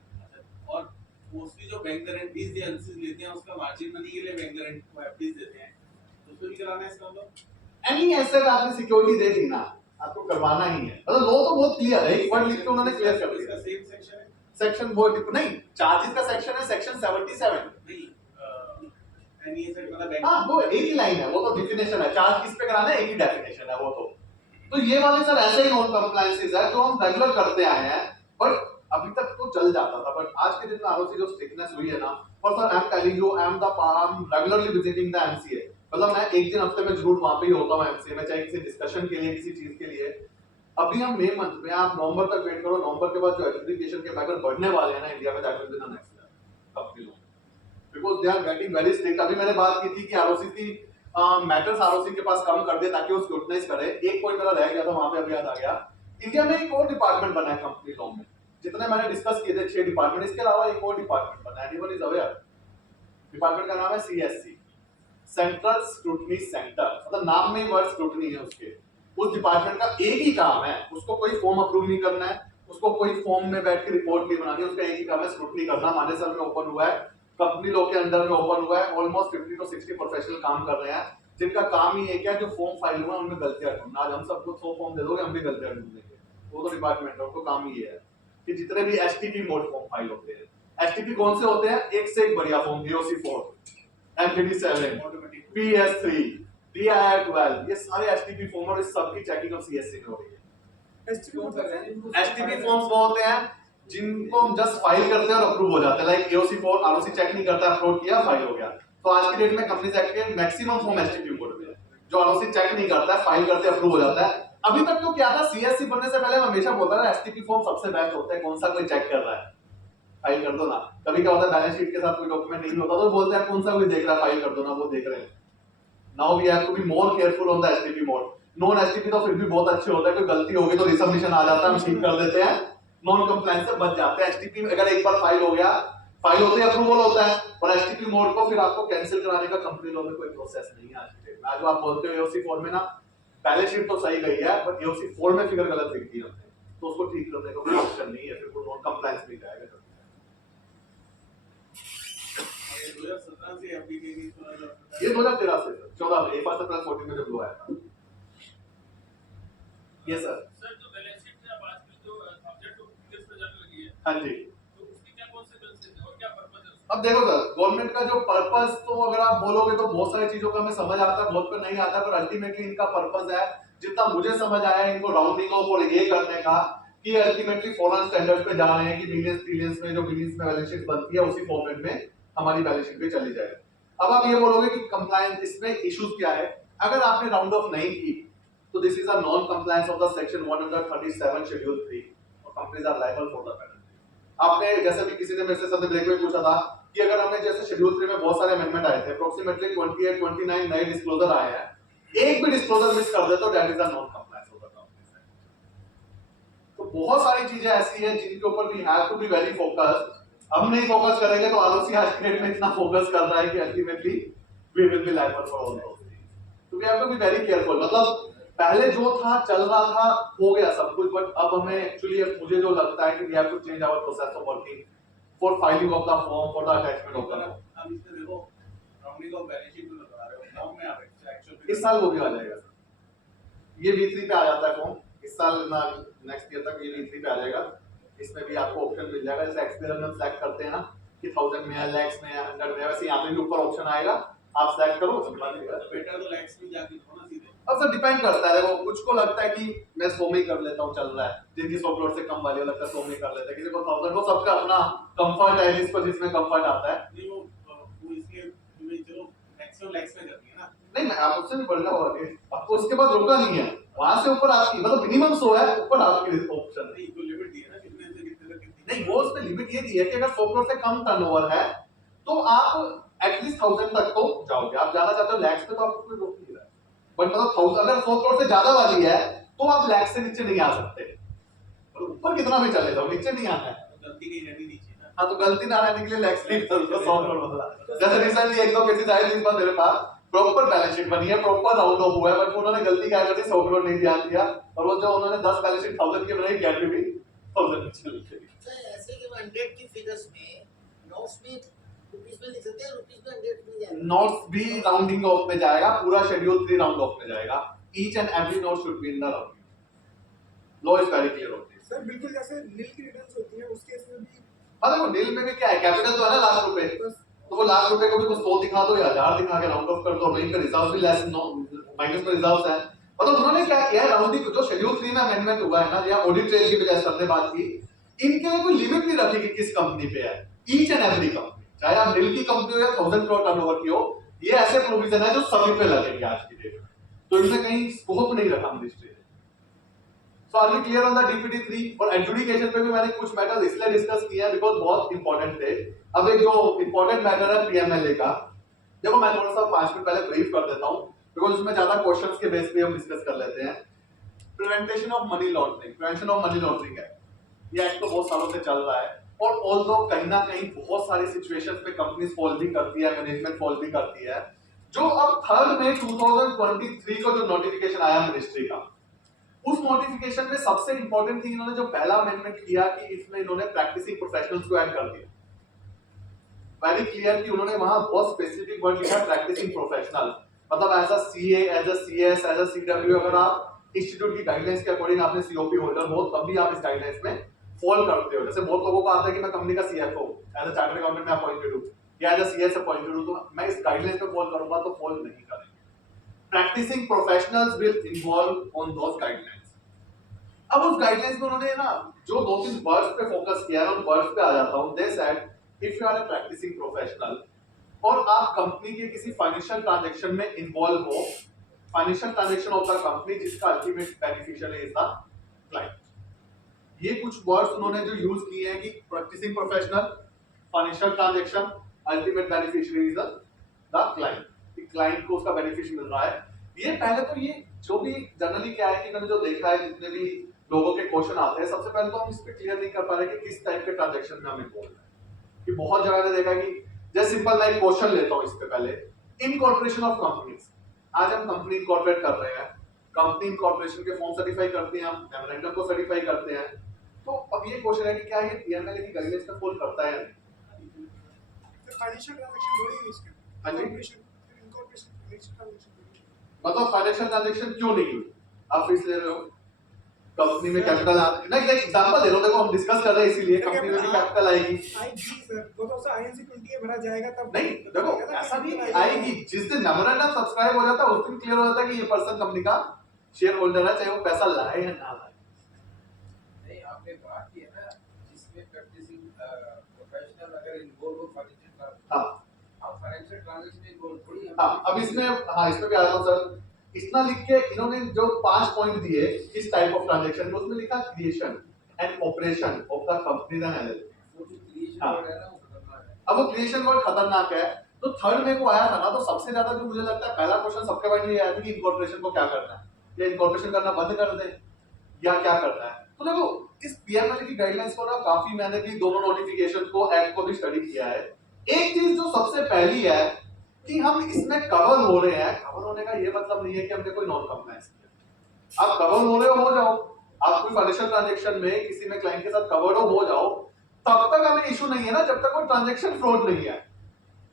और मोस्टली जो बैंक गारंटीज या एलसीज लेते हैं उसका मार्जिन मनी के लिए बैंक गारंटी को एफडीज देते हैं, तो उसको भी कराना है इसका मतलब एनी एसेट आपने सिक्योरिटी दे दी ना, आपको करवाना ही है। मतलब लॉ तो बहुत क्लियर है, एक वर्ड लिख के उन्होंने क्लियर कर इसका दिया। सेम सेक्शन है सेक्शन वो नहीं, चार्जेस का सेक्शन है सेक्शन 77। नहीं एनी एसेट मतलब बैंक हाँ वो एक ही लाइन है, वो तो डिफिनेशन है, चार्ज किस पे कराना है एक ही डेफिनेशन है वो तो ये वाले सर ऐसे ही नॉन कंप्लायंसेस है जो हम रेगुलर करते आए हैं, बट अभी तक तो चल जाता था, बट आज के दिन में आरओसी जो स्ट्रिक्टनेस हुई है ना, और sir I am telling you, I am regularly visiting the MCA, मतलब मैं एक दिन हफ्ते में जरूर वहां पे ही होता हूं एमसीए में, चाहे किसी डिस्कशन के लिए किसी चीज के लिए। अभी हम मई मंथ में, आप नवंबर तक वेट करो, नवंबर के बाद जो एजुकेशन के मैटर बढ़ने वाले हैं ना इंडिया में, that will be the next level company लोग, because they are getting very strict. अभी मैंने बात की थी कि आरओसी की मैटर्स आरओसी के पास कम कर दे ताकि वो स्क्रूटनाइज करे। एक पॉइंट मेरा रह गया था वहां पे, अभी याद आ गया, इंडिया में एक और डिपार्टमेंट बना है कंपनी लॉ में, जितने मैंने डिस्कस किए थे 6 डिपार्टमेंट, इसके अलावा एक और डिपार्टमेंट बना है, एनीवन इज अवेयर? डिपार्टमेंट का नाम है सीएससी, सेंट्रल स्क्रूटनी सेंटर, मतलब नाम में ही वर्ड स्क्रूटनी है उसके। उस डिपार्टमेंट का एक ही काम है, उसको कोई फॉर्म अप्रूव नहीं करना है, उसको कोई फॉर्म में बैठ के रिपोर्ट नहीं बनानी है, उसका एक ही काम है स्क्रूटनी करना। हमारे सर में ओपन हुआ है, कंपनी लॉ के अंडर में ओपन हुआ है, ऑलमोस्ट 50 to 60 प्रोफेशनल काम कर रहे हैं, जिनका काम ही एक है जो फॉर्म फाइल हुआ उनमें गलतियां ढूंढना। आज हम सबको 100 फॉर्म दे दोगे, हम भी गलतियां ढूंढ देंगे, वो तो डिपार्टमेंट है, उनको काम ही ये है कि जितने भी एसटीपी मोड फॉर्म फाइल होते हैं, एसटीपी कौन से होते हैं, एक से एक बढ़िया फॉर्म, एओसी4, एमटीडी7, ऑटोमेटिक पीएस3, डीआईआर12, ये सारे एसटीपी फॉर्म और इस सब की चेकिंग अब सीएससी में हो रही है। एसटीपी फॉर्म्स वो होते हैं जिनको हम जस्ट फाइल करते हैं और अप्रूव हो जाते हैं, लाइक एओसी4 आरओसी चेक नहीं करता, अपलोड किया फाइल हो गया। तो आज की डेट में कंपनीज एक्ट के मैक्सिमम फॉर्म एसटीपी कोड में है, जो आरओसी चेक नहीं करता है, फाइल करते अप्रूव हो जाता है। अभी तक तो क्या था, सीएससी बनने से पहले मैं हमेशा बोलता था एसटीपी फॉर्म सबसे बेस्ट होता है, कौन सा कोई चेक कर रहा है फाइल कर दो ना। कभी क्या होता है बैलेंस शीट के साथ कोई डॉक्यूमेंट नहीं होता तो बोलते हैं कौन सा कोई देख रहा है फाइल कर दो ना, वो देख रहे हैं। Now we have to be more careful on the STP mode. Non STP तो फिर भी बहुत अच्छे होता है, कोई गलती होगी तो रिसबमिशन आ जाता है, हम ठीक कर देते हैं, नॉन कंप्लायंस से बच जाते हैं। एसटीपी अगर एक बार फाइल हो गया, फाइल होते ही अप्रूवल होता है, और एसटीपी मोड को फिर आपको कैंसिल कराने का कंपनी लॉ में कोई प्रोसेस नहीं है आज की डेट में। आज आप बोलते हो एओसी4 में ना बैलेंस शीट तो सही गई है, बट एओसी4 में फिगर गलत दिख दी हमने, तो उसको ठीक करने का कोई ऑप्शन नहीं है, फिर वो नॉन कंप्लायंस में जाएगा। 2017 से एफडी के लिए ये 2013 से 14 में 1 अप्रैल 14 में जब हुआ है। ये सर सर जो बैलेंस शीट में आप आजकल जो ऑब्जेक्ट ऑफ फिगर्स पे जाने लगी है, हाँ जी। तो उसकी क्या कॉन्सिक्वेंसेस है और क्या पर्पस है उसका? अब देखो सर, गवर्नमेंट का जो पर्पस, तो अगर आप बोलोगे तो बहुत सारी चीजों का हमें समझ आता है, बहुत को नहीं आता, पर अल्टीमेटली इनका पर्पस है, जितना मुझे समझ आया, इनको राउंडिंग ऑफ और ये करने का कि अल्टीमेटली फॉरेन स्टैंडर्ड्स पे जा रहे हैं कि मिलियंस ट्रिलियंस में जो बिलियंस में बैलेंस शीट बनती है उसी फॉर्मेट में हमारी बैलेंस शीट भी चली जाए। अब आप ये बोलोगे कि कंप्लायंस इसमें इश्यूज क्या है, अगर आपने राउंड ऑफ नहीं की तो this is a non compliance of the section 137 schedule 3 और companies are liable for the penalty. आपने जैसे भी किसी ने मेरे से सबने ब्रेक में पूछा था कि अगर हमने जैसे शेड्यूल 3 में बहुत सारे अमेंडमेंट आए थे, अप्रोक्सीमेटली 28-29 नए डिस्क्लोजर आए हैं, एक भी डिस्क्लोजर मिस कर दे तो that is a non compliance of the company. तो बहुत सारी चीजें ऐसी हैं जिनके ऊपर we have to be very focused. हम नहीं फोकस करेंगे तो आरओसी आज के डेट में इतना फोकस कर रहा है कि ultimately we will be liable for all those things. तो we have to be very careful. मतलब पहले जो था चल रहा था, हो गया सब कुछ, बट अब हमें एक्चुअली मुझे जो लगता है कि we have to change our process of working for filing of the form, for the attachment of the form. अब इसमें देखो राउंडिंग ऑफ बैलेंस शीट में लगा रहे हो, फॉर्म में आ रहा है एक्चुअल इस साल वो भी आ जाएगा सर, ये V3 पे आ जाता है फॉर्म, इस साल ना नेक्स्ट ईयर तक ये V3 पे आ जाएगा। इसमें भी आपको ऑप्शन मिल जाएगा, जैसे एक्सपीरियंस में सेलेक्ट करते हैं ना कि 1000 में है, लैक्स में है, 100 में है, वैसे यहाँ पे भी ऊपर ऑप्शन आएगा, आप सेलेक्ट करो उसके बाद ये तो बेटर तो लैक्स में जाके करो ना सीधे। अब सर डिपेंड करता है, देखो कुछ को लगता है कि मैं 100 में ही कर लेता हूँ चल रहा है, जिनकी 100 करोड़ से कम वाली को लगता है 100 में ही कर लेता है, किसी को 1000, वो सबका अपना कंफर्ट है, जिसको जिसमें कंफर्ट आता है। नहीं वो इसलिए तुम्हें चलो मैक्सिमम लैक्स में करनी है ना। नहीं मैं आप उससे भी बढ़ रहा हूँ, आपको उसके बाद रुकना नहीं है, वहां से ऊपर आपकी मतलब मिनिमम 100 है, ऊपर आपकी ऑप्शन नहीं कोई लिमिट दी है ना कितने से कितने तक कितनी। नहीं, वो उसमें लिमिट ये दी है कि अगर 100 करोड़ से कम टर्नओवर है तो आप एटलीस्ट 1000 तक तो जाओगे, आप जाना चाहते हो लैक्स पे तो आपको कोई रोक नहीं रहा है, बट मतलब 1000 अगर 100 करोड़ से ज्यादा वाली है तो आप लैक्स से नीचे नहीं आ सकते, और ऊपर कितना भी चले जाओ नीचे नहीं आना है। गलती कहीं रहनी नीचे ना। हाँ तो गलती ना रहने के लिए लैक्स नहीं कर दो 100 करोड़ बदला। जैसे रिसेंटली एक दो केसेस आए जिस पर मेरे पास प्रॉपर बैलेंस शीट बनी है, प्रॉपर राउंड ऑफ हुआ है, बट उन्होंने गलती क्या कर दी 100 करोड़ नहीं ध्यान दिया, और वो जो उन्होंने 10 बैलेंस शीट 1000 की बनाई गैलरी भी 1000 में चली गई। सर ऐसे कि 100 की फिगर्स में नोट्स में रुपीस में लिख सकते हैं, रुपीस में 100 में जाएगा। नोट्स भी राउंडिंग ऑफ में जाएगा, पूरा शेड्यूल 3 राउंड ऑफ में जाएगा, each and every note should be in the rounding. Law is very clear on this sir बिल्कुल जैसे नील की रिटर्न्स होती है उसके इसमें भी हाँ देखो डील में भी क्या है, कैपिटल तो है ना लाख रुपए, तो वो लाख रुपए को भी कुछ 100 दिखा दो या 1000 दिखा के राउंड ऑफ कर दो, वहीं पे रिजर्व भी लेस माइनस में रिजर्व्स है। मतलब उन्होंने क्या किया है, राउंडिंग जो शेड्यूल 3 में अमेंडमेंट हुआ है ना, या ऑडिट ट्रेल की वजह से हमने बात की, इनके लिए कोई लिमिट नहीं रखी कि किस कंपनी पे है, ईच एंड एवरी कंपनी, चाहे आप डील की कंपनी हो या 1000 करोड़ टर्नओवर की हो, ये ऐसे प्रोविजन है जो सभी पे लगेंगे आज की डेट में, तो इनमें कहीं स्कोप नहीं रखा मिनिस्ट्री ने। So are we clear on the DPT3? और एडजुडिकेशन पे भी मैंने कुछ मैटर्स इसलिए डिस्कस किए हैं बिकॉज़ बहुत इंपॉर्टेंट थे। अब एक जो इंपॉर्टेंट मैटर है पीएमएलए का, देखो मैं थोड़ा सा 5 मिनट पहले ब्रीफ कर देता हूं बिकॉज़ उसमें ज्यादा क्वेश्चंस के बेस पे हम डिस्कस कर लेते हैं। Prevention of money laundering, prevention of money laundering है, ये एक्ट तो बहुत सालों से चल रहा है, और ऑल्दो कहीं ना कहीं बहुत सारी सिचुएशंस पे कंपनीज फॉल भी करती है, मैनेजमेंट फॉल भी करती है। जो अब 3 मई 2023 को जो नोटिफिकेशन आया मिनिस्ट्री का, उस नोटिफिकेशन में सबसे इंपॉर्टेंट थिंग इन्होंने जो पहला अमेंडमेंट किया कि इसमें इन्होंने प्रैक्टिसिंग प्रोफेशनल्स को ऐड कर दिया। वेरी क्लियर कि उन्होंने वहां बहुत स्पेसिफिक वर्ड लिखा है प्रैक्टिसिंग प्रोफेशनल, मतलब as a CA, as a CS, as a CW, अगर आप इंस्टीट्यूट की गाइडलाइंस के अकॉर्डिंग आपने सीओपी होल्डर हो तब भी आप इस गाइडलाइंस में फॉल करते हो। जैसे बहुत लोगों को आता है कि मैं कंपनी का CFO as a chartered accountant में अपॉइंटेड हूं या एज अ सीएस अपॉइंटेड हूं, तो मैं इस गाइडलाइंस पे फॉल करूंगा तो फॉल नहीं करेंगे। Practicing professionals will involve on those guidelines. अब उस गाइडलाइंस में उन्होंने ना जो 2-3 वर्ड्स पे फोकस किया है, उन वर्ड्स पे आ जाता हूं। They said if you are a practising professional और आप कंपनी के किसी फाइनेंशियल ट्रांजैक्शन में इन्वॉल्व हो, financial transaction of the company जिसका ultimate beneficiary is the client, ये कुछ वर्ड्स उन्होंने जो यूज किए हैं कि practising professional, financial transaction, ultimate beneficiary is the client, कि क्लाइंट को उसका बेनिफिट मिल रहा है। ये पहले तो ये जो भी जनरली क्या है कि मैंने जो देखा है जितने भी लोगों के क्वेश्चन आते हैं, सबसे पहले तो हम इस पे क्लियर नहीं कर पा रहे कि किस टाइप के ट्रांजैक्शन में हम इन्वॉल्व हैं। कि बहुत जगह ने देखा कि जैसे सिंपल मैं एक क्वेश्चन लेता हूं इस पे पहले, इनकॉर्पोरेशन ऑफ कंपनीज, आज हम कंपनी इनकॉर्पोरेट कर रहे हैं, कंपनी इनकॉर्पोरेशन के फॉर्म सर्टिफाई करते हैं, हम मेमोरेंडम को सर्टिफाई करते हैं, तो अब ये क्वेश्चन है कि क्या ये पीएमएलए की गाइडलाइंस में फॉलो करता है या नहीं। फाइनेंशियल ट्रांजैक्शन थोड़ी है इसके। हाँ जी। इनकॉर्पोरेशन फाइनेंशियल ट्रांजैक्शन मतलब फाइनेंशियल ट्रांजैक्शन क्यों नहीं हुई, आप फीस ले रहे हो कंपनी में कैपिटल नहीं, एक एग्जांपल दे रहा हूं, देखो हम डिस्कस कर रहे हैं इसीलिए कंपनी में भी कैपिटल आएगी। आएगी सर, वो तो आईएनसी 20 भरा जाएगा तब नहीं देखो ऐसा नहीं है कि आएगी, जिस दिन मेमोरेंडम सब्सक्राइब हो जाता है उस दिन क्लियर हो जाता है कि ये पर्सन कंपनी का शेयर होल्डर है, चाहे वो पैसा लाए या ना लाए। नहीं आपने बात की है ना जिसमें प्रैक्टिसिंग प्रोफेशनल अगर इन्वॉल्व हो फाइनेंशियल ट्रांजैक्शन, हाँ आप फाइनेंशियल ट्रांजैक्शन में इन्वॉल्व थोड़ी है। हाँ अब इसमें हाँ इसमें भी आ रहा हूं सर, इतना लिख के इन्होंने जो 5 पॉइंट दिए इस टाइप ऑफ ट्रांजैक्शन में, उसमें लिखा creation and operation of the company and LLP. वो जो क्रिएशन हाँ। वर्ड है ना वो खतरनाक है। अब वो क्रिएशन वर्ड खतरनाक है, तो 3rd में को आया था ना, तो सबसे ज्यादा जो मुझे लगता है पहला क्वेश्चन सबके माइंड में आया था कि इनकॉर्पोरेशन को क्या करना है, या इनकॉर्पोरेशन करना बंद कर दे या क्या करना है। तो देखो इस पीएमएलए की गाइडलाइंस को ना काफी मैंने भी दोनों नोटिफिकेशन को एक्ट को भी स्टडी किया है। एक चीज जो सबसे पहली है कि हम इसमें कवर हो रहे हैं, कवर होने का ये मतलब नहीं है कि हमने कोई नॉन कंप्लायंस किया। आप कवर हो रहे हो जाओ, आप कोई फाइनेंशियल ट्रांजैक्शन में किसी में क्लाइंट के साथ कवर हो जाओ, तब तक हमें इशू नहीं है ना, जब तक वो ट्रांजैक्शन फ्रॉड नहीं है,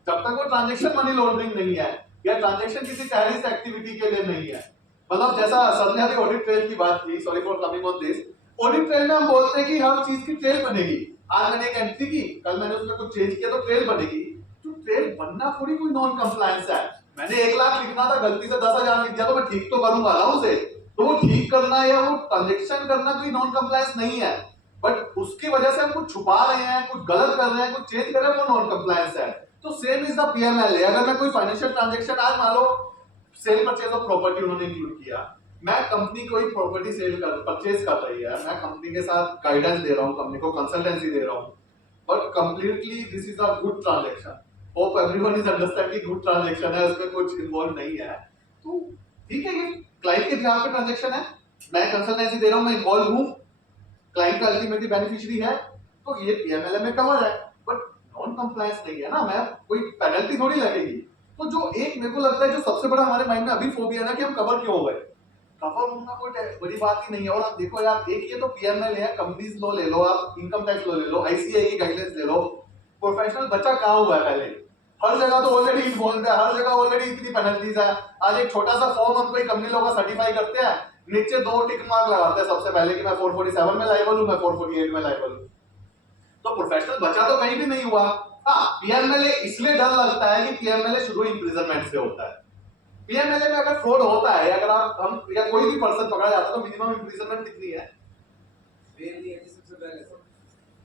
जब तक वो ट्रांजैक्शन मनी लॉन्ड्रिंग नहीं है या ट्रांजैक्शन किसी टेररिस्ट एक्टिविटी के लिए नहीं है। मतलब जैसा सर ने अभी ऑडिट ट्रेल की बात की, sorry for coming on this, audit trail में हम बोलते हैं कि हर चीज की ट्रेल बनेगी। आज मैंने एक एंट्री की, कल मैंने उसमें कुछ चेंज किया तो ट्रेल बनेगी। जो ट्रेड बनना थोड़ी कोई नॉन कंप्लायंस है। मैंने 1 लाख लिखना था, गलती से 10,000 लिख दिया तो मैं ठीक तो करूंगा ना उसे। तो वो ठीक करना या वो ट्रांजेक्शन करना कोई नॉन कंप्लायंस नहीं है, बट उसकी वजह से हम कुछ छुपा रहे हैं, कुछ गलत कर रहे हैं, कुछ चेंज कर रहे हैं, वो नॉन कंप्लायंस है। तो सेम इज द पीएमएलए। अगर मैं कोई फाइनेंशियल ट्रांजेक्शन, आज मान लो सेल परचेज ऑफ प्रॉपर्टी उन्होंने इंक्लूड किया, मैं कंपनी कोई प्रॉपर्टी सेल कर परचेज कर रही है, मैं कंपनी के साथ गाइडेंस दे रहा हूं, कंपनी को कंसल्टेंसी दे रहा हूं, but completely this is a good transaction, hope everyone is understand कि गुड ट्रांजैक्शन है, उसमें कुछ इन्वॉल्व नहीं है, तो ठीक है, ये क्लाइंट के बिहाफ पे ट्रांजैक्शन है, मैं कंसल्टेंसी दे रहा हूं, मैं इन्वॉल्व हूं, क्लाइंट का अल्टीमेटली बेनिफिशियरी है, तो ये पीएमएलए में कवर है, बट नॉन कंप्लायंस नहीं है ना, मैं कोई पेनल्टी थोड़ी लगेगी। तो जो एक मेरे को लगता है जो सबसे बड़ा हमारे माइंड में अभी फोबिया है ना कि हम कवर क्यों हो गए, कवर होना कोई बड़ी बात ही नहीं है। और आप देखो यार, एक ये तो पीएमएल है, कंपनीज लॉ ले लो, आप इनकम टैक्स लॉ ले लो, आईसीआई की गाइडलाइंस ले लो, प्रोफेशनल बच्चा कहाँ हुआ है पहले, हर जगह तो ऑलरेडी इन्वॉल्व है, हर जगह ऑलरेडी इतनी पेनल्टीज है। आज एक छोटा सा फॉर्म हम कोई कंपनी लोग सर्टिफाई करते हैं, नीचे 2 टिक मार्क लगाते हैं सबसे पहले कि मैं 447 में लायबल हूं, मैं 448 में लायबल हूं। तो प्रोफेशनल बच्चा तो कहीं भी नहीं हुआ। हाँ, पीएमएलए इसलिए डर लगता है कि पीएमएलए शुरू इंप्रिजनमेंट से होता है। पीएमएलए में अगर फ्रॉड होता है, अगर आप हम या कोई भी पर्सन पकड़ा जाता है तो मिनिमम इंप्रिजनमेंट कितनी है?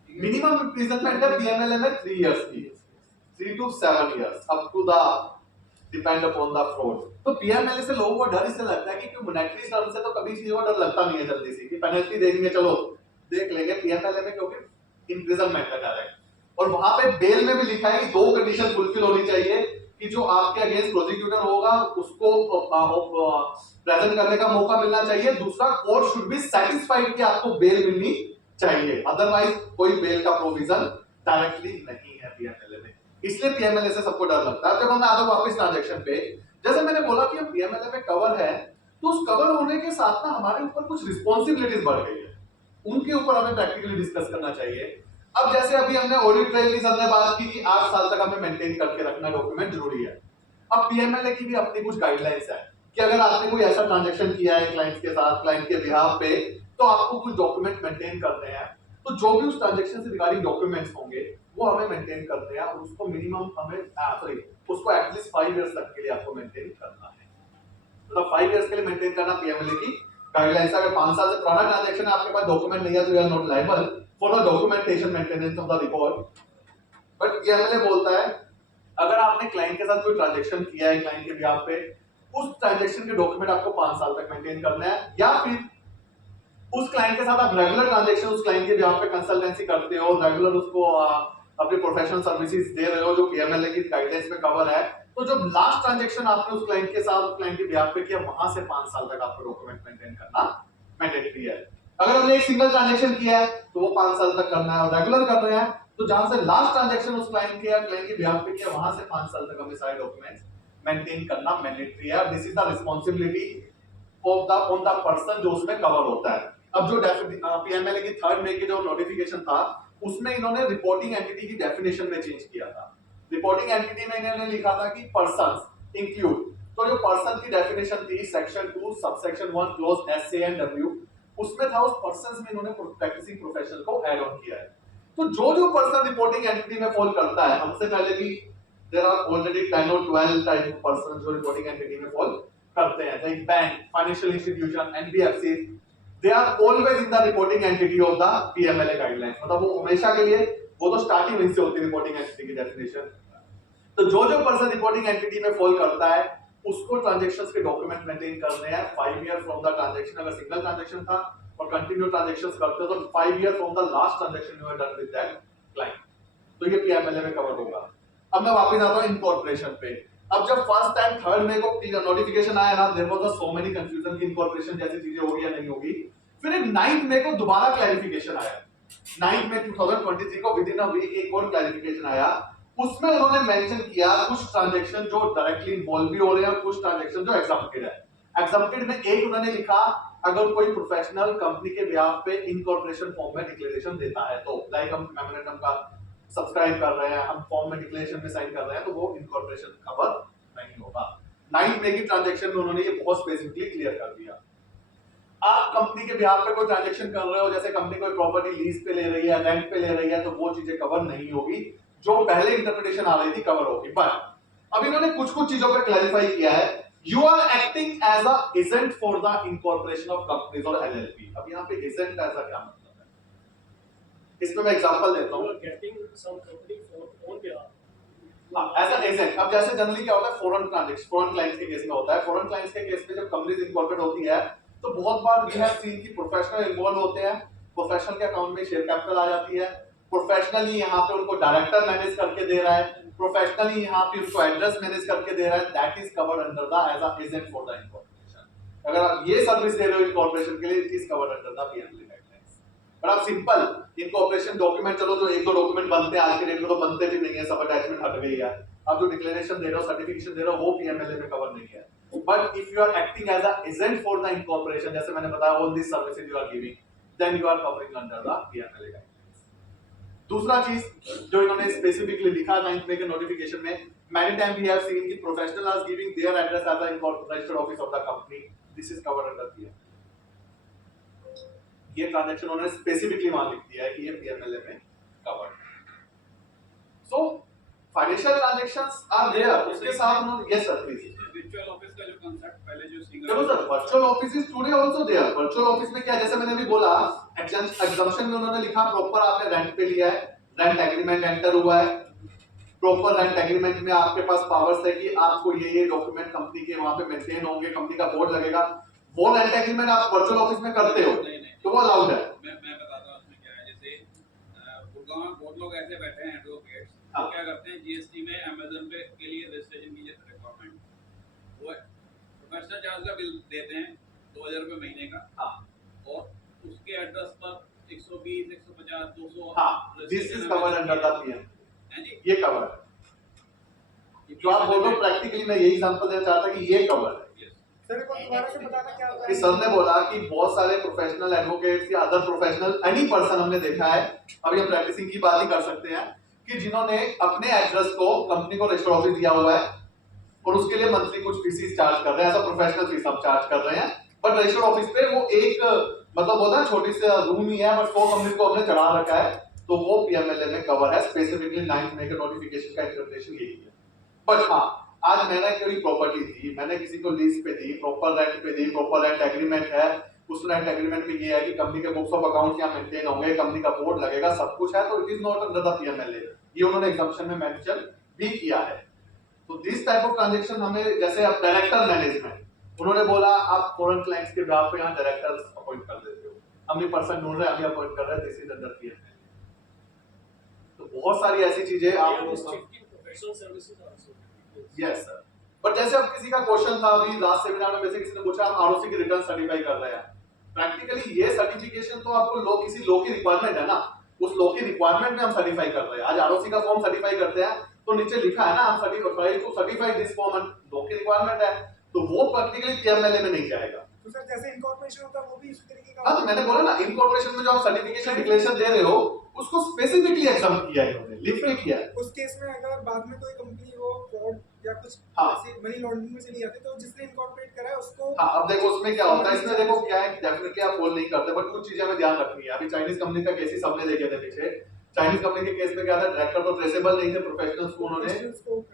मिनिमम इंप्रिजनमेंट है पीएमएलए में 3 इयर्स की, 3 to 7 years up to the depend upon the fraud. तो पीएमएलए से लोगों को डर इससे लगता है कि मॉनेटरी टर्म से तो कभी किसी को डर लगता नहीं है जल्दी से कि पेनल्टी दे देंगे, चलो देख लेंगे। पीएमएलए में क्योंकि इंप्रिजनमेंट का डायरेक्ट, और वहां पे बेल में भी लिखा है कि 2 कंडीशन फुलफिल होनी चाहिए कि जो आपके अगेंस्ट प्रोसिक्यूटर होगा उसको प्रेजेंट करने का मौका मिलना चाहिए, दूसरा कोर्ट शुड बी सैटिस्फाइड कि आपको बेल मिलनी चाहिए, अदरवाइज कोई बेल का प्रोविजन डायरेक्टली नहीं है पीएमएलए में। इसलिए पीएमएलए से सबको डर लगता है। जब हम आता हूं वापस ट्रांजैक्शन पे, जैसे मैंने बोला कि हम पीएमएलए में कवर है, तो उस कवर होने के साथ ना हमारे ऊपर कुछ रिस्पॉन्सिबिलिटीज बढ़ गई है, उनके ऊपर हमें प्रैक्टिकली डिस्कस करना चाहिए। अब जैसे अभी हमने ऑडिट ट्रेल की सबने बात की कि 8 साल तक हमें मेंटेन करके रखना डॉक्यूमेंट जरूरी है। अब पीएमएलए की भी अपनी कुछ गाइडलाइंस है कि अगर आपने कोई ऐसा ट्रांजैक्शन किया है क्लाइंट के साथ, क्लाइंट के बिहाफ पे, तो आपको कुछ डॉक्यूमेंट मेंटेन करने हैं। तो जो भी उस ट्रांजैक्शन से रिगार्डिंग डॉक्यूमेंट्स होंगे वो हमें मेंटेन करने हैं, और उसको मिनिमम हमें उसको एटलीस्ट 5 इयर्स तक के लिए आपको मेंटेन करना है। मतलब 5 इयर्स के लिए मेंटेन करना पीएमएलए की गाइडलाइंस। अगर 5 साल से पुराना ट्रांजैक्शन है, आपके पास डॉक्यूमेंट नहीं है, तो you are not liable for the documentation maintenance of the record. But PMLA बोलता है अगर आपने क्लाइंट के साथ कोई ट्रांजैक्शन किया है क्लाइंट के बिहाफ पे, उस ट्रांजैक्शन के डॉक्यूमेंट आपको 5 साल तक मेंटेन करना है, या फिर उस क्लाइंट के साथ आप रेगुलर ट्रांजैक्शन उस क्लाइंट के बिहाफ पे कंसल्टेंसी करते हो, रेगुलर उसको अपनी प्रोफेशनल सर्विसेज दे रहे हो जो पीएमएलए की गाइडलाइंस में कवर है, तो जब लास्ट ट्रांजैक्शन आपने उस क्लाइंट के साथ क्लाइंट के बिहाफ पे किया, वहां से 5 साल तक आपको डॉक्यूमेंट मेंटेन करना मैंडेटरी है। अगर हमने एक सिंगल ट्रांजैक्शन किया है तो वो 5 साल तक करना है, और रेगुलर कर रहे हैं तो जहां से लास्ट ट्रांजैक्शन उस क्लाइंट के या क्लाइंट के बिहाफ पे किया, वहां से 5 साल तक हमें सारे डॉक्यूमेंट्स मेंटेन करना मैंडेटरी है। This is the responsibility of the on the person जो उसमें कवर होता है। अब जो पीएमएलए की 3rd मे की जो नोटिफिकेशन था, उसमें इन्होंने रिपोर्टिंग एंटिटी की डेफिनेशन में चेंज किया था। रिपोर्टिंग एंटिटी में इन्होंने लिखा था कि पर्संस इंक्लूड, तो जो पर्सन की डेफिनेशन थी section 2 subsection 1 clause S A and W, उसमें था, उस पर्संस में इन्होंने प्रैक्टिसिंग प्रोफेशनल को ऐड ऑन किया है। तो जो पर्सन रिपोर्टिंग एंटिटी में फॉल करता है, हमसे पहले भी देयर आर ऑलरेडी 10 और 12 टाइप ऑफ पर्सन जो रिपोर्टिंग एंटिटी में फॉल करते हैं, like bank, financial institution, NBFC, they are always in the reporting entity of the PMLA guidelines. मतलब वो हमेशा के लिए, वो तो स्टार्टिंग में से होती है रिपोर्टिंग एंटिटी की डेफिनेशन। तो जो पर्सन रिपोर्टिंग एंटिटी में फॉल करता है उसको ट्रांजैक्शंस के डॉक्यूमेंट मेंटेन करने हैं 5 ईयर फ्रॉम द ट्रांजैक्शन। अगर सिंगल ट्रांजैक्शन था और कंटिन्यू ट्रांजैक्शंस करते हो तो 5 year from the last transaction you have done with that client, तो ये पीएमएलए में कवर होगा। अब मैं वापस आता हूं इनकॉर्पोरेशन पे। अब जब फर्स्ट एंड 3rd मे को नोटिफिकेशन आया ना, there was so many confusion कि इनकॉर्पोरेशन जैसी चीजें होगी या नहीं होगी। फिर 9th मे को दोबारा क्लैरिफिकेशन आया, 9th मे 2023 को विद इन अ वीक एक और क्लैरिफिकेशन आया। उसमें उन्होंने मेंशन किया कुछ ट्रांजैक्शन जो डायरेक्टली इन्वॉल्व भी हो रहे हैं और कुछ ट्रांजैक्शन जो एग्जम्प्टेड है। एग्जम्प्टेड में एक उन्होंने लिखा, अगर कोई प्रोफेशनल कंपनी के बिहाफ पे इनकॉर्पोरेशन फॉर्म में डिक्लेरेशन देता है, तो लाइक हम मेमोरेंडम का सब्सक्राइब कर रहे हैं, हम फॉर्म में डिक्लेरेशन में साइन कर रहे हैं, तो वो इनकॉर्पोरेशन कवर नहीं होगा। 9th मे की ट्रांजैक्शन में उन्होंने ये बहुत स्पेसिफिकली क्लियर कर दिया। आप कंपनी के बिहाफ पे कोई ट्रांजैक्शन कर रहे हो, जैसे कंपनी कोई प्रॉपर्टी लीज पे ले रही है, रेंट पे ले रही है, तो वो चीजें कवर नहीं होगी। जो पहले इंटरप्रिटेशन आ रही थी कवर होगी। बट अब इन्होंने कुछ कुछ चीजों पर क्लैरिफाई किया है। You are acting as a agent for the incorporation of companies और एलएलपी। अब यहाँ पे एजेंट एज अ क्या मतलब है, इसमें मैं एग्जांपल देता हूँ। एज अ एजेंट, अब जैसे जनरली क्या होता है फॉरेन ट्रांजैक्शन, फॉरेन क्लाइंट्स के केस में होता है। फॉरेन क्लाइंट्स के केस में जब कंपनीज इनकॉर्पोरेट होती है तो बहुत बार वी हैव सीन की प्रोफेशनल इन्वॉल्व होते हैं, प्रोफेशनल के अकाउंट में शेयर कैपिटल आ जाती है, प्रोफेशनली यहाँ पे उनको डायरेक्टर मैनेज करके दे रहा है, प्रोफेशनली यहाँ पे उनको एड्रेस मैनेज करके दे रहा है, that is covered under the as a agent for the incorporation. अगर आप ये सर्विस दे रहे हो इनकॉर्पोरेशन के लिए, it is covered under the PML guidelines. पर आप सिंपल इनकॉर्पोरेशन डॉक्यूमेंट, चलो जो एक दो डॉक्यूमेंट बनते हैं आज के डेट में तो बनते भी नहीं है, सब अटैचमेंट हट गई है, आप जो डिक्लेरेशन दे रहे हो, सर्टिफिकेशन दे रहे हो, वो पीएमएलए में कवर नहीं है। But if you are acting as a agent for the incorporation, जैसे मैंने बताया all this services you are giving, then you are covering under the PMLA guidelines. दूसरा चीज जो इन्होंने स्पेसिफिकली लिखा 9th में के नोटिफिकेशन में, many time we have seen कि professional are giving their address as a incorporated office of the company, this is covered under PMLA. ये ट्रांजैक्शन उन्होंने स्पेसिफिकली वहां लिख दिया है कि ये पीएमएलए में कवर्ड है। So financial transactions are there, उसके साथ उन्होंने yes sir please virtual office का जो कांसेप्ट पहले जो सिंगल, चलो sir virtual office is today also there. Virtual office में क्या, जैसे मैंने अभी बोला एग्जम्पशन में उन्होंने लिखा प्रॉपर आपने रेंट पे लिया है, रेंट एग्रीमेंट एंटर हुआ है, प्रॉपर रेंट एग्रीमेंट में आपके पास पावर्स है कि आपको ये डॉक्यूमेंट कंपनी के वहां पे मेंटेन होंगे, कंपनी का बोर्ड लगेगा, वो रेंट एग्रीमेंट आप वर्चुअल ऑफिस में करते हो तो वो अलाउड है। मैं बताता हूँ उसमें क्या है। जैसे गुड़गांव में बहुत लोग ऐसे बैठे हैं एडवोकेट्स, हाँ। वो क्या करते हैं जीएसटी में अमेज़न पे के लिए रजिस्ट्रेशन की रिक्वायरमेंट, वो प्रोफेशनल चार्ज का बिल देते हैं 2000 रुपये महीने का, हाँ। और उसके एड्रेस पर 120, 150, 200, हाँ, this is covered under the PM, है जी। ये कवर्ड है। जो आप बोल रहे हो प्रैक्टिकली मैं यही एग्जांपल देना चाहता कि ये कवर्ड है। सर एक बार दोबारा से बताना क्या होता कि है? सर ने बोला कि बहुत सारे प्रोफेशनल एडवोकेट्स या अदर प्रोफेशनल एनी पर्सन हमने देखा है, अभी हम प्रैक्टिसिंग की बात ही कर सकते हैं, कि जिन्होंने अपने एड्रेस को कंपनी को रजिस्टर ऑफिस दिया हुआ है और उसके लिए मंथली कुछ फीस चार्ज कर रहे हैं, ऐसा प्रोफेशनल फीस हम चार्ज कर रहे हैं, बट रजिस्टर ऑफिस पे वो एक मतलब होता है छोटी सी रूम ही है, बट 100 कंपनी को हमने चढ़ा रखा है, तो वो पीएमएलए में कवर है। स्पेसिफिकली 9th में के नोटिफिकेशन का इंटरप्रिटेशन यही है। बट हाँ, आज मैंने कोई प्रॉपर्टी दी, मैंने किसी को लीज पे दी, प्रॉपर रेंट पे दी, प्रॉपर रेंट एग्रीमेंट है, उस रेंट एग्रीमेंट में ये है कि कंपनी के बुक्स ऑफ अकाउंट्स यहाँ मेंटेन होंगे, कंपनी का बोर्ड लगेगा, सब कुछ है, तो it is not under the PMLA. ये उन्होंने एग्जम्पशन में मेंशन भी किया है। तो दिस टाइप ऑफ ट्रांजैक्शन हमें, जैसे अब डायरेक्टर मैनेजमेंट, उन्होंने बोला आप फॉरेन क्लाइंट्स के ब्याह पे यहाँ डायरेक्टर्स अपॉइंट कर देते हो, हम ये पर्सन ढूंढ रहे हैं, हम ये अपॉइंट कर रहे हैं, दिस इज अंडर पीएमएलए। तो बहुत सारी ऐसी चीजें आप यस सर। बट जैसे अब किसी का क्वेश्चन था अभी लास्ट सेमिनार में, वैसे किसी ने पूछा हम आरओसी की रिटर्न सर्टिफाई कर रहे हैं, प्रैक्टिकली ये सर्टिफिकेशन तो आपको लो किसी लो की रिक्वायरमेंट है ना, उस लो की रिक्वायरमेंट में हम सर्टिफाई कर रहे हैं। आज आरओसी का फॉर्म सर्टिफाई करते हैं तो नीचे लिखा है ना हम certify to certify this form, law की रिक्वायरमेंट है, तो वो प्रैक्टिकली पीएमएलए में नहीं जाएगा। तो सर जैसे इनकॉर्पोरेशन होता है वो भी इसी तरीके का? हाँ, तो मैंने बोला ना इनकॉर्पोरेशन में जो आप सर्टिफिकेशन डिक्लेरेशन दे रहे हो उसको स्पेसिफिकली एग्जाम किया है, इन्होंने लिख के किया है। उस केस में अगर बाद में कोई कंपनी वो फ्रॉड या कुछ हाँ। ऐसी मनी लॉन्ड्रिंग में चली जाती है तो जिसने इनकॉर्पोरेट करा है उसको, हाँ, अब देखो उसमें क्या होता है, इसमें देखो क्या है कि डेफिनेटली आप फोन नहीं करते, बट कुछ चीजें हमें ध्यान रखनी है। अभी चाइनीज कंपनी का केस ही सबने देखे थे पीछे, चाइनीज कंपनी के केस में क्या था, डायरेक्टर तो ट्रेसेबल नहीं थे, प्रोफेशनल्स को उन्होंने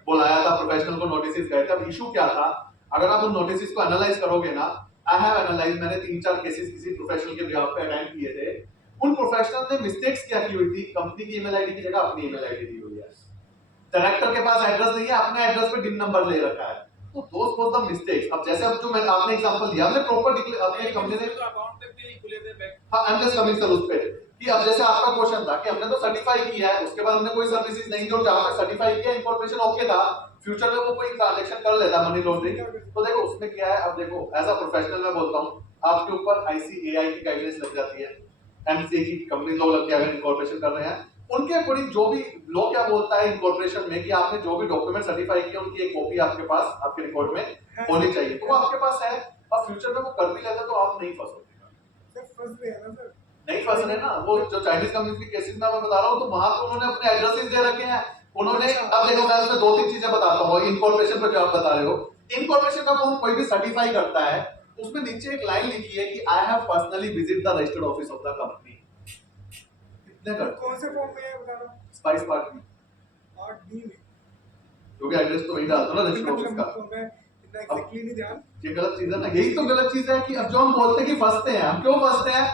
बुलाया था, प्रोफेशनल को नोटिस गए थे। अब इशू क्या था, अगर आप उन नोटिस को एनालाइज करोगे ना, आई हैव एनालाइज, मैंने 3-4 केसेस किसी प्रोफेशनल के बिहाफ पे अटेंड किए थे, उन प्रोफेशनल ने मिस्टेक्स क्या की हुई थी, कंपनी की ईमेल आईडी की जगह अपनी ईमेल आईडी दी हुई है, डायरेक्टर के पास एड्रेस नहीं है, अपने एड्रेस पे डिन नंबर ले रखा है, तो दोस्त वाज द मिस्टेक्स। अब जैसे अब जो मैंने आपने एग्जांपल दिया, हमने प्रॉपर अपने कंपनी ने तो अकाउंट तक भी नहीं खुले थे बैंक। हाँ, I am just coming sir उस पे कि अब जैसे आपका क्वेश्चन था कि हमने तो सर्टिफाई किया है, उसके बाद हमने कोई सर्विसेज नहीं दी, और जहां पे सर्टिफाई किया इनकॉर्पोरेशन ओके था, फ्यूचर में वो कोई ट्रांजैक्शन कर लेता मनी लॉन्ड्रिंग, तो देखो उसमें क्या है। अब देखो एज अ प्रोफेशनल मैं बोलता हूँ, आपके ऊपर आईसीएआई की गाइडलाइंस लग जाती है, एमसीए की कंपनी लॉ लग गया, इनकॉर्पोरेशन कर रहे हैं, उनके अकॉर्डिंग जो भी लॉ क्या बोलता है इनकॉर्पोरेशन में कि आपने जो भी डॉक्यूमेंट सर्टिफाई किया उनकी एक कॉपी आपके पास आपके रिकॉर्ड में होनी चाहिए, तो वो आपके पास है, और फ्यूचर में वो कर भी लेते तो आप नहीं फंसोगे। सर फंस गए हैं ना सर? नहीं फंस रहे ना, वो जो चाइनीज कंपनी के केसेस में मैं बता रहा हूँ, तो वहां पे उन्होंने अपने एड्रेसेस दे रखे हैं, उन्होंने, अब देखो मैं उसमें 2-3 चीजें बताता हूँ। इनकॉर्पोरेशन पर जो आप बता रहे हो, इनकॉर्पोरेशन का फॉर्म कोई भी सर्टिफाई करता है, उसमें नीचे एक लाइन लिखी है कि I have personally visit the registered office of the company. कितने करते कौन से फॉर्म में है बता रहा हूँ? स्पाइस पार्ट में पार्ट बी में क्योंकि एड्रेस तो वही डालता ना रजिस्टर ऑफिस का। तो मैं इतना एग्जैक्टली नहीं ध्यान ये गलत चीज है ना, यही तो गलत चीज है कि अब जो हम बोलते हैं कि फंसते हैं, हम क्यों फंसते हैं?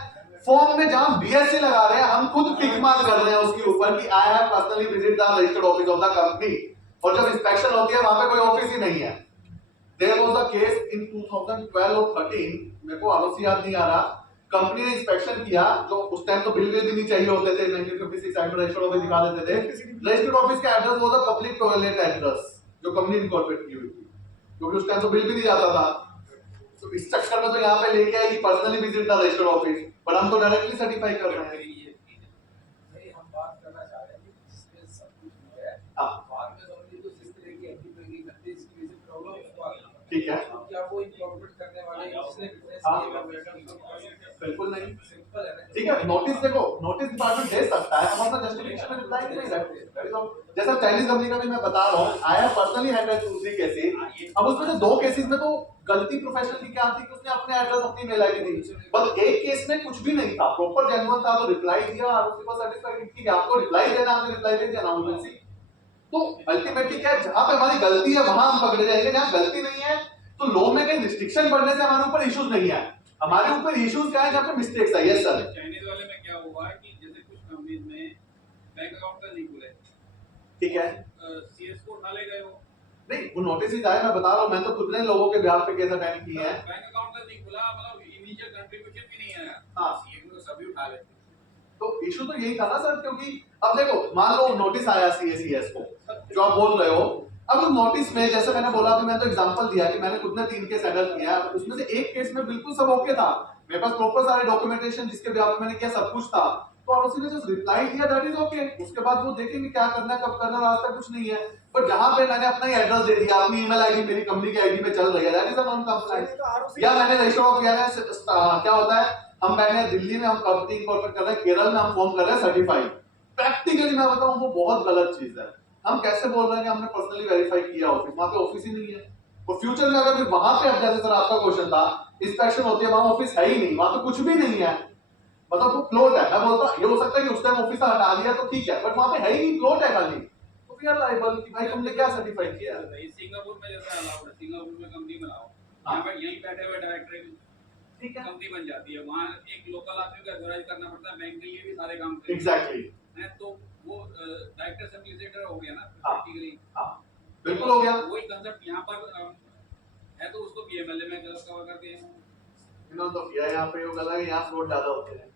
फॉर्म में जहां बीएससी लगा रहे हैं हम खुद टिक मार्क कर रहे हैं उसके ऊपर कि I have personally visit the registered office of the company, और जब इंस्पेक्शन होती है वहां पे कोई ऑफिस ही नहीं है। There was a case in 2012 और 13, मेरे को आरोसी याद नहीं आ रहा, कंपनी ने इंस्पेक्शन किया, जो उस टाइम तो बिल भी नहीं चाहिए होते थे, 1956 एक्ट में रजिस्टर्ड ऑफिस दिखा देते थे। रजिस्टर्ड ऑफिस का address was a public toilet address जो कंपनी इनकॉर्पोरेट की हुई थी, क्योंकि उस टाइम तो बिल भी नहीं जाता था। तो इस चक्कर में तो यहाँ पे लेके आए कि personally visit the registered office, पर हम तो डायरेक्टली सर्टिफाई कर रहे हैं। नहीं, हम बात करना चाह रहे हैं कि जिसमें सब कुछ हो गया है, हाँ। बाद में समझिए तो जिस तरह की एंटी करते हैं, इसकी वजह से प्रॉब्लम हुआ। ठीक है, अब क्या वो इंकॉर्पोरेट करने वाले जिसने विटनेस हाँ। किए हैं, बिल्कुल नहीं। सिंपल है ना। ठीक है, नोटिस देखो, नोटिस डिपार्टमेंट दे सकता है, हम अपना जस्टिफिकेशन में रिप्लाई नहीं रखते। जैसा चाइनीज कंपनी का भी मैं बता रहा हूँ, I have personally handled 2-3 cases. अब उसमें से 2 केसेस में तो गलती प्रोफेशनल की क्या थी कि उसने अपने एड्रेस अपनी मेल आईडी दी, बस एक केस में कुछ भी नहीं था, प्रॉपर जेन्युइन था, तो रिप्लाई दिया और उसके बाद सेटिस्फाइड ठीक है, आपको रिप्लाई देना, आपने रिप्लाई दे दिया, नाउंसी। तो अल्टीमेटली क्या है, जहां पे हमारी गलती है वहां हम पकड़े जाएंगे, जहां गलती नहीं है तो लॉ में कहीं रिस्ट्रिक्शन बढ़ने से हमारे ऊपर इश्यूज नहीं है। हमारे ऊपर इश्यूज क्या है जहां पे मिस्टेक्स है। Yes sir. चाइनीज वाले में क्या हुआ कि जैसे कुछ कंपनीज में बैंक अकाउंट का नहीं खुले, ठीक है, सीएस को उठा ले गए वो, नहीं वो नोटिस ही आया, मैं बता रहा हूँ, मैं तो खुद ने लोगों के ब्याह पे केस अटेंड किए हैं। बैंक अकाउंट का नहीं खुला, मतलब इनिशियल कंट्रीब्यूशन भी नहीं आया, हाँ। सीए को सभी उठा लेते। तो इशू तो यही था ना सर, क्योंकि अब देखो मान लो नोटिस आया सीएसीएस को जो आप बोल रहे हो, अब उस नोटिस में जैसे मैंने बोला अभी, मैंने तो एग्जांपल दिया कि मैंने खुद ने 3 केस हैंडल किया, उसमें से एक केस में बिल्कुल सब ओके था, मेरे पास प्रॉपर सारे डॉक्यूमेंटेशन जिसके ब्याह पे मैंने किया सब कुछ था, तो और उसी ने जस्ट रिप्लाई किया, दैट इज ओके। उसके बाद वो देखेंगे क्या करना है, कब करना है, रास्ता कुछ नहीं है। बट जहां पे मैंने अपना ही एड्रेस दे दिया, अपनी ईमेल आईडी मेरी कंपनी की आईडी में चल रही है, that is a non compliance. या मैंने रजिस्टर ऑफ किया है, क्या होता है, हम मैंने दिल्ली में हम कंपनी इनकॉर्पोरेट कर रहे हैं, केरल में हम फॉर्म कर रहे हैं सर्टिफाइड, प्रैक्टिकली मैं बताऊं वो बहुत गलत चीज है। हम कैसे बोल रहे हैं कि हमने पर्सनली वेरीफाई किया ऑफिस, वहां पे ऑफिस ही नहीं है, और फ्यूचर में अगर फिर वहां पे, अब जैसे सर आपका क्वेश्चन था, इंस्पेक्शन होती है, वहां ऑफिस है ही नहीं, वहां तो कुछ भी नहीं है, मतलब वो प्लॉट है। मैं बोलता ये हो सकता है कि उस टाइम ऑफिस हटा लिया तो ठीक है, बट वहां पे है ही नहीं, प्लॉट है खाली, तो वी आर लायबल कि भाई तुमने क्या सर्टिफाई किया है। ये सिंगापुर में जैसा अलाउड है, सिंगापुर में कंपनी बनाओ, हाँ। यहाँ पे यहीं बैठे हुए डायरेक्टर ठीक है, कंपनी बन जाती है, वहाँ एक लोकल आदमी को एथोराइज करना पड़ता है, बैंक के लिए भी सारे काम करते हैं। एग्जैक्टली, है तो वो डायरेक्टर सप्लीसेटर हो गया ना हाँ। प्रैक्टिकली। हाँ बिल्कुल हो गया। वही कंसेप्ट यहाँ पर है, तो उसको पीएमएलए में कवर करते हैं। इन्होंने तो किया यहाँ पे, वो गला है यहाँ फ्रॉड ज्यादा होते हैं,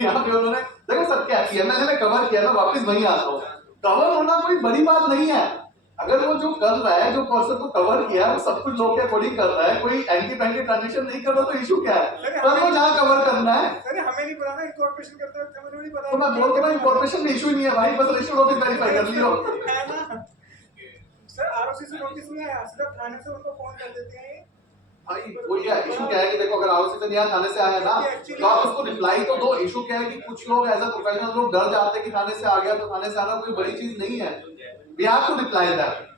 यहाँ पे उन्होंने देखो सर क्या किया, मैंने कवर किया, मैं वापस वहीं आता हूँ, कवर होना कोई बड़ी बात नहीं है। अगर वो जो कर रहा है, जो पर्सन को कवर किया है, वो सब कुछ लोग के अकॉर्डिंग कर रहा है, कोई एंटी बैंकिंग ट्रांजैक्शन नहीं कर रहा, तो इशू क्या है? पर वो जहाँ कवर करना है, अरे हमें नहीं पता ना, इनकॉर्पोरेशन करते वक्त हमें नहीं पता। तो मैं बोल के ना इनकॉर्पोरेशन में इशू ही नहीं है भाई, बस रजिस्टर्ड ऑफिस वेरीफाई कर लियो। है ना सर, आरओसी से नोटिस नहीं आया, सीधा थाने से उनको फोन कर देते हैं। भाई वो ये इशू क्या है कि देखो, अगर आरओसी से या थाने से आया ना, तो आप उसको रिप्लाई तो दो। इशू क्या है कि कुछ लोग एज अ प्रोफेशनल लोग डर जाते हैं कि थाने से आ गया तो थाने से आना कोई बड़ी चीज नहीं है, we have to reply that.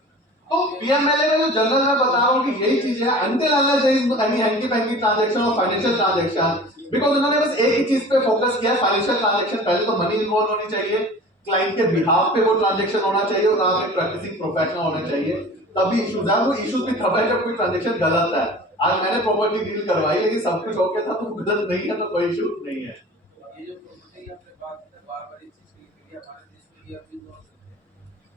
तो पीएमएलए में जो जनरल मैं बता रहा हूँ कि यही चीज है, until unless there is any hanky panky transaction और फाइनेंशियल ट्रांजैक्शन, बिकॉज़ उन्होंने बस एक ही चीज पे फोकस किया है, फाइनेंशियल ट्रांजैक्शन। पहले तो मनी इन्वॉल्व होनी चाहिए, क्लाइंट के बिहाफ पे वो ट्रांजैक्शन होना चाहिए, और आप एक प्रैक्टिसिंग प्रोफेशनल होने चाहिए, तभी इश्यूज है। वो इश्यूज भी तब है जब कोई ट्रांजैक्शन गलत है। आज मैंने प्रॉपर्टी डील करवाई लेकिन सब कुछ ओके था, तो गलत नहीं है, तो कोई इशू नहीं है। ये जो प्रॉपर्टी आपने बात की, बार-बार इस चीज के लिए हमारे देश में ये अभी हो सकते हैं।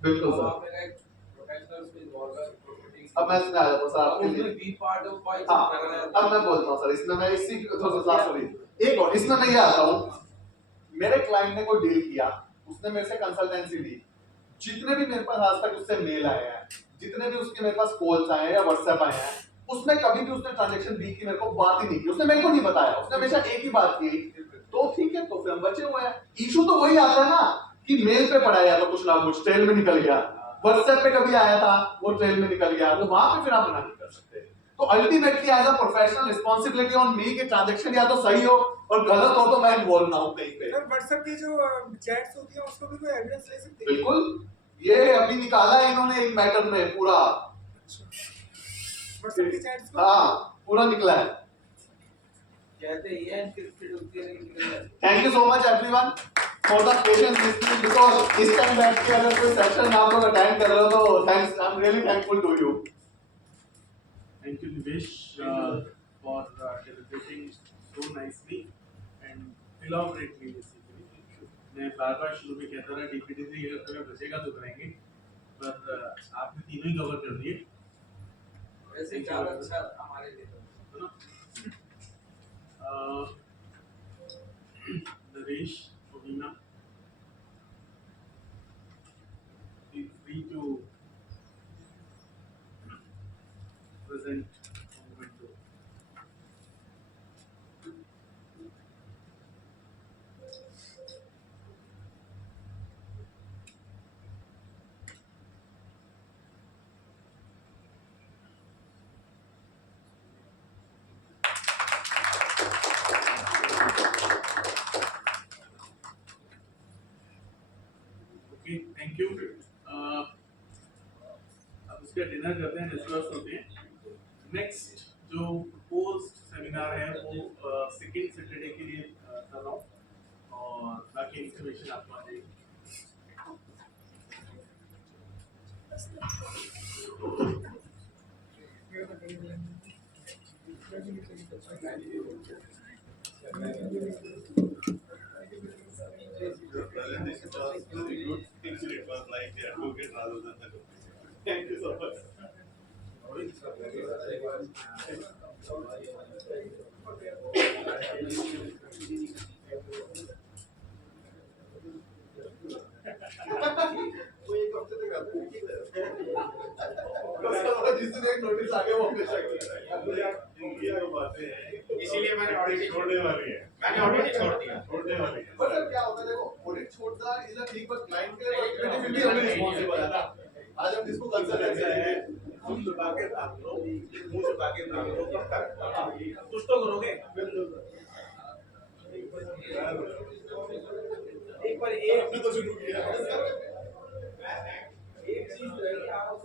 बिल्कुल अब सर। आप मेरा एक प्रोफेशनल से इन्वॉल्व है प्रॉपर्टी। अब मैं इसमें आ जाता हूँ सर आपके लिए। बी पार्ट ऑफ व्हाई हाँ, अब मैं बोलता हूँ सर, इसमें मैं इसी सॉरी एक और इसमें मैं ये आता हूँ, मेरे क्लाइंट ने कोई डील किया, उसने मेरे से कंसल्टेंसी ली, जितने भी मेरे पास आज तक उससे मेल आए हैं, जितने भी उसके मेरे पास कॉल्स आए हैं या व्हाट्सएप आए हैं, उसमें कभी भी उसने ट्रांजैक्शन दी की मेरे को बात ही नहीं की, उसने मेरे को नहीं बताया, उसने हमेशा एक ही बात की, तो ठीक है, तो फिर हम बचे हुए हैं। इशू तो वही आता है ना कि मेल पे पढ़ाया तो कुछ ना कुछ ट्रेल में निकल गया, व्हाट्सएप पे कभी आया था वो ट्रेल में निकल गया, तो वहां पे फिर आप मना नहीं कर सकते। तो ultimately as a professional responsibility on me कि ट्रांजैक्शन या तो सही हो और गलत हो तो मैं इन्वॉल्व ना हूं कहीं पे। सर व्हाट्सएप की जो चैट्स होती है उसको भी कोई एविडेंस ले सकते हैं? बिल्कुल, ये अभी निकाला है इन्होंने एक मैटर में पूरा, व्हाट्सएप की चैट्स को हाँ पूरा निकला है। कहते हैं ये एनक्रिप्टेड होती है लेकिन निकल जाती है। Thank you so much everyone. for the patience listening because इस टाइम बैठ के अगर कोई सेशन आप लोग अटेंड कर रहे हो तो thanks, I am really thankful to you. Thank you, Nivesh, for deliberating so nicely and elaborately basically. मैं बार शुरू में कहता रहा DPT3 अगर तुम्हें बचेगा तो करेंगे, पर आपने तीनों ही कवर कर दिए. वैसे ज़्यादा अच्छा हमारे लिए है ना? Naresh, Ovina, feel free to present moment two. Okay, thank you. अब उसका डिनर करते हैं, डिस्कस होते हैं. नेक्स्ट जो पोस्ट सेमिनार है वो सेकेंड सैटरडे के लिए कर रहा हूँ और बाकी इन्फॉर्मेशन आपको आ जाएगी. Your presentation was very good. It was like the advocate rather than the doctor. Thank you so much. जिसने एक नोटिस आगे वो हमेशा ये बातें हैं. इसीलिए मैंने ऑडिट छोड़ने वाली है. मैंने ऑडिट छोड़ दिया. छोड़ने वाली है. पर सर क्या होता है, देखो ऑडिट छोड़ना is a thing, but client के लिए भी हमें रिस्पांसिबल है ना. आज हम जिसको कंसल्ट करते हैं मुंह छुपा के भाग लो, मुंह छुपा के भाग लो, कब तक कुछ तो करोगे. एक बार एक तो शुरू किया. एक चीज रही, आप